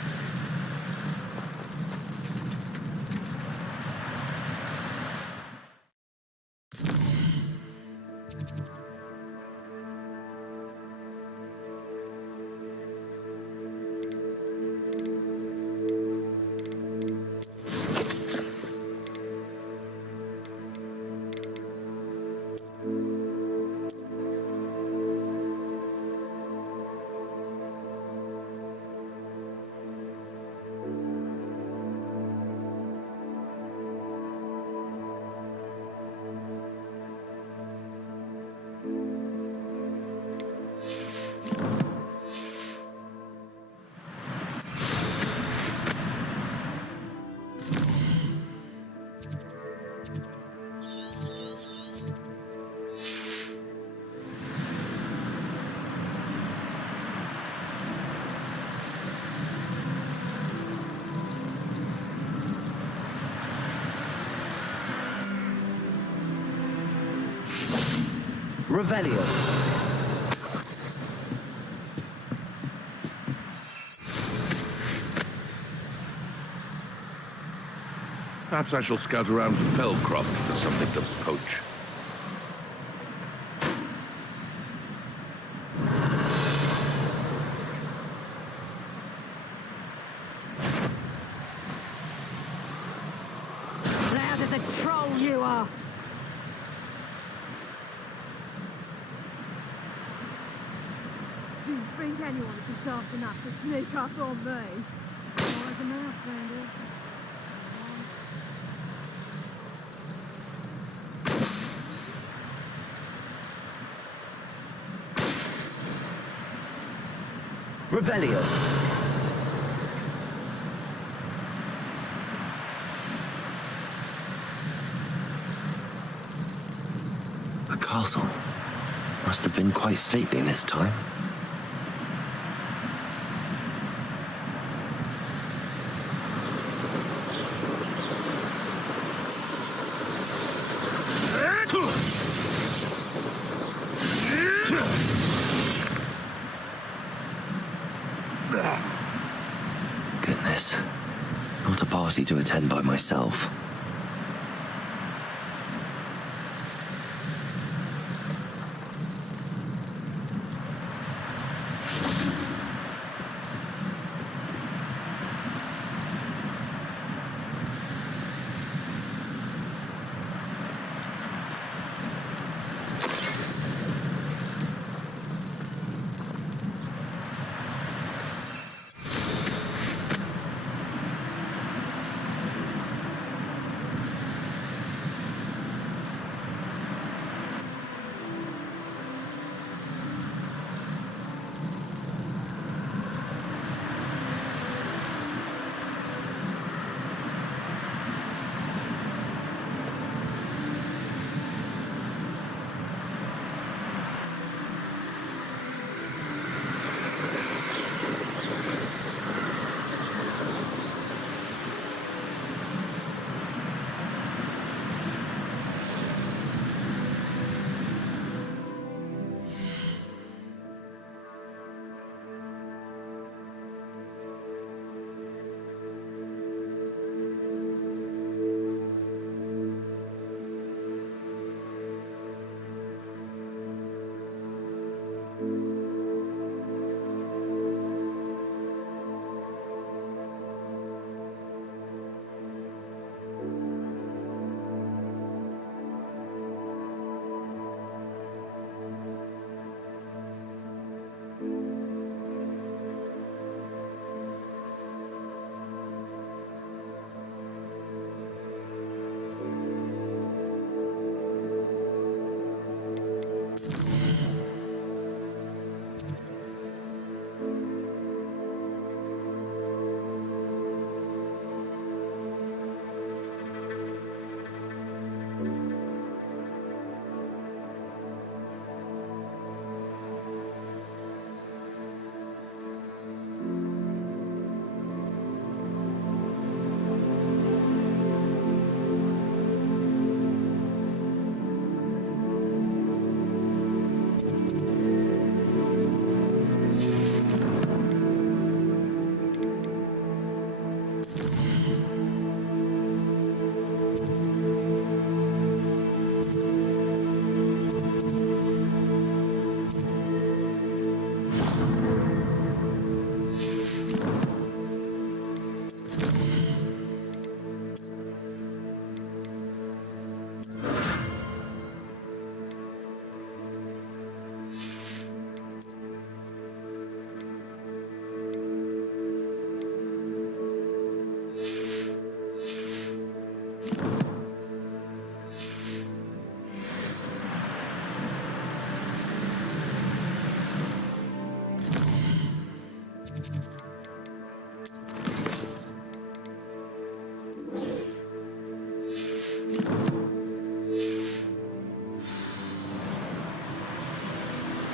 Revelio. Perhaps I shall scout around Fellcroft for something to poach. Loud as a troll you are! Do you think anyone is daft enough to sneak up on me? More as a mouth, Randy. Revelio. The castle must have been quite stately in its time. Goodness, not a party to attend by myself.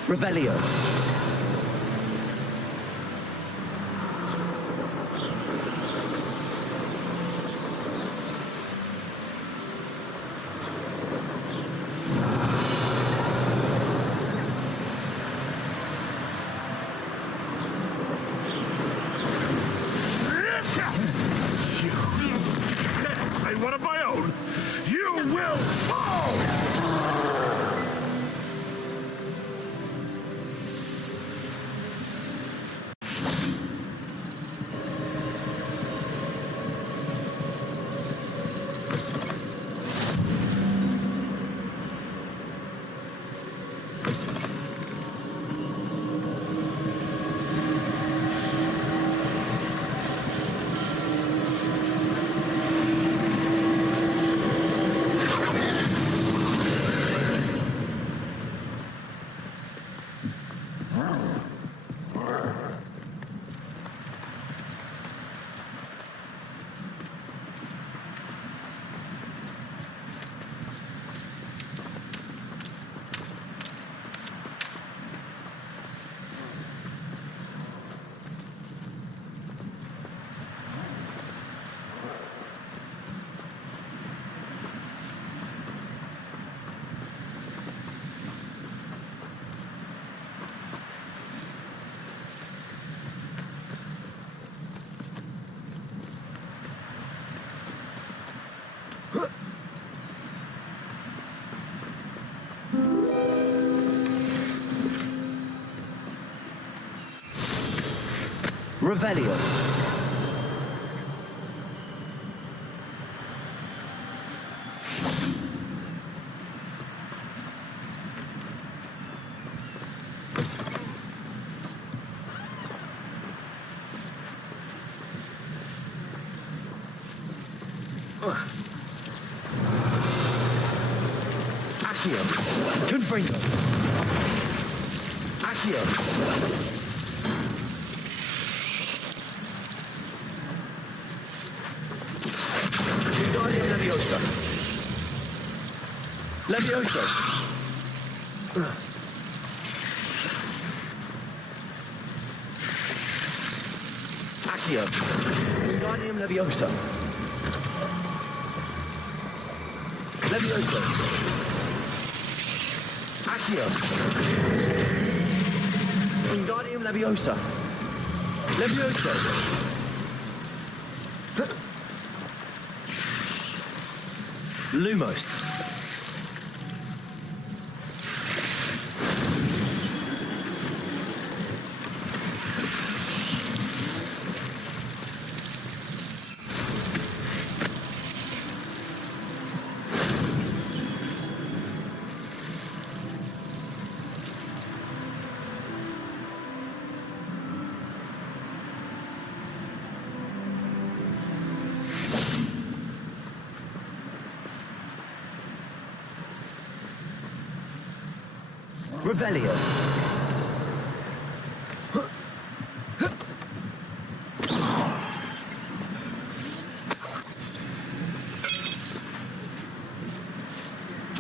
Revelio. They want to Revelio. Accio. Confringo. Accio. Wingardium Leviosa. Levioso. Accio. Wingardium Leviosa. Levioso. Accio. Wingardium Leviosa. Levioso. Lumos. Revelio.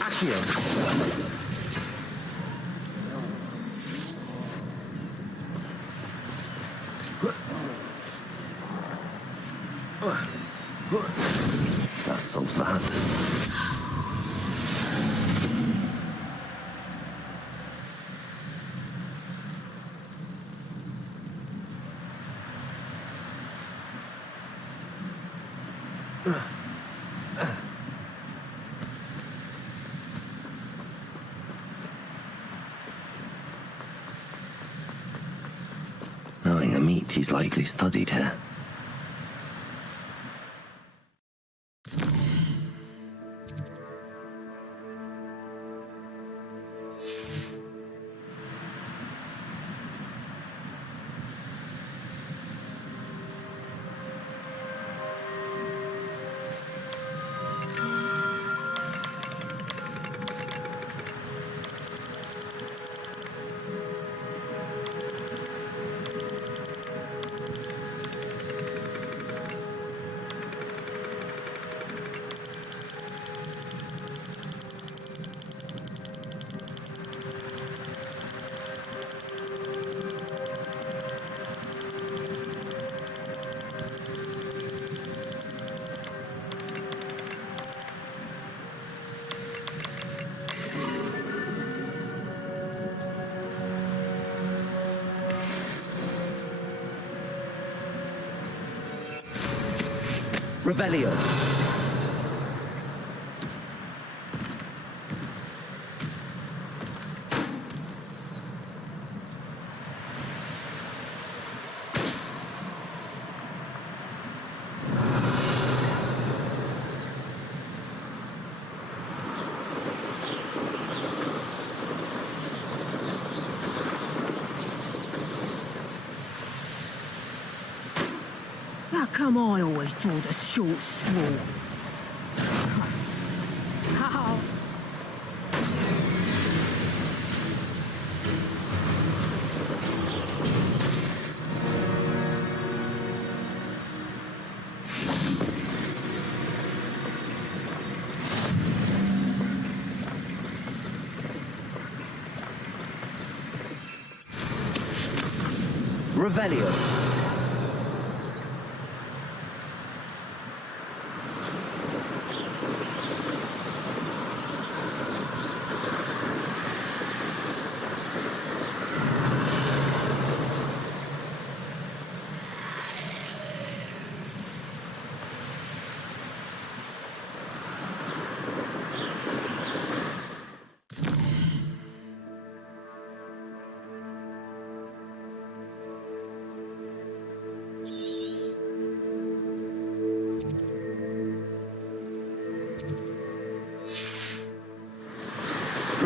Accio. That solves that. Knowing a meat, he's likely studied here. Revelio. How come I always draw the short straw? How? Revelio.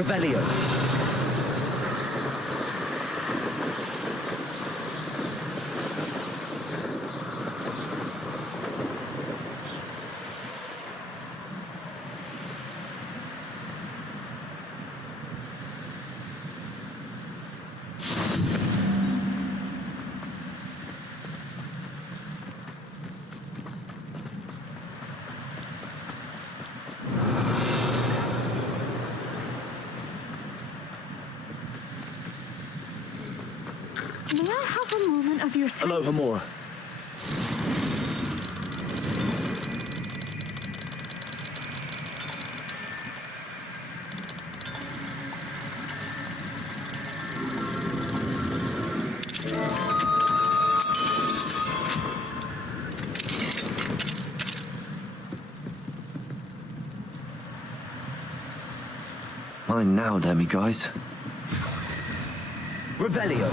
Revelio. May I have a moment of your time? Hello, Hamora. Mine now, demi-guys. Revelio.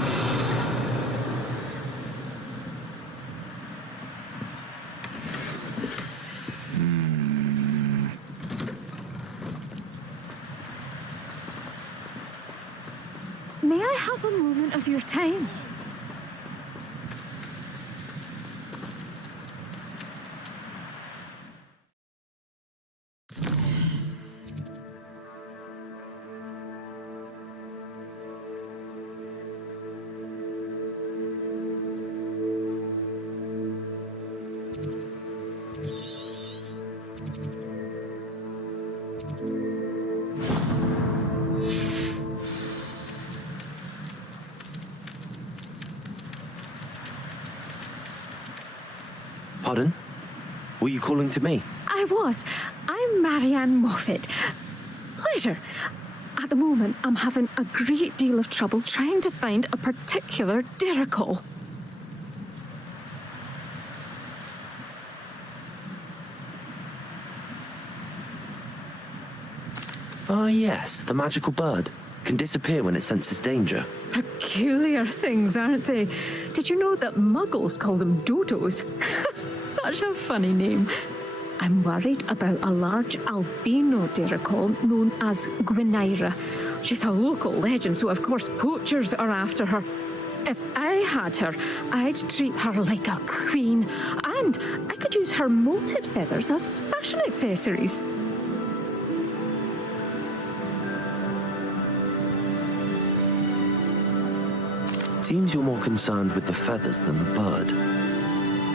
May I have a moment of your time? Pardon? Were you calling to me? I was. I'm Marianne Moffat. Pleasure. At the moment, I'm having a great deal of trouble trying to find a particular derrickle. Ah, yes, the magical bird. Can disappear when it senses danger. Peculiar things, aren't they? Did you know that muggles call them dodos? Such a funny name. I'm worried about a large albino derrickle known as Gwynaira. She's a local legend, so of course poachers are after her. If I had her, I'd treat her like a queen, and I could use her molted feathers as fashion accessories. Seems you're more concerned with the feathers than the bird.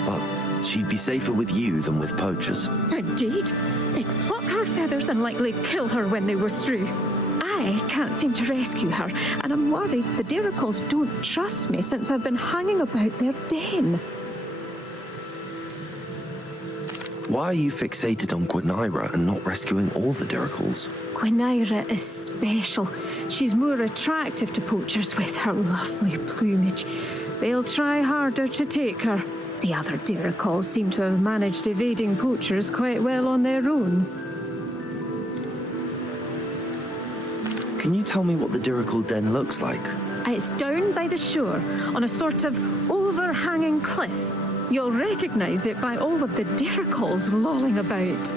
But she'd be safer with you than with poachers. Indeed. They'd pluck her feathers and likely kill her when they were through. I can't seem to rescue her, and I'm worried the derricles don't trust me since I've been hanging about their den. Why are you fixated on Gwynaira and not rescuing all the derricles? Gwynaira is special. She's more attractive to poachers with her lovely plumage. They'll try harder to take her. The other derricles seem to have managed evading poachers quite well on their own. Can you tell me what the derrickle den looks like? It's down by the shore, on a sort of overhanging cliff. You'll recognize it by all of the derricles lolling about.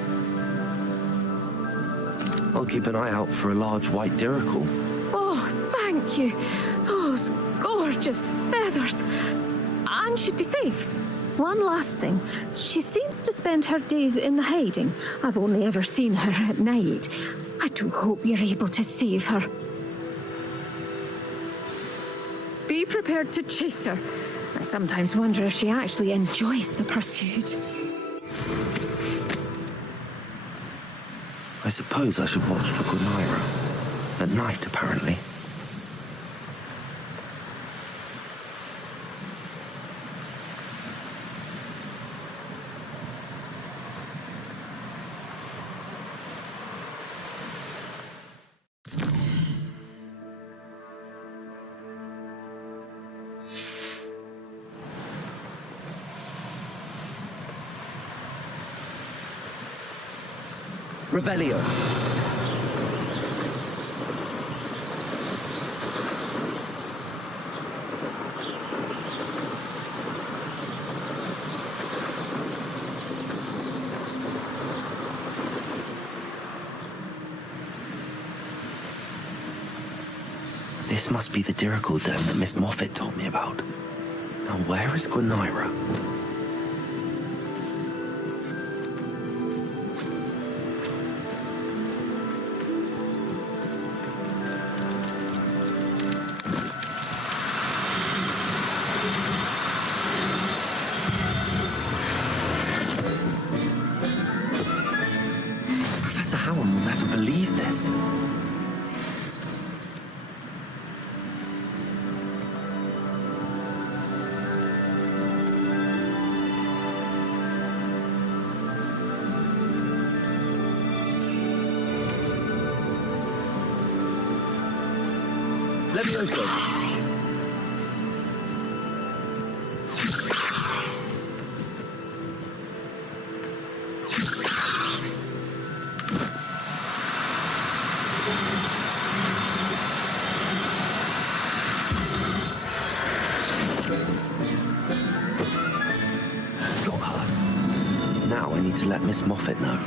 I'll keep an eye out for a large white derrickle. Oh, thank you. Those gorgeous feathers. And she'd be safe. One last thing. She seems to spend her days in hiding. I've only ever seen her at night. I do hope you're able to save her. Be prepared to chase her. I sometimes wonder if she actually enjoys the pursuit. I suppose I should watch for Gwynaira. At night, apparently. Revelio. This must be the Dirical den that Miss Moffat told me about. Now, where is Gwenira? Professor Howard will never believe this. Levioso. Got her. Now I need to let Miss Moffat know.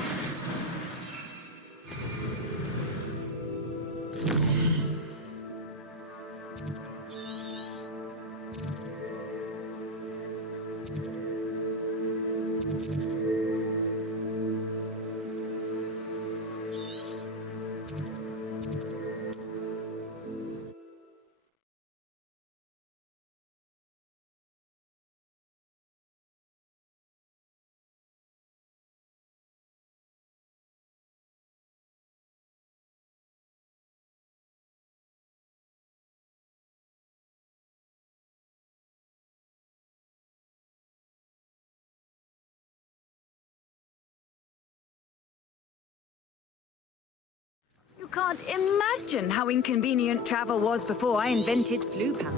You can't imagine how inconvenient travel was before I invented flu power.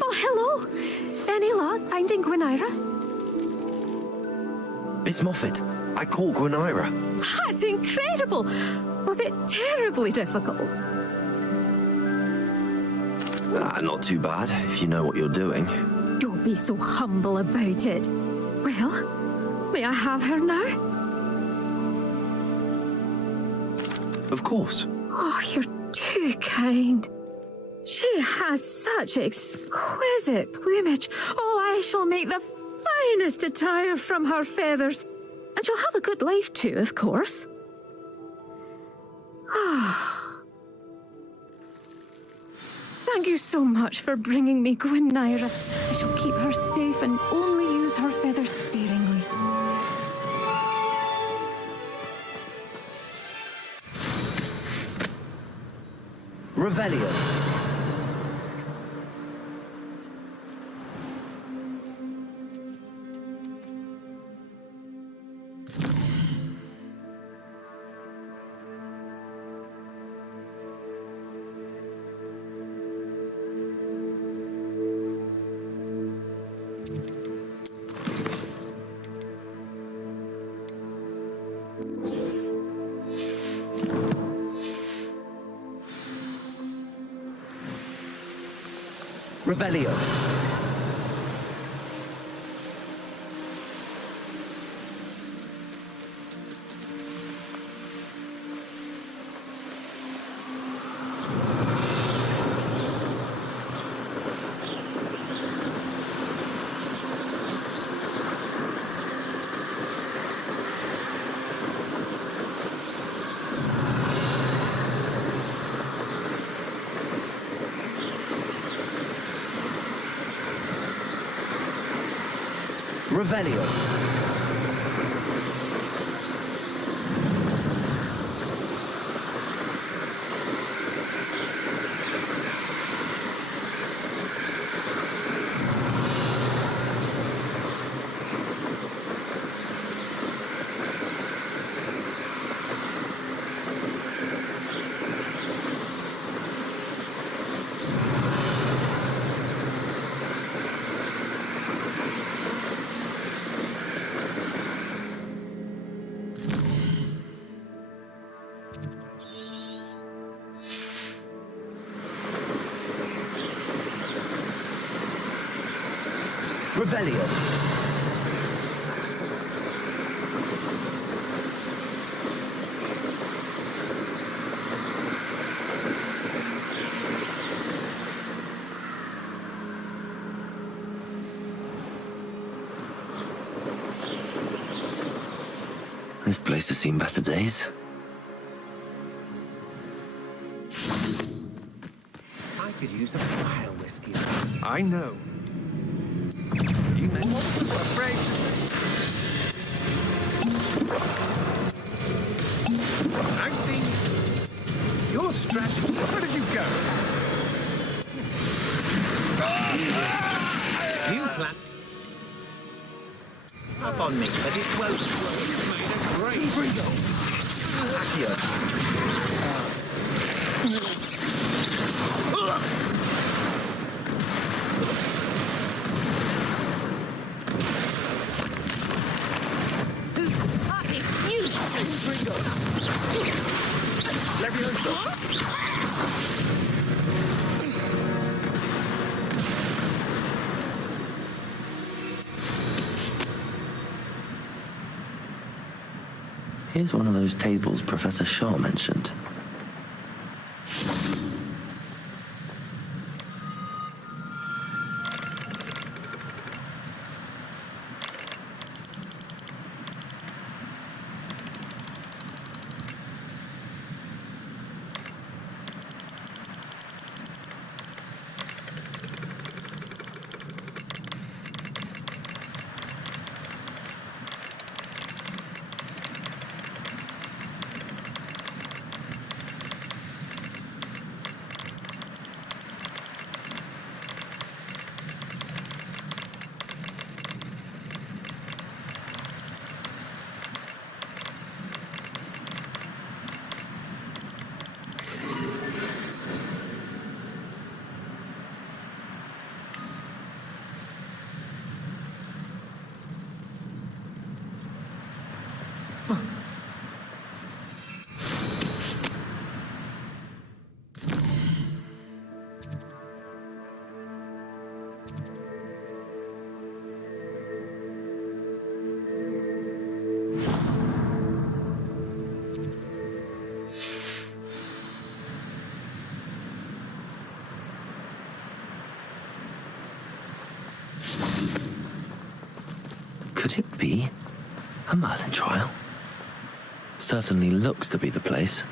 Oh, hello. Any luck finding Gwenira? Miss Moffat, I caught Gwenira. That's incredible. Was it terribly difficult? Not too bad, if you know what you're doing. Don't be so humble about it. Well, may I have her now? Of course. Oh, you're too kind. She has such exquisite plumage. Oh, I shall make the finest attire from her feathers. And she'll have a good life too, of course. Ah. Thank you so much for bringing me Gwenira. I shall keep her safe and only use her feathers sparingly. Revelio. Revelio. Revelio. Revelio. This place has seen better days. I could use a fire whiskey. I know. You may afraid I've seen your strategy. Where did you go? You plan up on me, but it won't work. You've made a great Gringo. Accio. Here's one of those tables Professor Shaw mentioned. Could it be a Merlin trial? Certainly looks to be the place.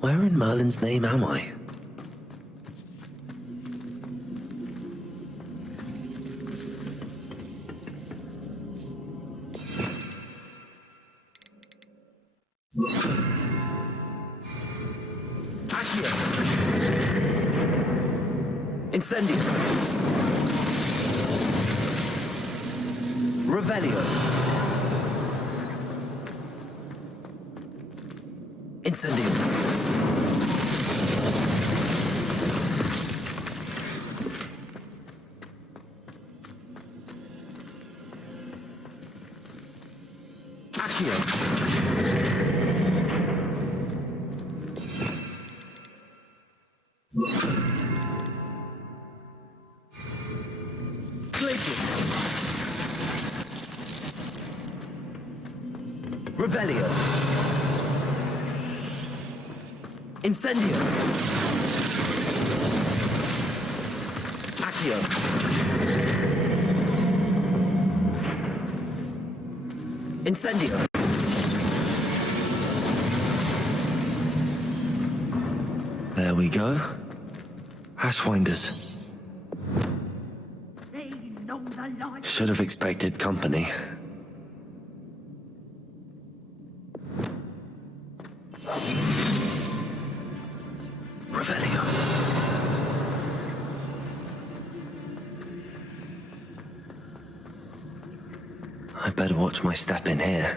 Where in Merlin's name am I? Incendio. Revelio. Incendio. Revelio. Incendio. Accio. Incendio. There we go. Ashwinders. Should have expected company. Revelio. I better watch my step in here.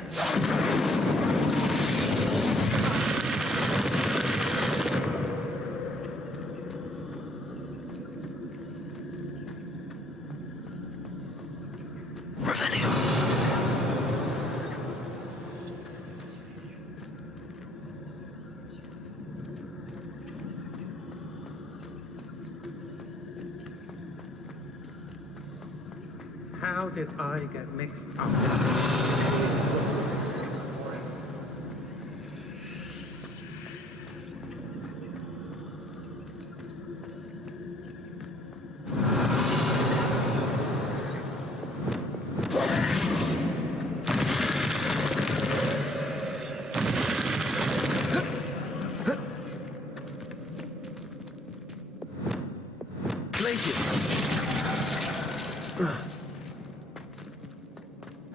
How did I get mixed up?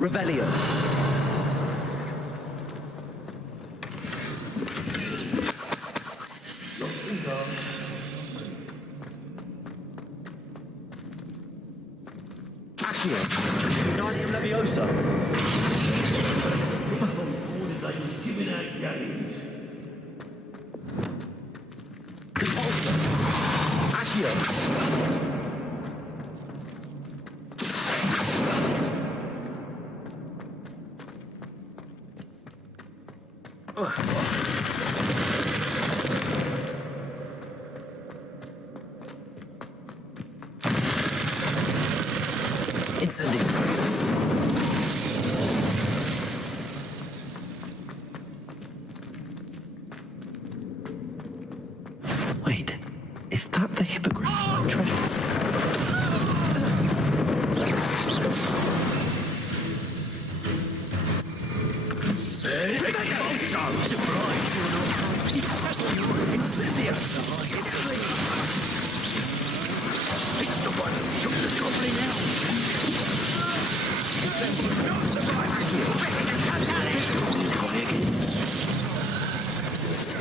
Revelio. Accio. Guardian Leviosa. Repulsor. Accio. Incendio. Wait, is that the hippogriff I treasure? It's the one who took the goblin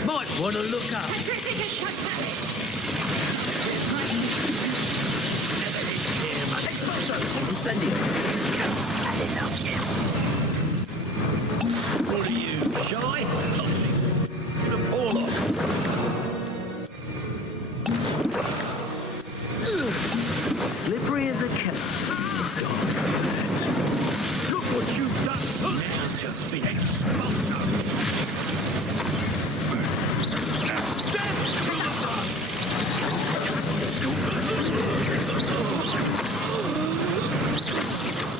might want to look up. Incendio. What are you, shy? The ball off. Slippery as a cat. Look what you've done. Now to finish.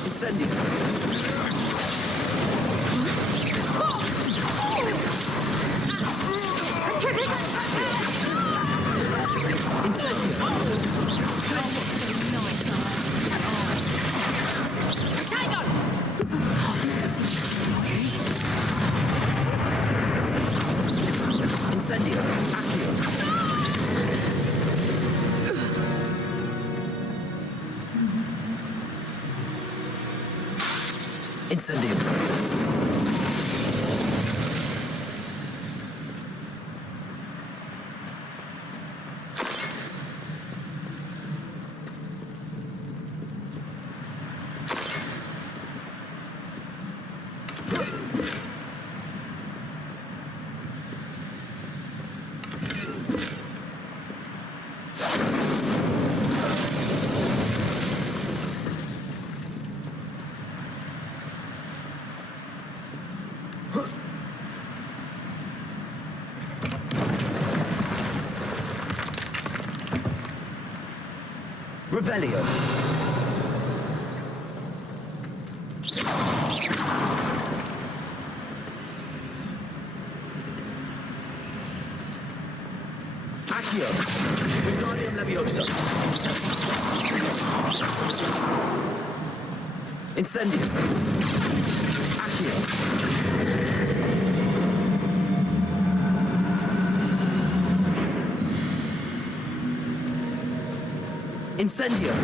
Incendio. Incendio. Accio. Incendio. Revelio. Accio. Guardian Leviosa. Incendio. Accio. Incendio.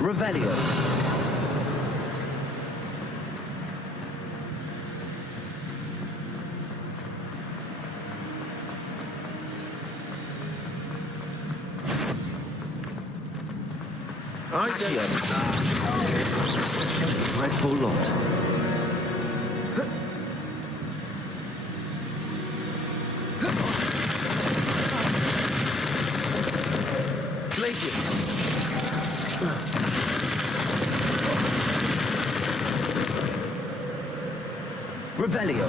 Revelio. Accio. Dreadful lot. Revelio.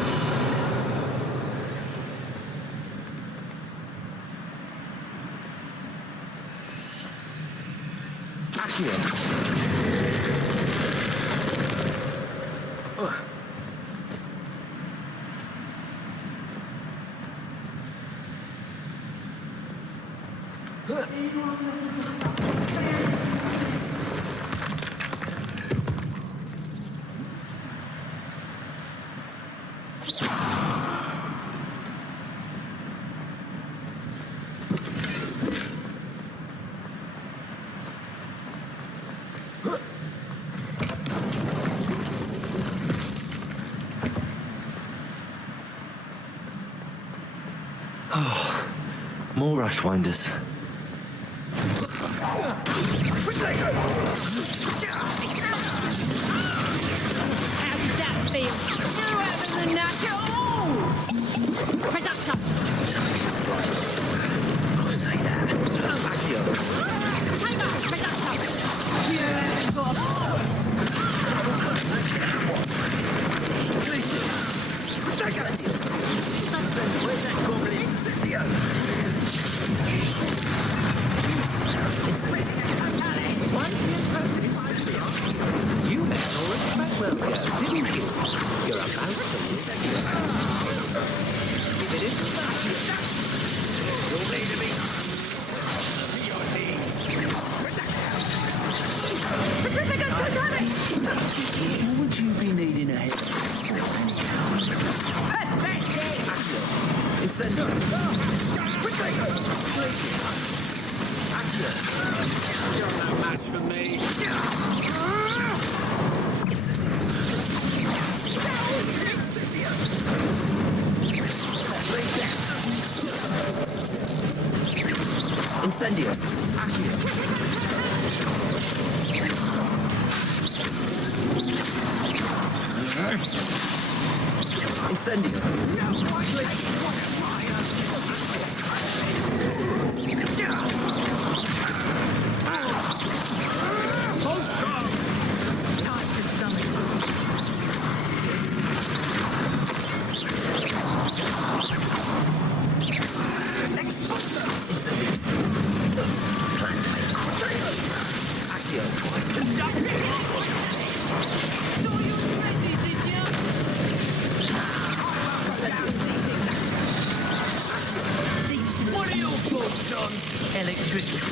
Accio. Oh, more rushwinders. How did that feel? No other than that at all! Productive! Something's not right. I'll say that. Hang on, productive! You haven't got Where's that goblin? You met Ulrich Bagwell here, didn't you? You're a bastard. If it isn't that, you'll need to be to your knees. What would you be needing a head? Incendio. You're no match for me. Incendio. Incendio. What are your thoughts on electricity?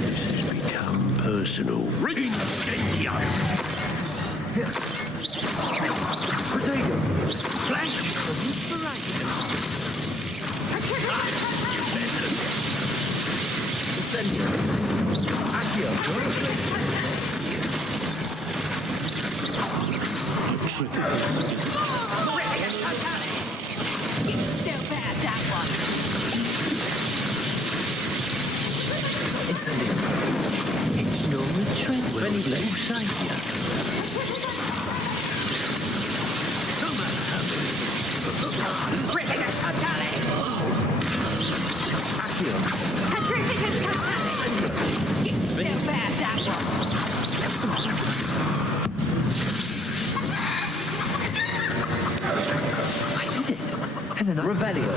This has become personal. Incendio! Potato! Flash of inspiration! Incendio. Accio. still bad, that one. Incendio. It's no retreat. Very little saviour. Terrific totale! Accio. Terrific totale! It's still bad, that one. I did it. And then Revelio.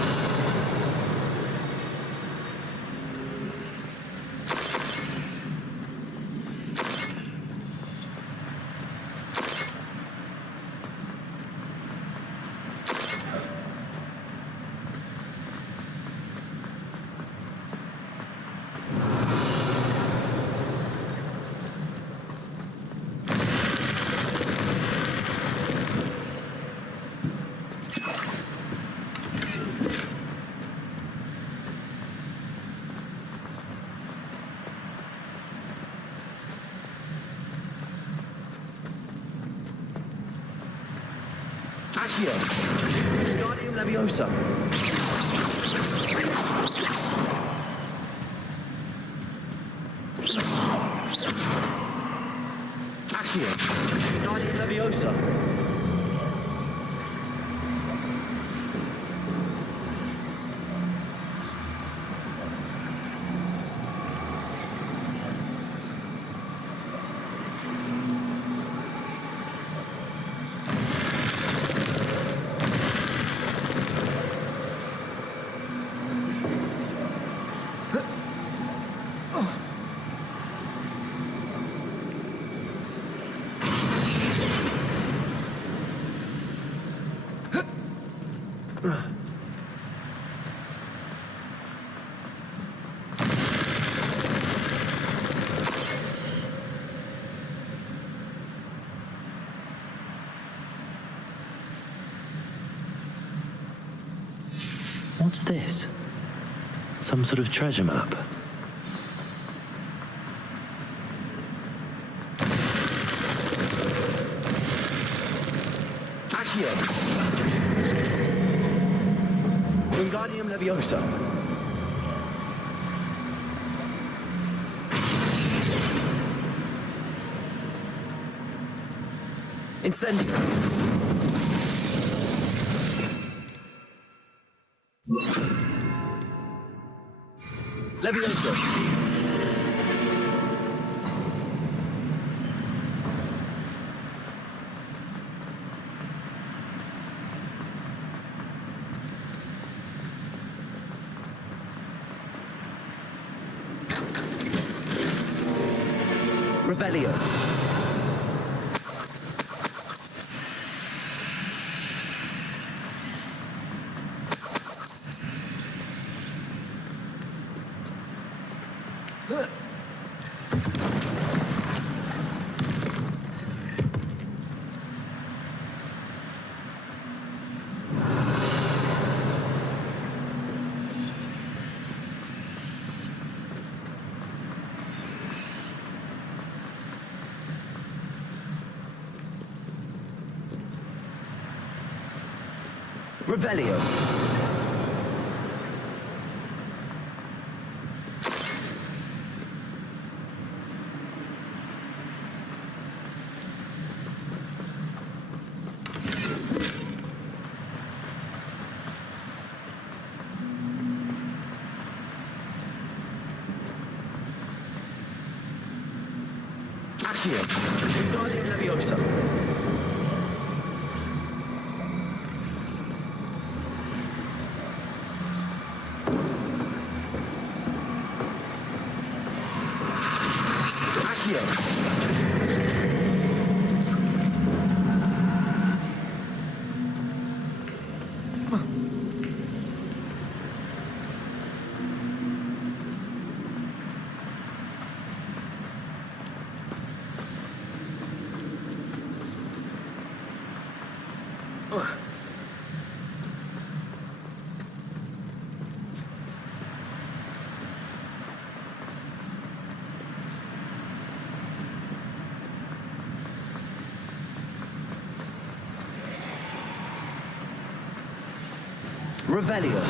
Accio. Guardium Leviosa. Accio. Guardium Leviosa. What's this? Some sort of treasure map? Accio! Wingardium Leviosa! Incendio! Leviosa! Revelio. Revelio. Accio. Wingardium Leviosa. Revelio.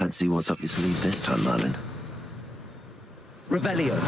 Let's see what's up your sleeve this time, Merlin. Revelio.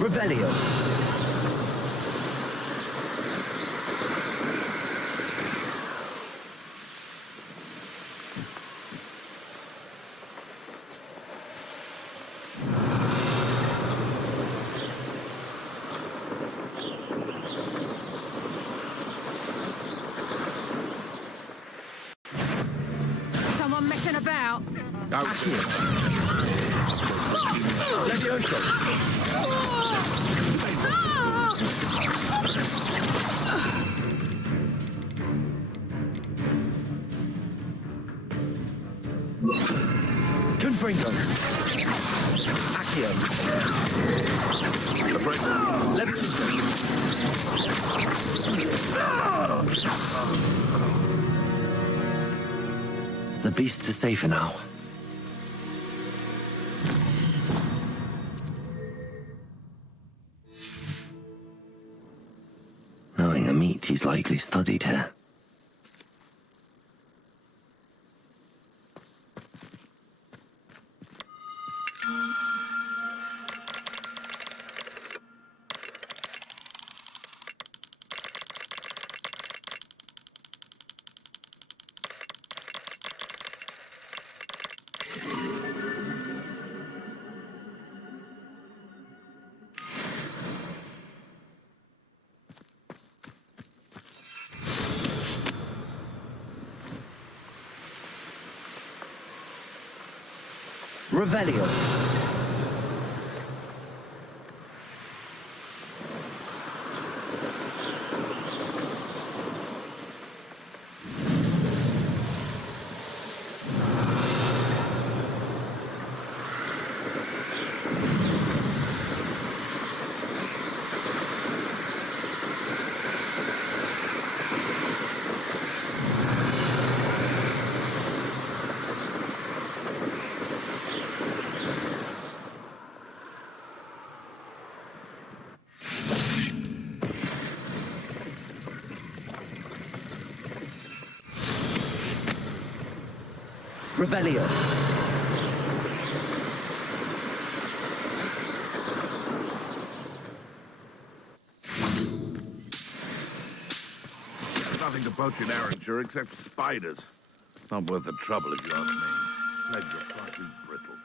Revelio. Someone messing about? Levioso. Confringo. Accio. Levioso. The beasts are safer now. Knowing a meat, he's likely studied here. Revelio. Revelio. Nothing to poach in Arranger except spiders. Not worth the trouble, if you ask me. Legs are far too brittle.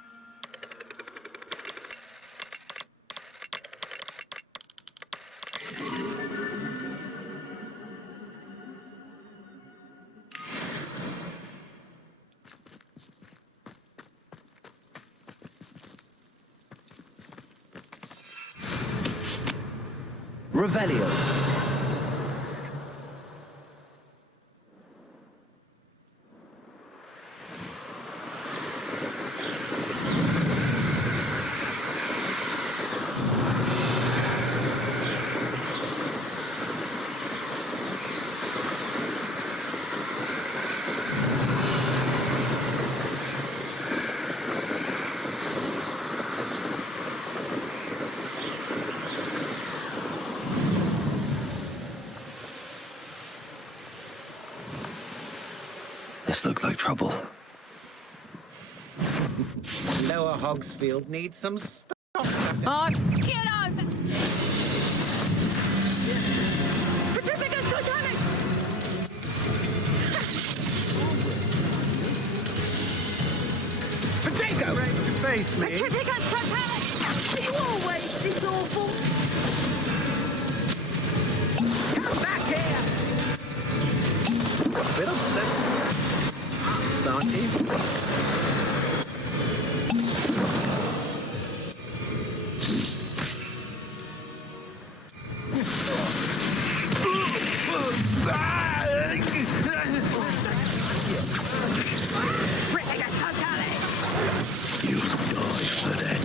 Revelio. This looks like trouble. Lower Hogsfield needs some stock. Oh, get on! Petrificus Totalis! Potato! Ready to face me? Petrificus Totalis! Are you always this awful? Come back here! Bit upset. Aren't you? You die for that.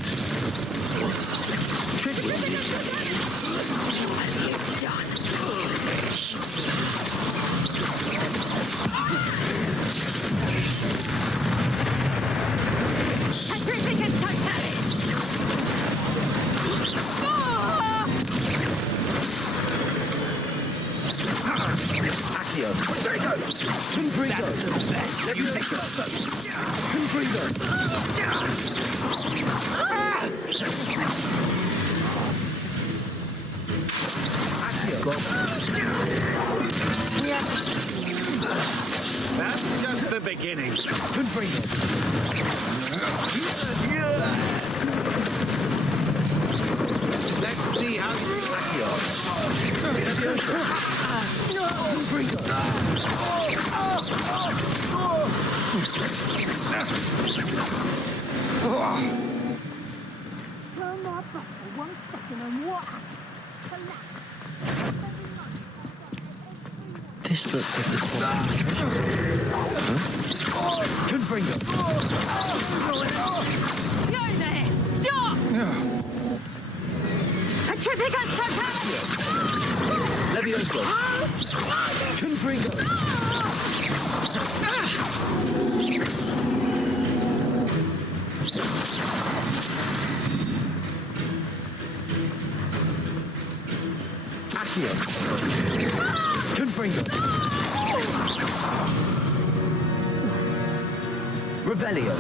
Accio. Confringo. Confringo. That's just the beginning. Confringo. Let's see how you Turn that back for 1 second and what happened? This looks like the spot. Confringo. You're there! Stop! Petrificus totalus! Levioso. Confringo. Accio. Confringo. Revelio.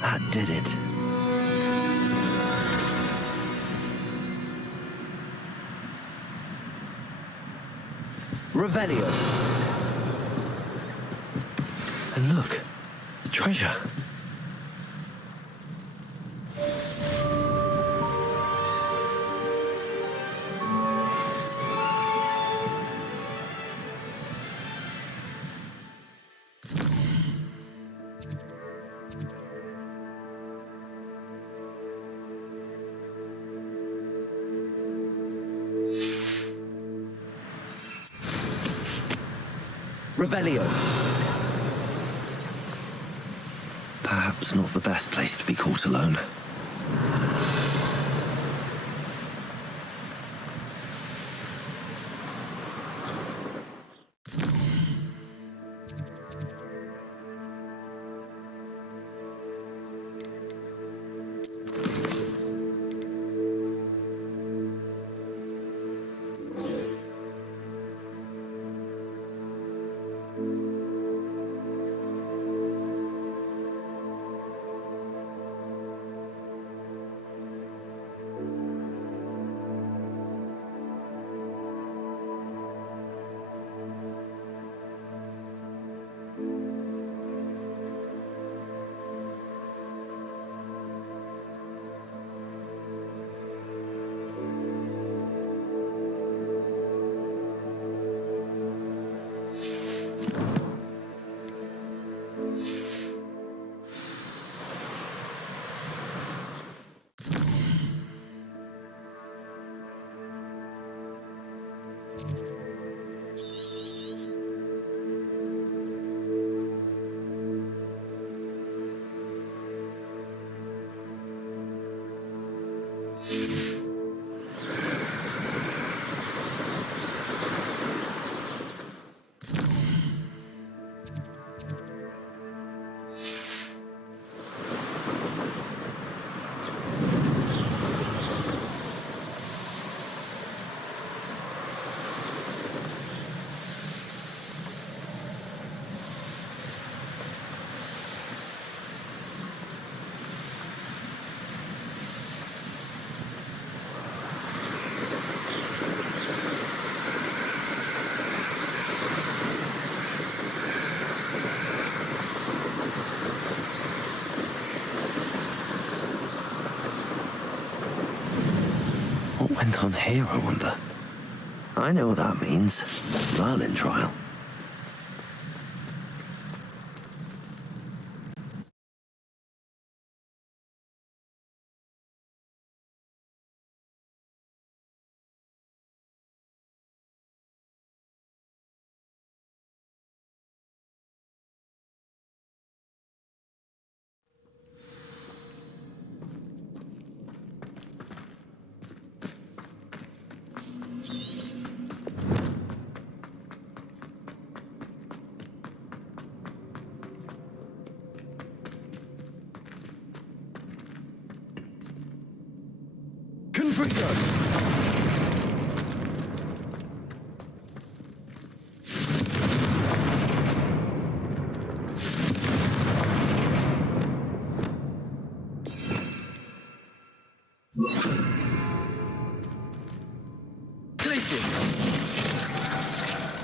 That did it. Revelio. And look, the treasure. Revelio. Perhaps not the best place to be caught alone. What went on here, I wonder? I know what that means. Merlin trial.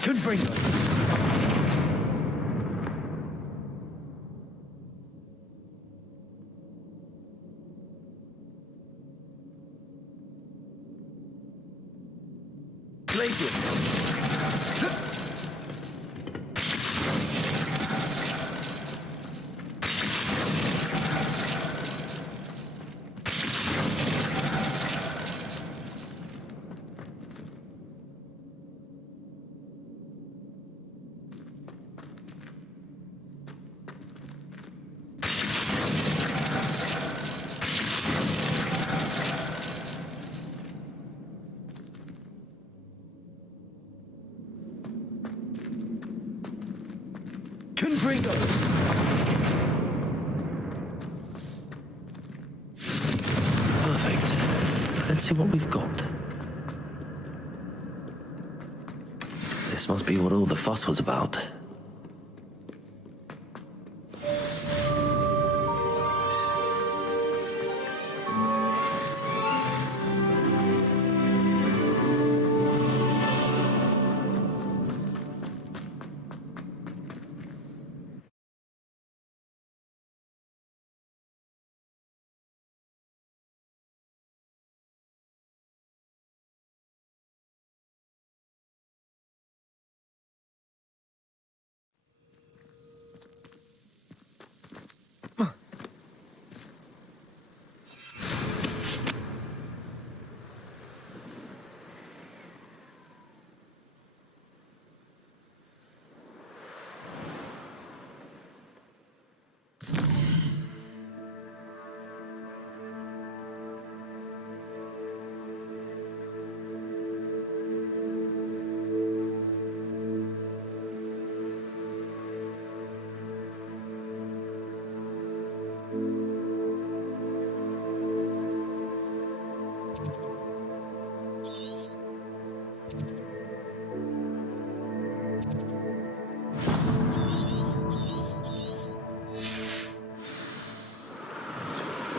Confringo. Glacius. Confringo. Perfect. Let's see what we've got. This must be what all the fuss was about.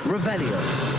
Revelio.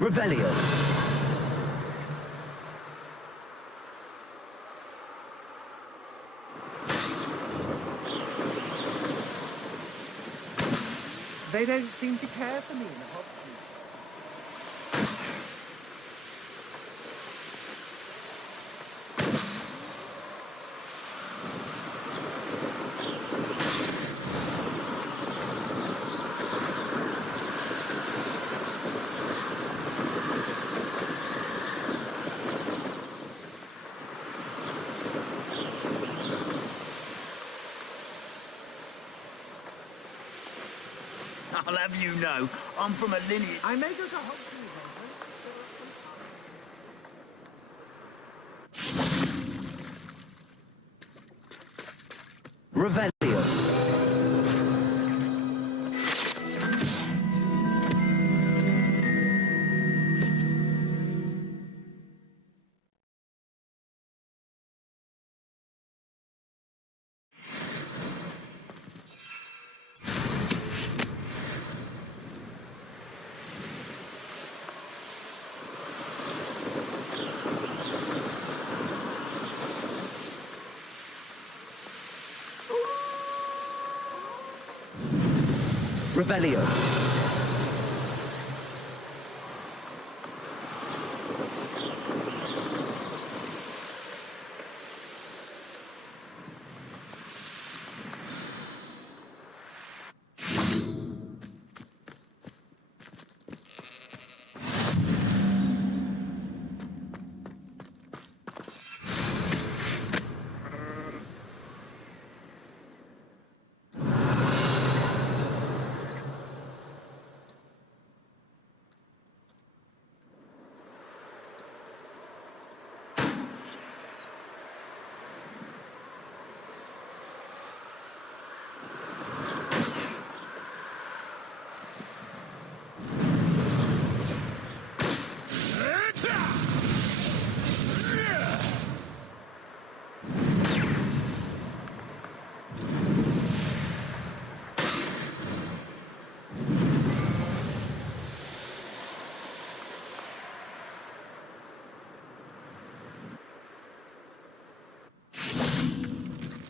Revelio. They don't seem to care for me in the Hogwarts. I'll have you know, I'm from a lineage. I may go to Hogwarts. Revelio. Revelio.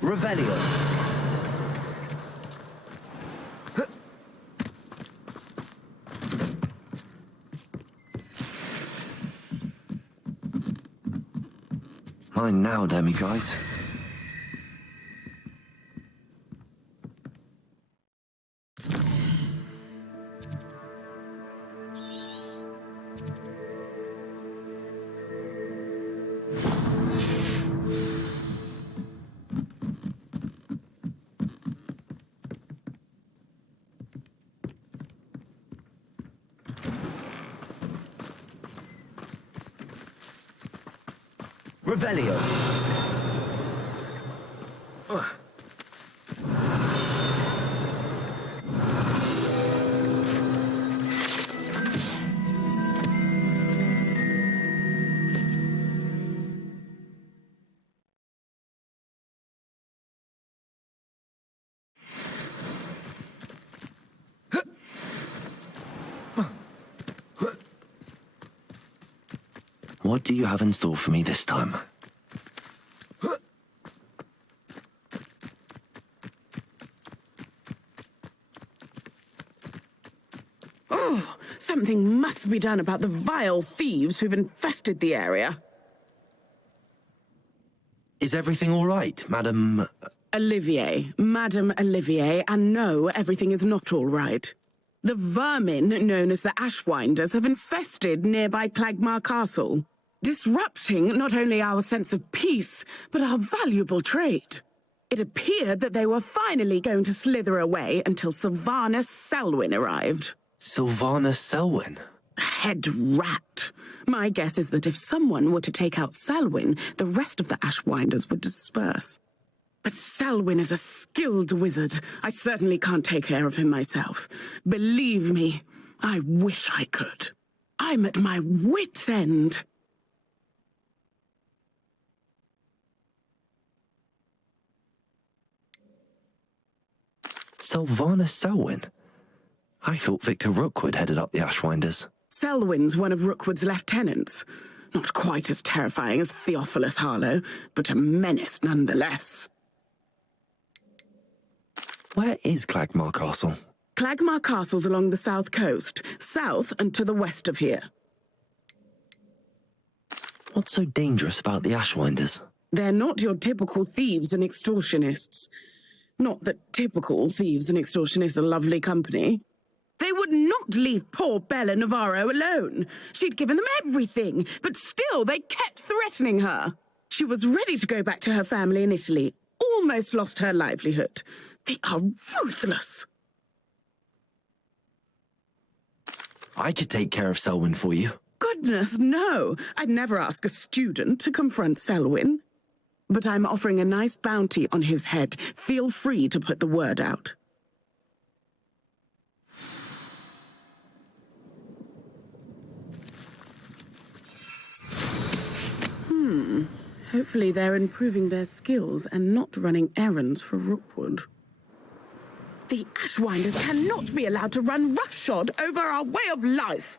Revelio. Mine now, demiguise. Revelio. What do you have in store for me this time? Oh, something must be done about the vile thieves who've infested the area. Is everything all right, Madam... Olivier, Madame Olivier, and no, everything is not all right. The vermin known as the Ashwinders have infested nearby Clagmar Castle, disrupting not only our sense of peace, but our valuable trade. It appeared that they were finally going to slither away until Sylvanus Selwyn arrived. Sylvanus Selwyn? Head rat. My guess is that if someone were to take out Selwyn, the rest of the Ashwinders would disperse. But Selwyn is a skilled wizard. I certainly can't take care of him myself. Believe me, I wish I could. I'm at my wit's end. Sylvanus Selwyn? I thought Victor Rookwood headed up the Ashwinders. Selwyn's one of Rookwood's lieutenants. Not quite as terrifying as Theophilus Harlow, but a menace nonetheless. Where is Clagmar Castle? Clagmar Castle's along the south coast, south and to the west of here. What's so dangerous about the Ashwinders? They're not your typical thieves and extortionists. Not that typical thieves and extortionists are lovely company. They would not leave poor Bella Navarro alone. She'd given them everything, but still they kept threatening her. She was ready to go back to her family in Italy, almost lost her livelihood. They are ruthless. I could take care of Selwyn for you. Goodness, no! I'd never ask a student to confront Selwyn. But I'm offering a nice bounty on his head. Feel free to put the word out. Hopefully they're improving their skills and not running errands for Rookwood. The Ashwinders cannot be allowed to run roughshod over our way of life!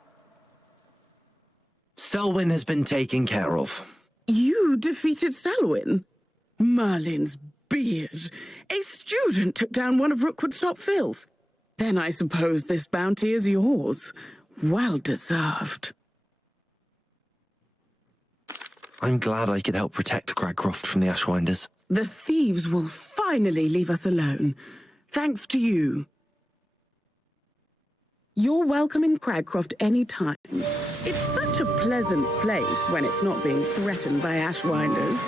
Selwyn has been taken care of. You defeated Selwyn? Merlin's beard. A student took down one of Rookwood's top filth. Then I suppose this bounty is yours. Well deserved. I'm glad I could help protect Cragcroft from the Ashwinders. The thieves will finally leave us alone. Thanks to you. You're welcome in Cragcroft any time. It's such a pleasant place when it's not being threatened by Ashwinders.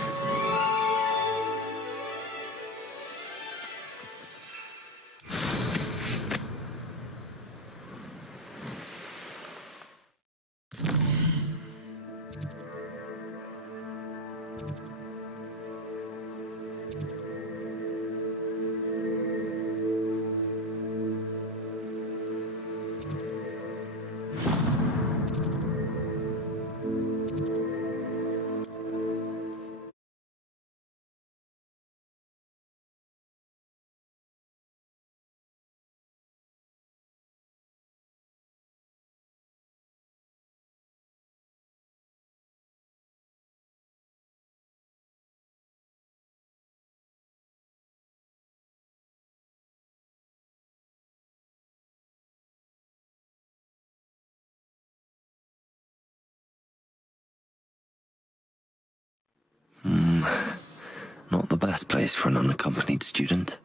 Not the best place for an unaccompanied student.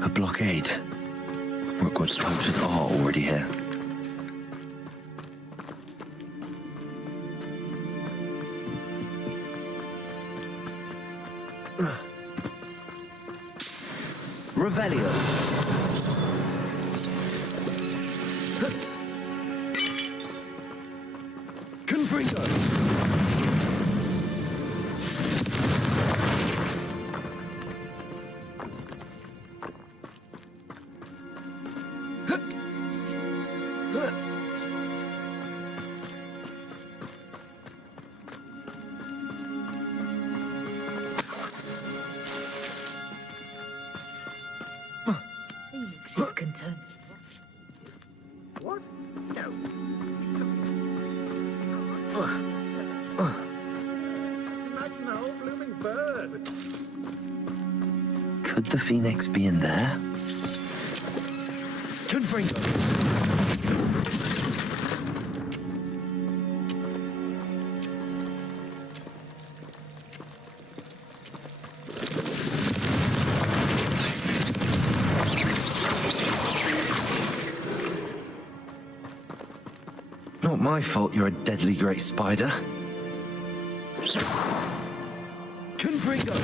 A blockade. Rookwood's poachers are already here. Revelio. Confringo. What? No. Imagine a whole blooming bird. Could the Phoenix be in there? Confringo. Not my fault you're a deadly great spider. Confringo. Confringo!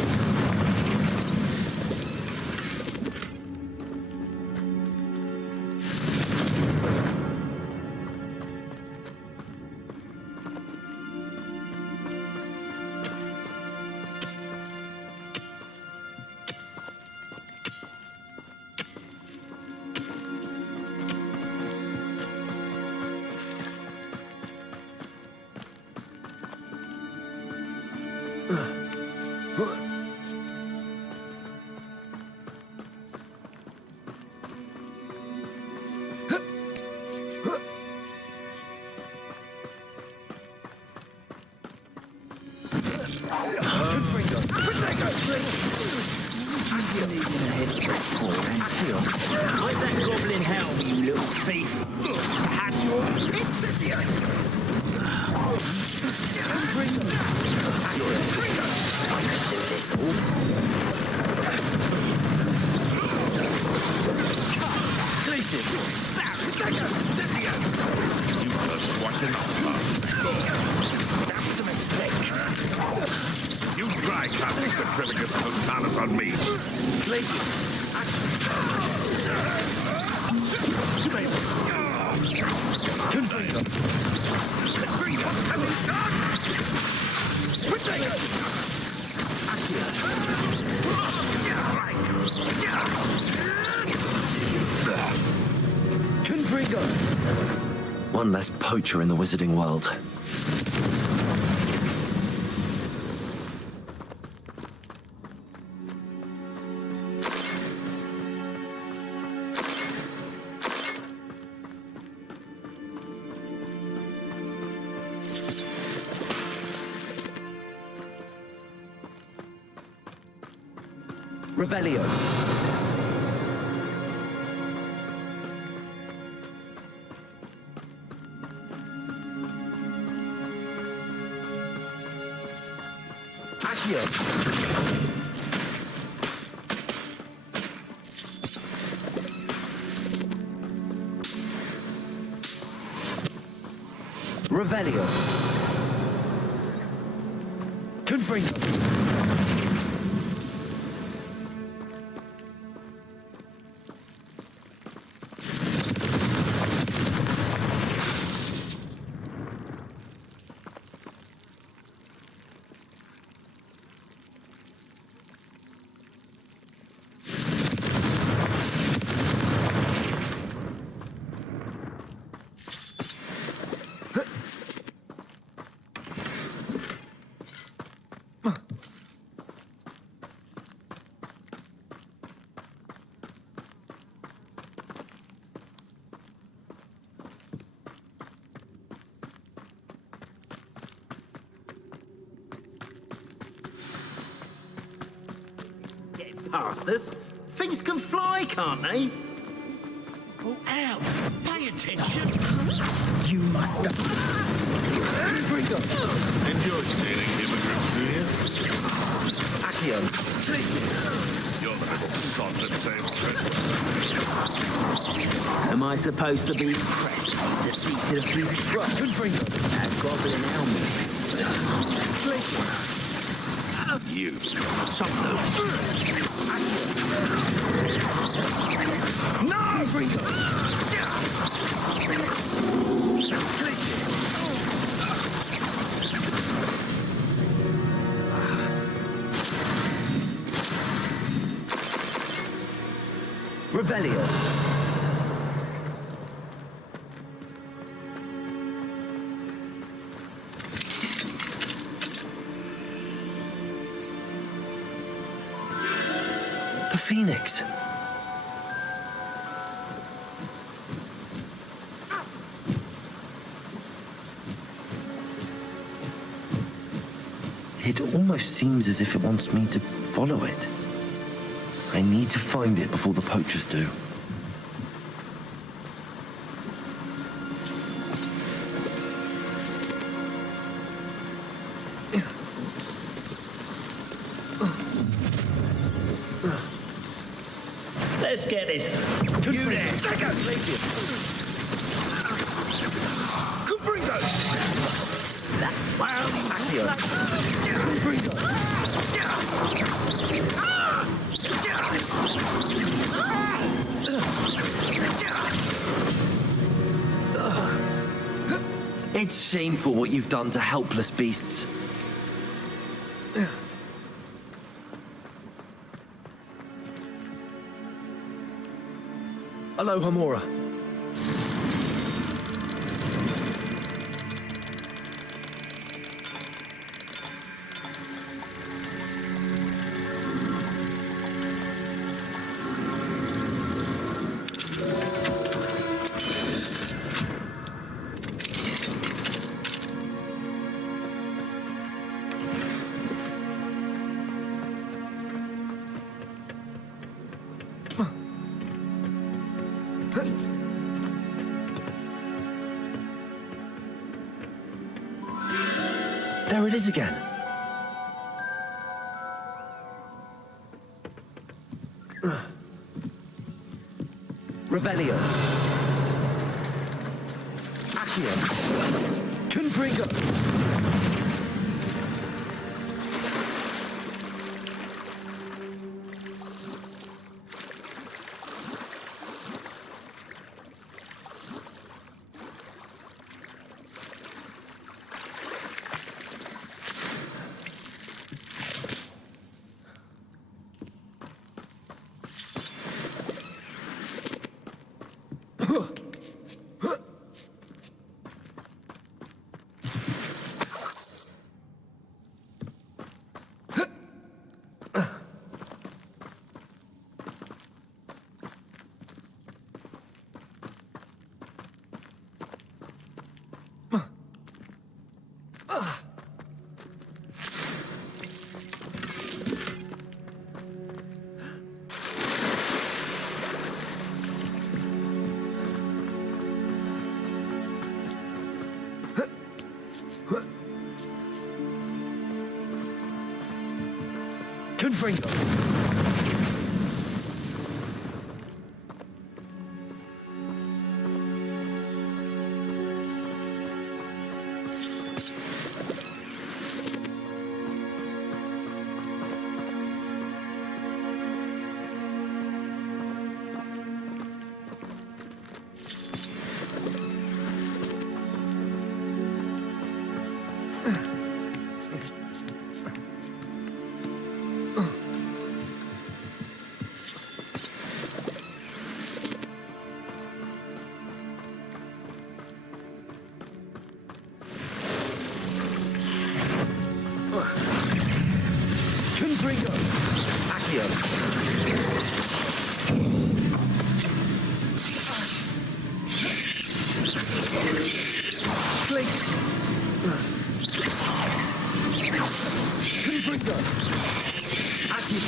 Where's that goblin helm, you little thief? Perhaps you're... It's Scythian! You're a stringer! I can do this all. Glacius! Protego! Scythian! You heard quite enough. That was a mistake. You try casting the Trivicus Totalis on me. Glacius! One less poacher in the wizarding world. Revelio. Accio. Revelio. Confringo. Past us. Things can fly, can't they? Oh, ow! Pay attention! You must have... Enjoy stealing immigrants, do you? Accio. You're the little sod that saves Christmas. Am I supposed to be impressed you defeated a few trucks? That goblin helmet. You. Some of those. No! Revelio. The Phoenix. It almost seems as if it wants me to follow it. I need to find it before the poachers do. Let's get this. You there. Take out, Confringo! That wild... Accio. Confringo! It's shameful what you've done to helpless beasts. Aloha, Mora. There it is again. Revelio. Accio. Confringo. Confringo. Confringo. Accio. Place. Confringo. Accio.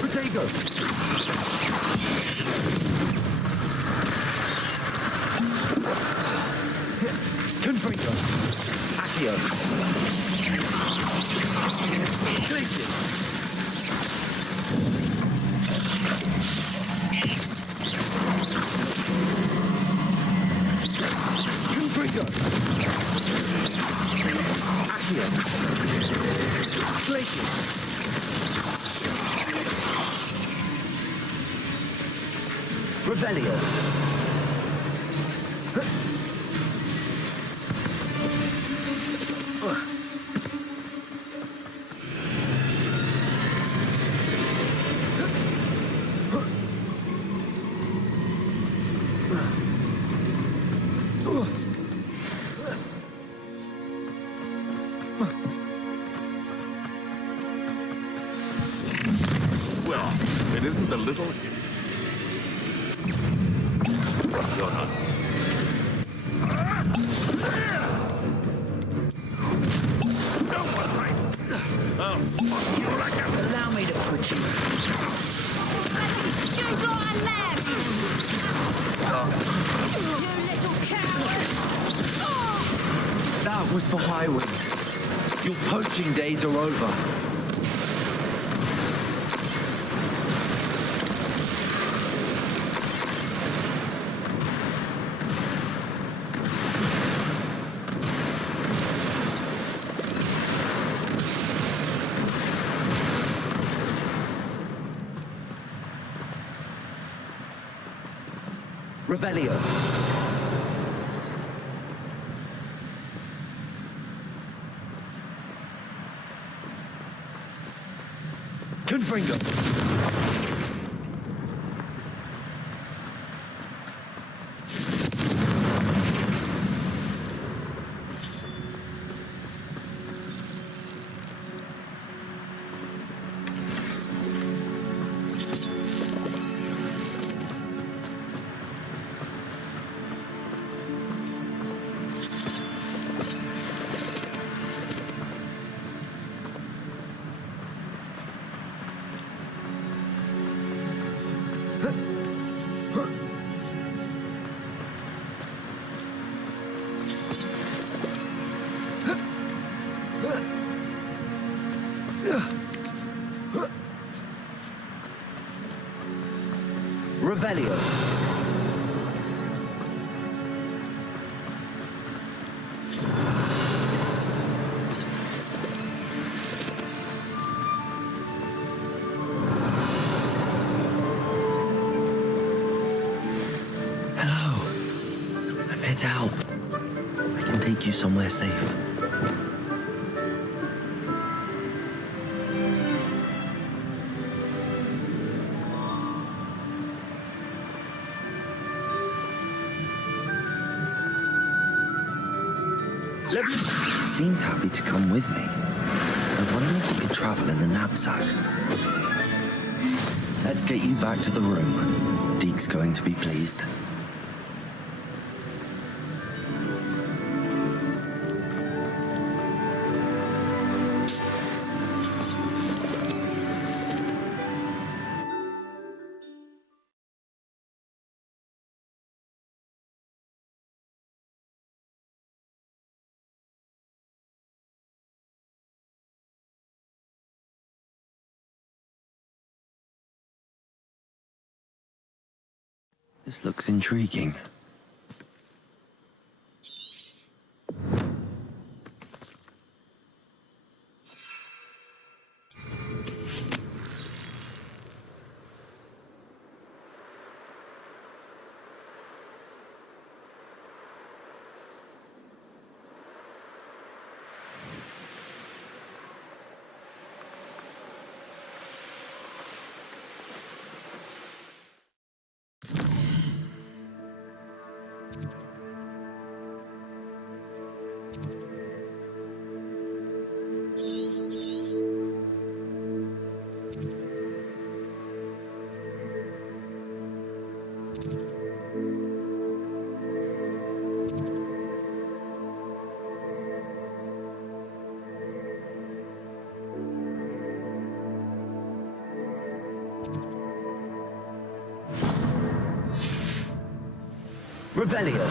Protego. Confringo. Accio. Places. Confringo. Accio. Places. Revelio. Well, if it isn't the little... You're not. No one right. I'll spot you like a... Allow me to put you... You got a leg! You little coward! That was for Highwind. Your poaching days are over. Revelio. Confringo. Revelio. Hello. I'm here to help. I can take you somewhere safe. Seems happy to come with me. I wonder if we could travel in the knapsack. Let's get you back to the room. Deke's going to be pleased. This looks intriguing. Revelio.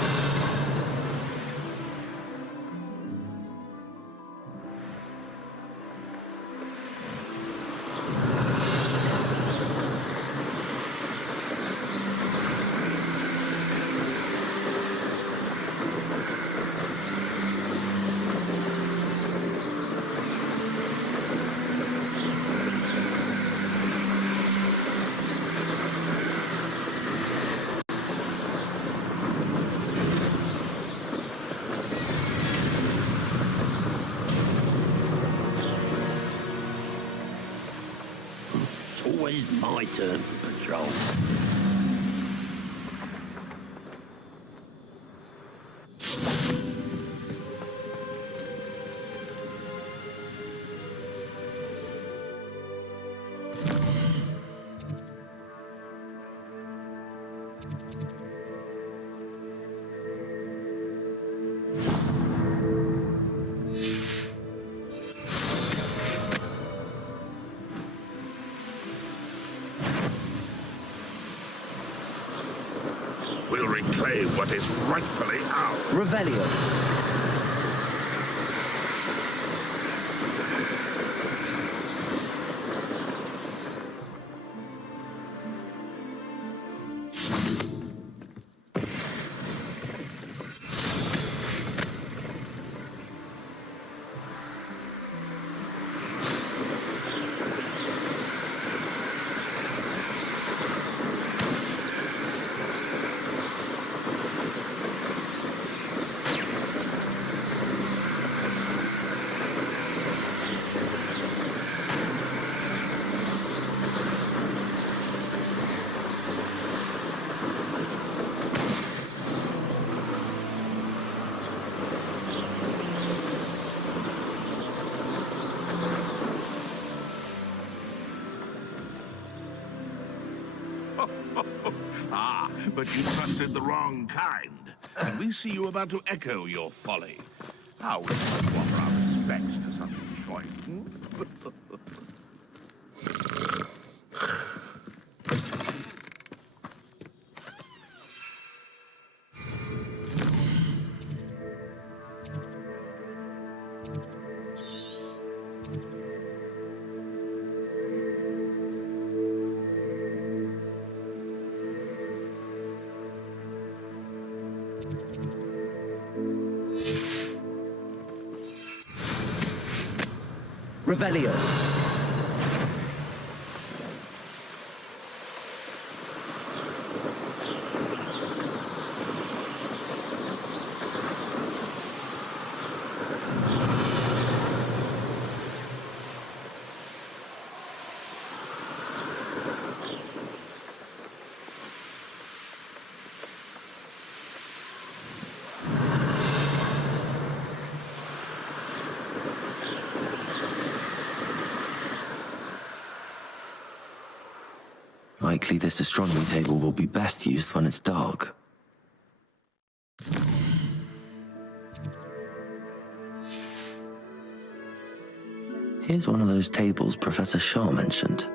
Always my turn for patrol. We'll reclaim what is rightfully ours. Revelio. Ah, but you trusted the wrong kind. And we see you about to echo your folly. How would you offer our respects to such a choice? Revelio. Likely this astronomy table will be best used when it's dark. Here's one of those tables Professor Shaw mentioned.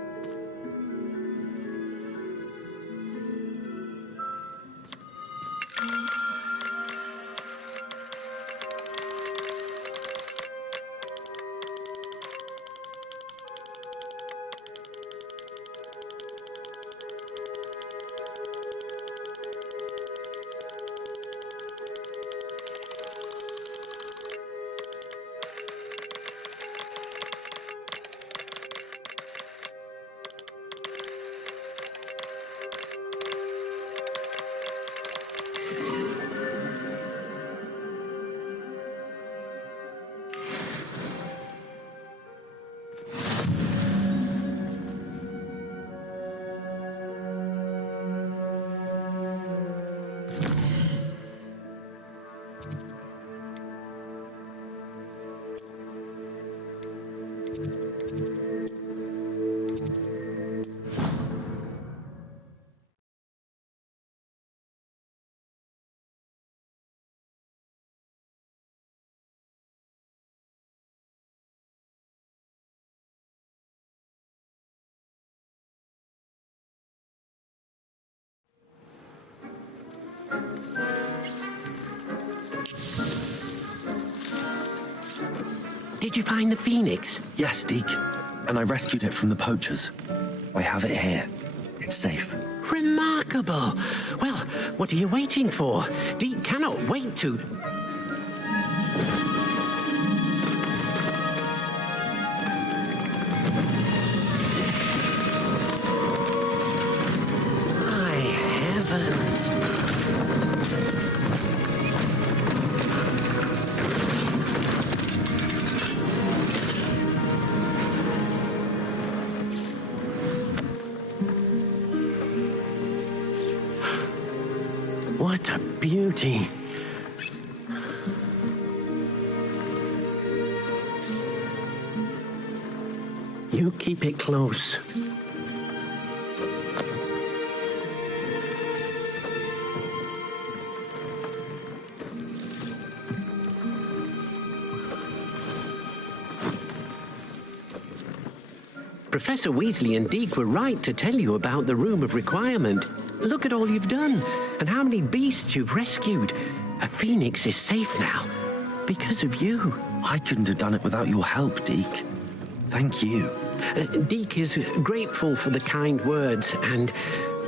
Did you find the phoenix? Yes, Deke. And I rescued it from the poachers. I have it here. It's safe. Remarkable! Well, what are you waiting for? Deke cannot wait to... My heavens! What a beauty. You keep it close. Professor Weasley and Deke were right to tell you about the Room of Requirement. Look at all you've done, and how many beasts you've rescued. A phoenix is safe now, because of you. I couldn't have done it without your help, Deke. Thank you. Deke is grateful for the kind words, and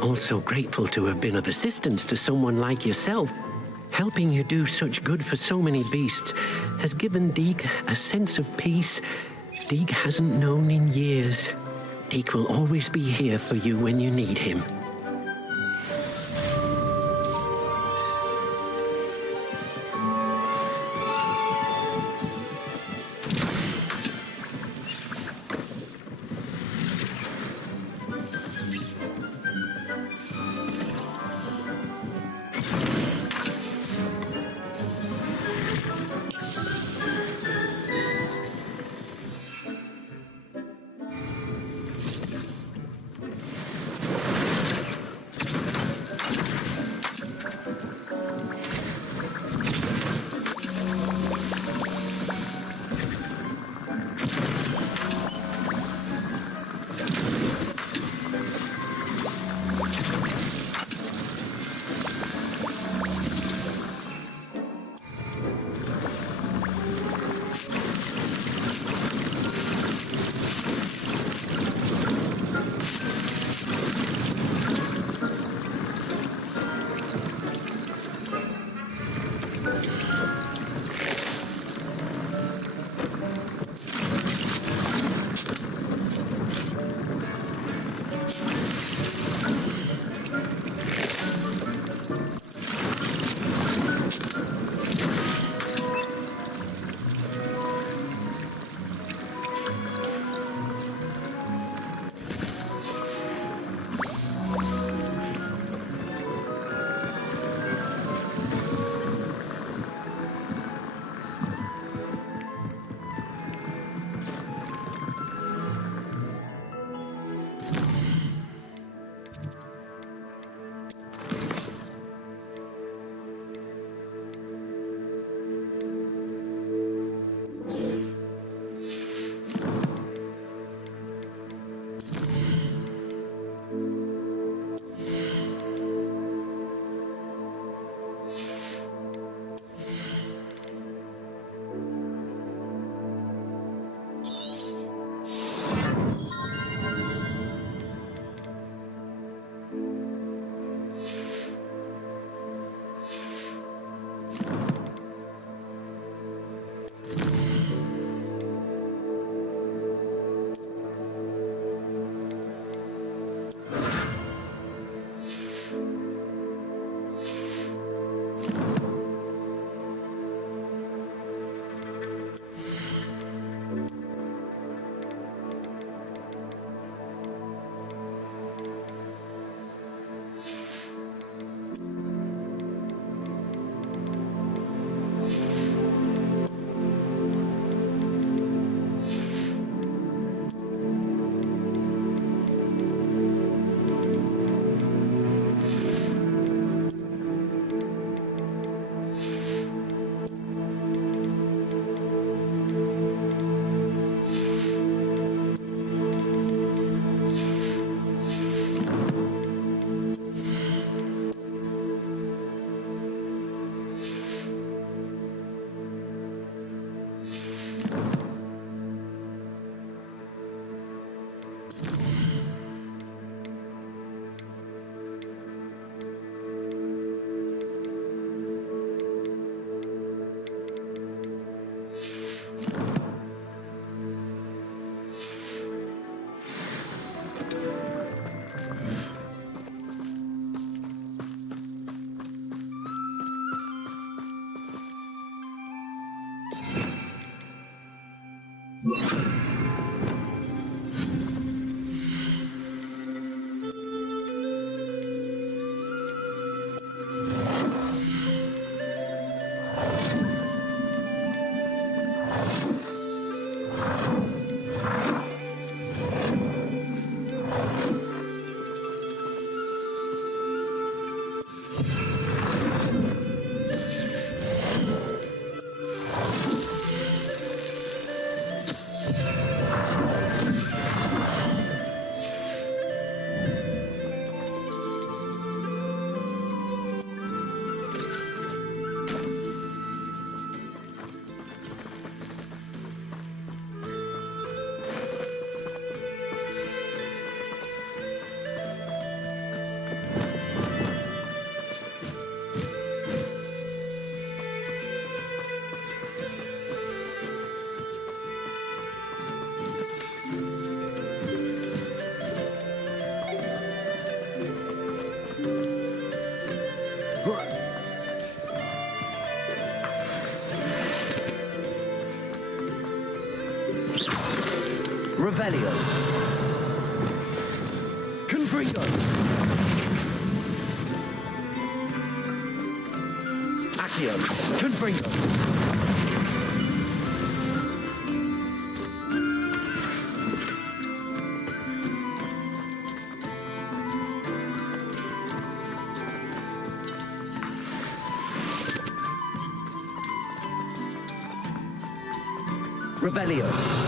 also grateful to have been of assistance to someone like yourself. Helping you do such good for so many beasts has given Deke a sense of peace Deke hasn't known in years. Deke will always be here for you when you need him. Revelio. Confringo. Accio. Confringo. Revelio.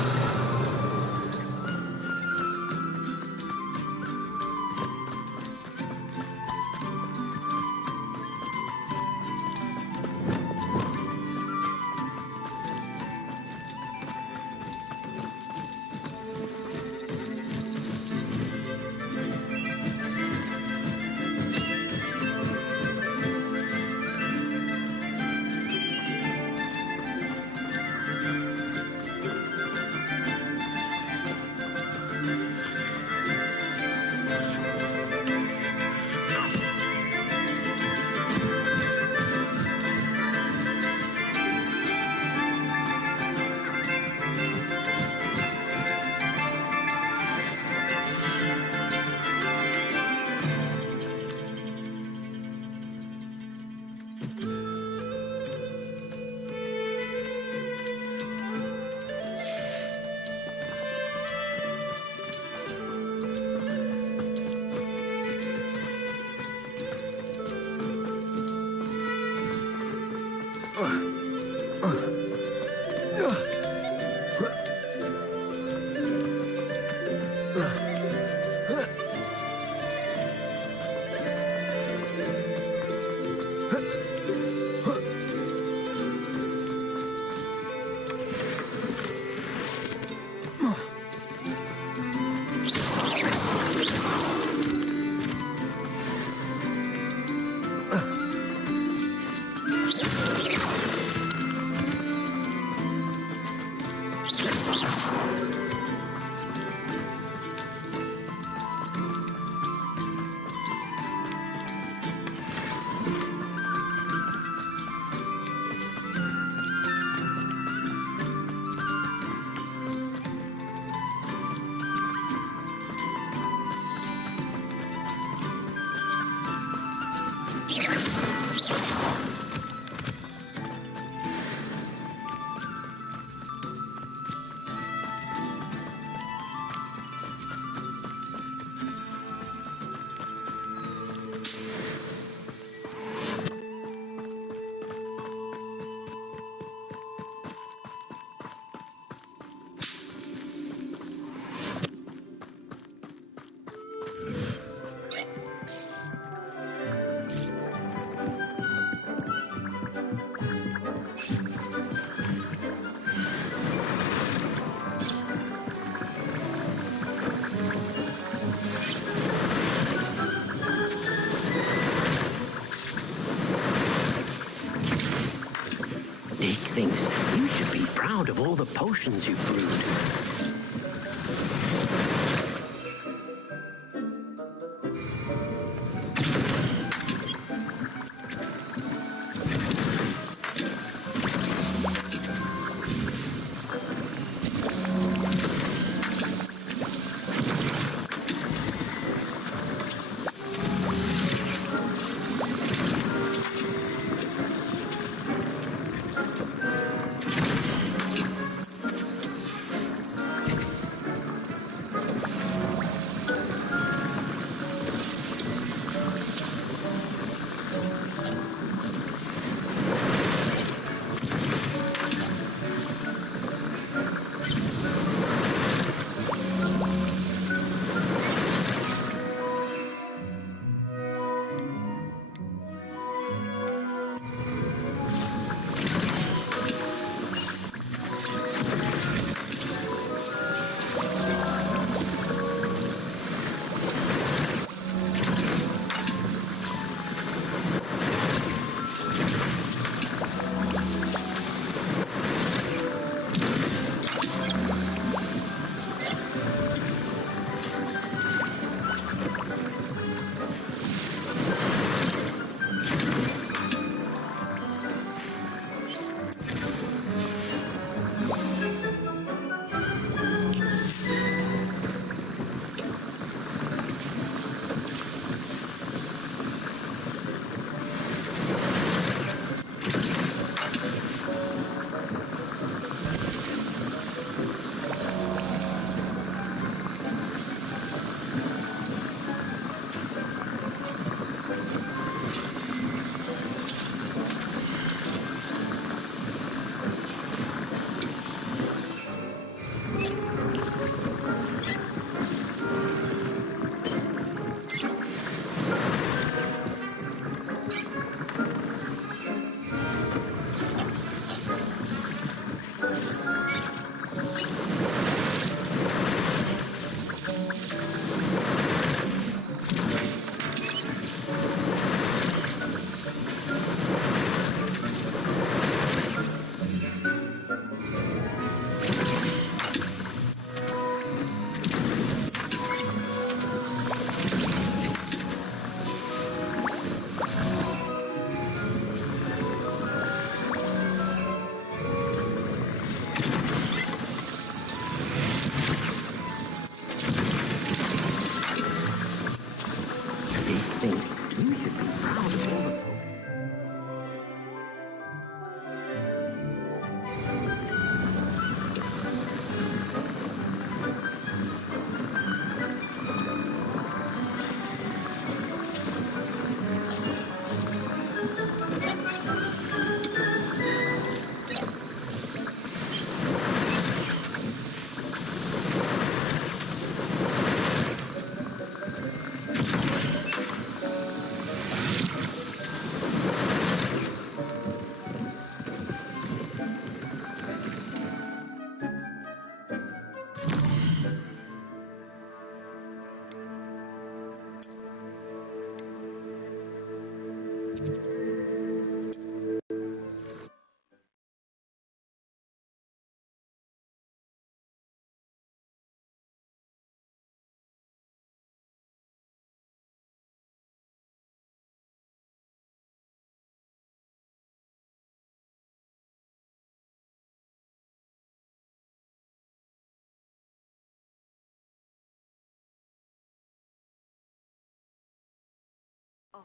Dick thinks you should be proud of all the potions you've brewed.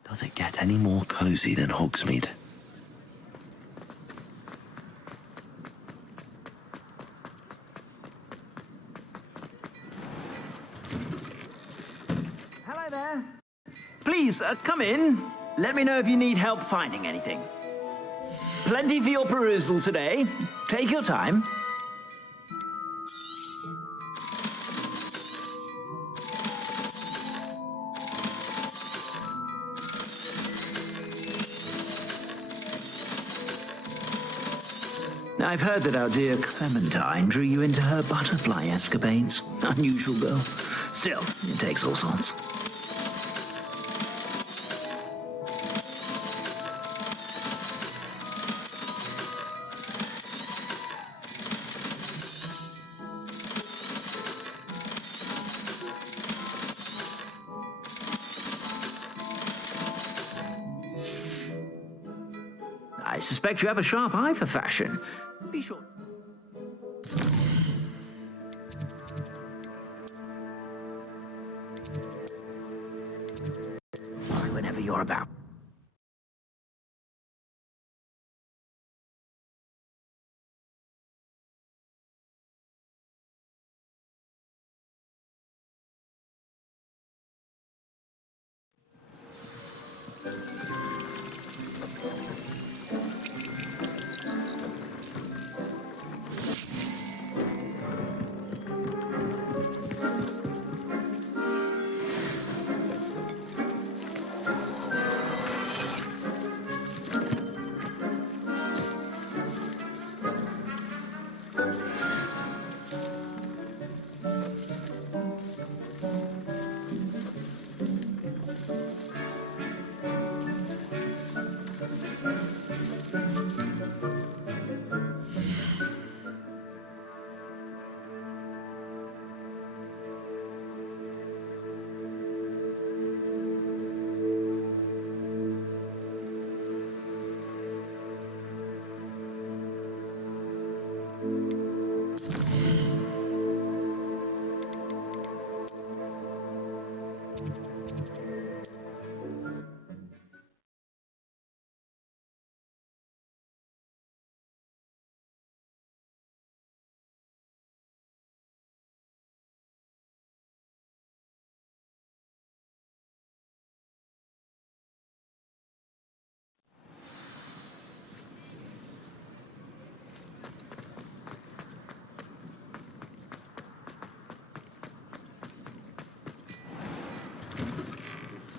Does it get any more cozy than Hogsmeade? Hello there. Please, come in. Let me know if you need help finding anything. Plenty for your perusal today. Take your time. I've heard that our dear Clementine drew you into her butterfly escapades. Unusual girl. Still, it takes all sorts. I suspect you have a sharp eye for fashion. Be sure. Whenever you're about.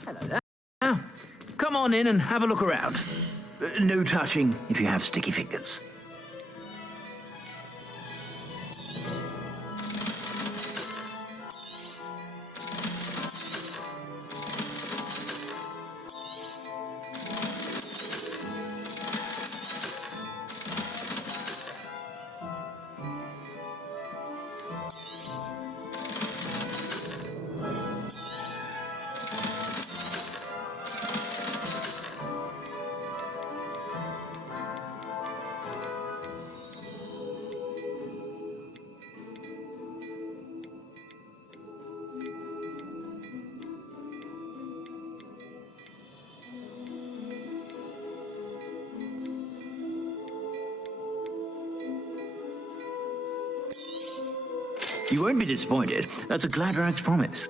Hello there. Now, come on in and have a look around. No touching if you have sticky fingers. You won't be disappointed. That's a Gladrag's promise.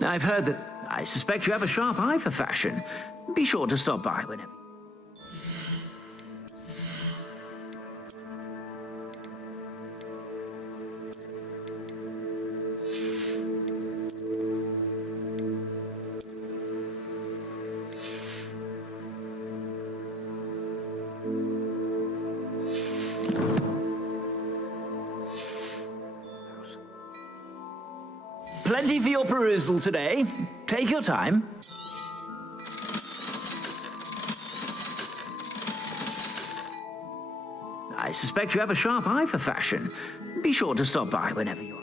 Now, I've heard that I suspect you have a sharp eye for fashion. Be sure to stop by whenever. Plenty for your perusal today. Take your time. I suspect you have a sharp eye for fashion. Be sure to stop by whenever you're...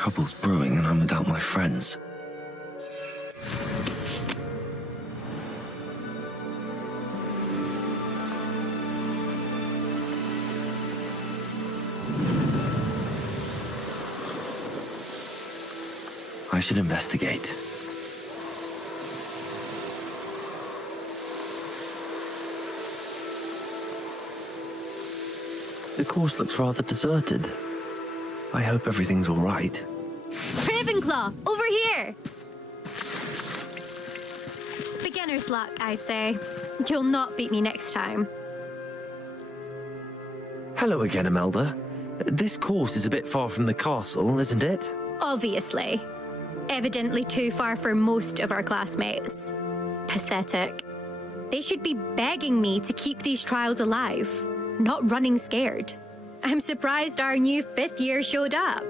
Trouble's brewing and I'm without my friends. I should investigate. The course looks rather deserted. I hope everything's all right. Ravenclaw, over here! Beginner's luck, I say. You'll not beat me next time. Hello again, Imelda. This course is a bit far from the castle, isn't it? Obviously. Evidently too far for most of our classmates. Pathetic. They should be begging me to keep these trials alive, not running scared. I'm surprised our new 5th year showed up.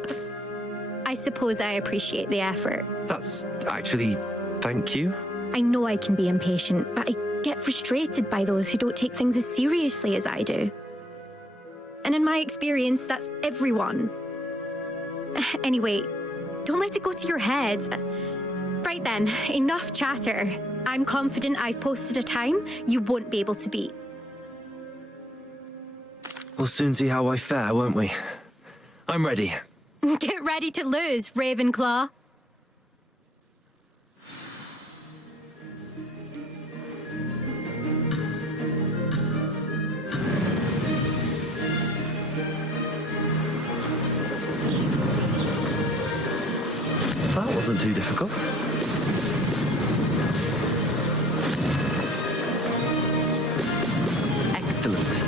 I suppose I appreciate the effort. That's actually... thank you. I know I can be impatient, but I get frustrated by those who don't take things as seriously as I do. And in my experience, that's everyone. Anyway, don't let it go to your head. Right then, enough chatter. I'm confident I've posted a time you won't be able to beat. We'll soon see how I fare, won't we? I'm ready. Get ready to lose, Ravenclaw. That wasn't too difficult. Excellent.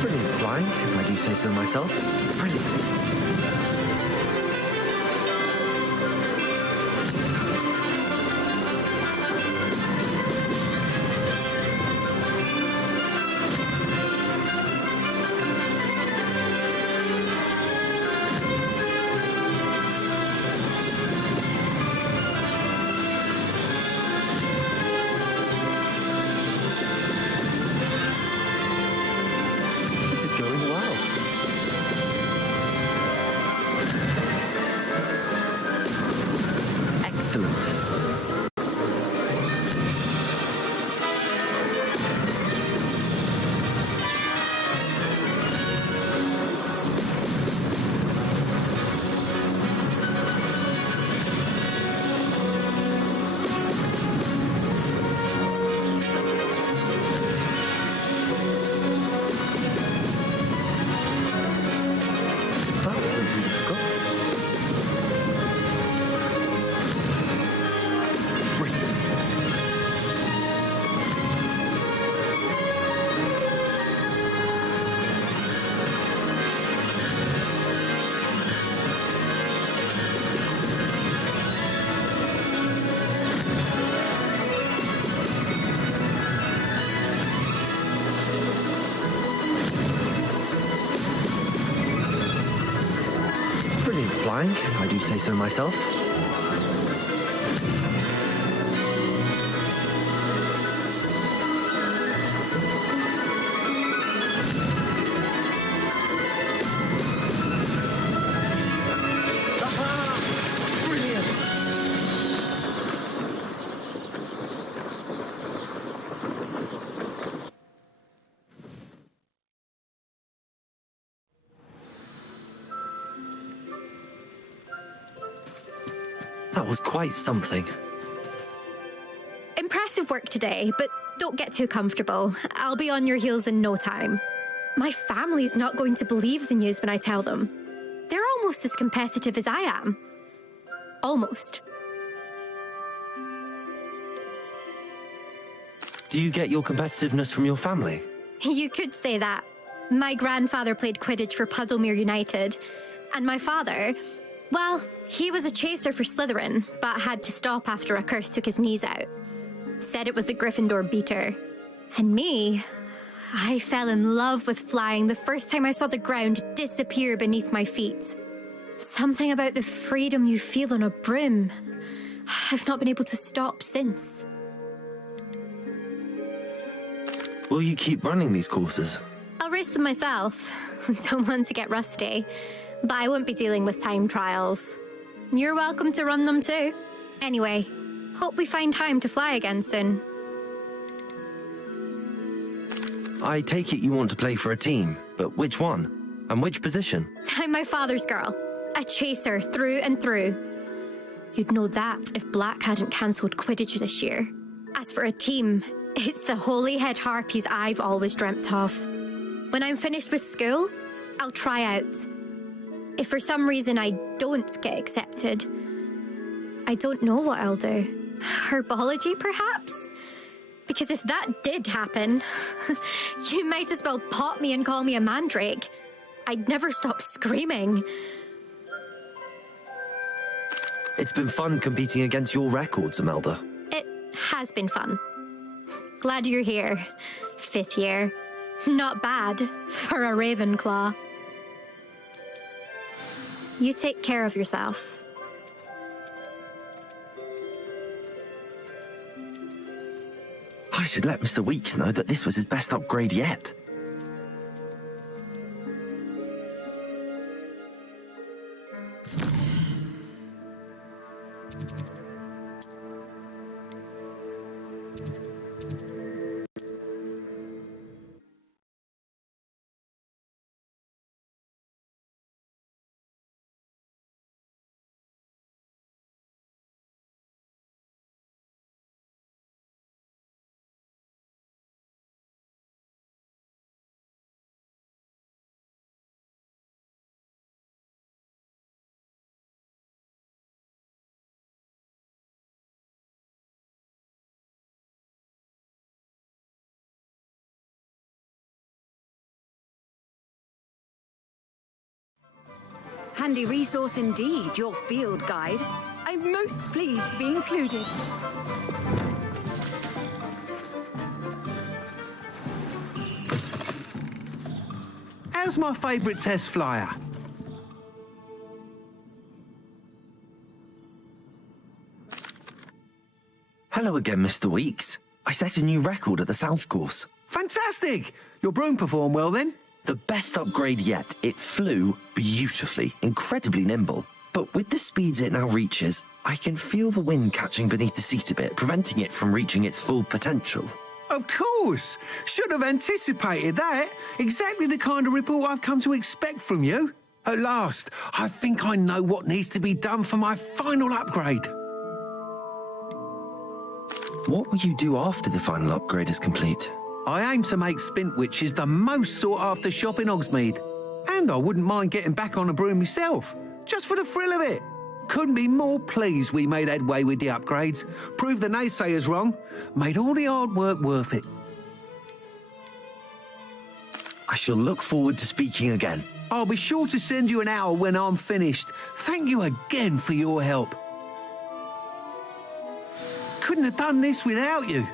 Brilliant flying, if I do say so myself. Brilliant. This is going well. Excellent. That wasn't too difficult. Brilliant. Brilliant flying, if I do say so myself. Aha! Brilliant! That was quite something. Impressive work today, but don't get too comfortable. I'll be on your heels in no time. My family's not going to believe the news when I tell them. They're almost as competitive as I am. Almost. Do you get your competitiveness from your family? You could say that. My grandfather played Quidditch for Puddlemere United, and my father, Well, he was a chaser for Slytherin, but had to stop after a curse took his knees out. Said it was the Gryffindor beater. And me, I fell in love with flying the first time I saw the ground disappear beneath my feet. Something about the freedom you feel on a broom. I've not been able to stop since. Will you keep running these courses? I'll race them myself. Don't want to get rusty. But I won't be dealing with time trials. You're welcome to run them too. Anyway, hope we find time to fly again soon. I take it you want to play for a team, but which one? And which position? I'm my father's girl. A chaser through and through. You'd know that if Black hadn't cancelled Quidditch this year. As for a team, it's the Holyhead Harpies I've always dreamt of. When I'm finished with school, I'll try out. If for some reason I don't get accepted, I don't know what I'll do. Herbology, perhaps? Because if that did happen, you might as well pop me and call me a mandrake. I'd never stop screaming. It's been fun competing against your records, Imelda. It has been fun. Glad you're here. 5th year. Not bad for a Ravenclaw. You take care of yourself. I should let Mr. Weeks know that this was his best upgrade yet. Handy resource indeed, your field guide. I'm most pleased to be included. How's my favourite test flyer? Hello again, Mr. Weeks. I set a new record at the South Course. Fantastic! Your broom performed well then? The best upgrade yet. It flew beautifully, incredibly nimble. But with the speeds it now reaches, I can feel the wind catching beneath the seat a bit, preventing it from reaching its full potential. Of course! Should have anticipated that. Exactly the kind of report I've come to expect from you. At last, I think I know what needs to be done for my final upgrade. What will you do after the final upgrade is complete? I aim to make Spintwitches the most sought-after shop in Hogsmeade. And I wouldn't mind getting back on a broom myself, just for the thrill of it. Couldn't be more pleased we made headway with the upgrades, proved the naysayers wrong, made all the hard work worth it. I shall look forward to speaking again. I'll be sure to send you an hour when I'm finished. Thank you again for your help. Couldn't have done this without you.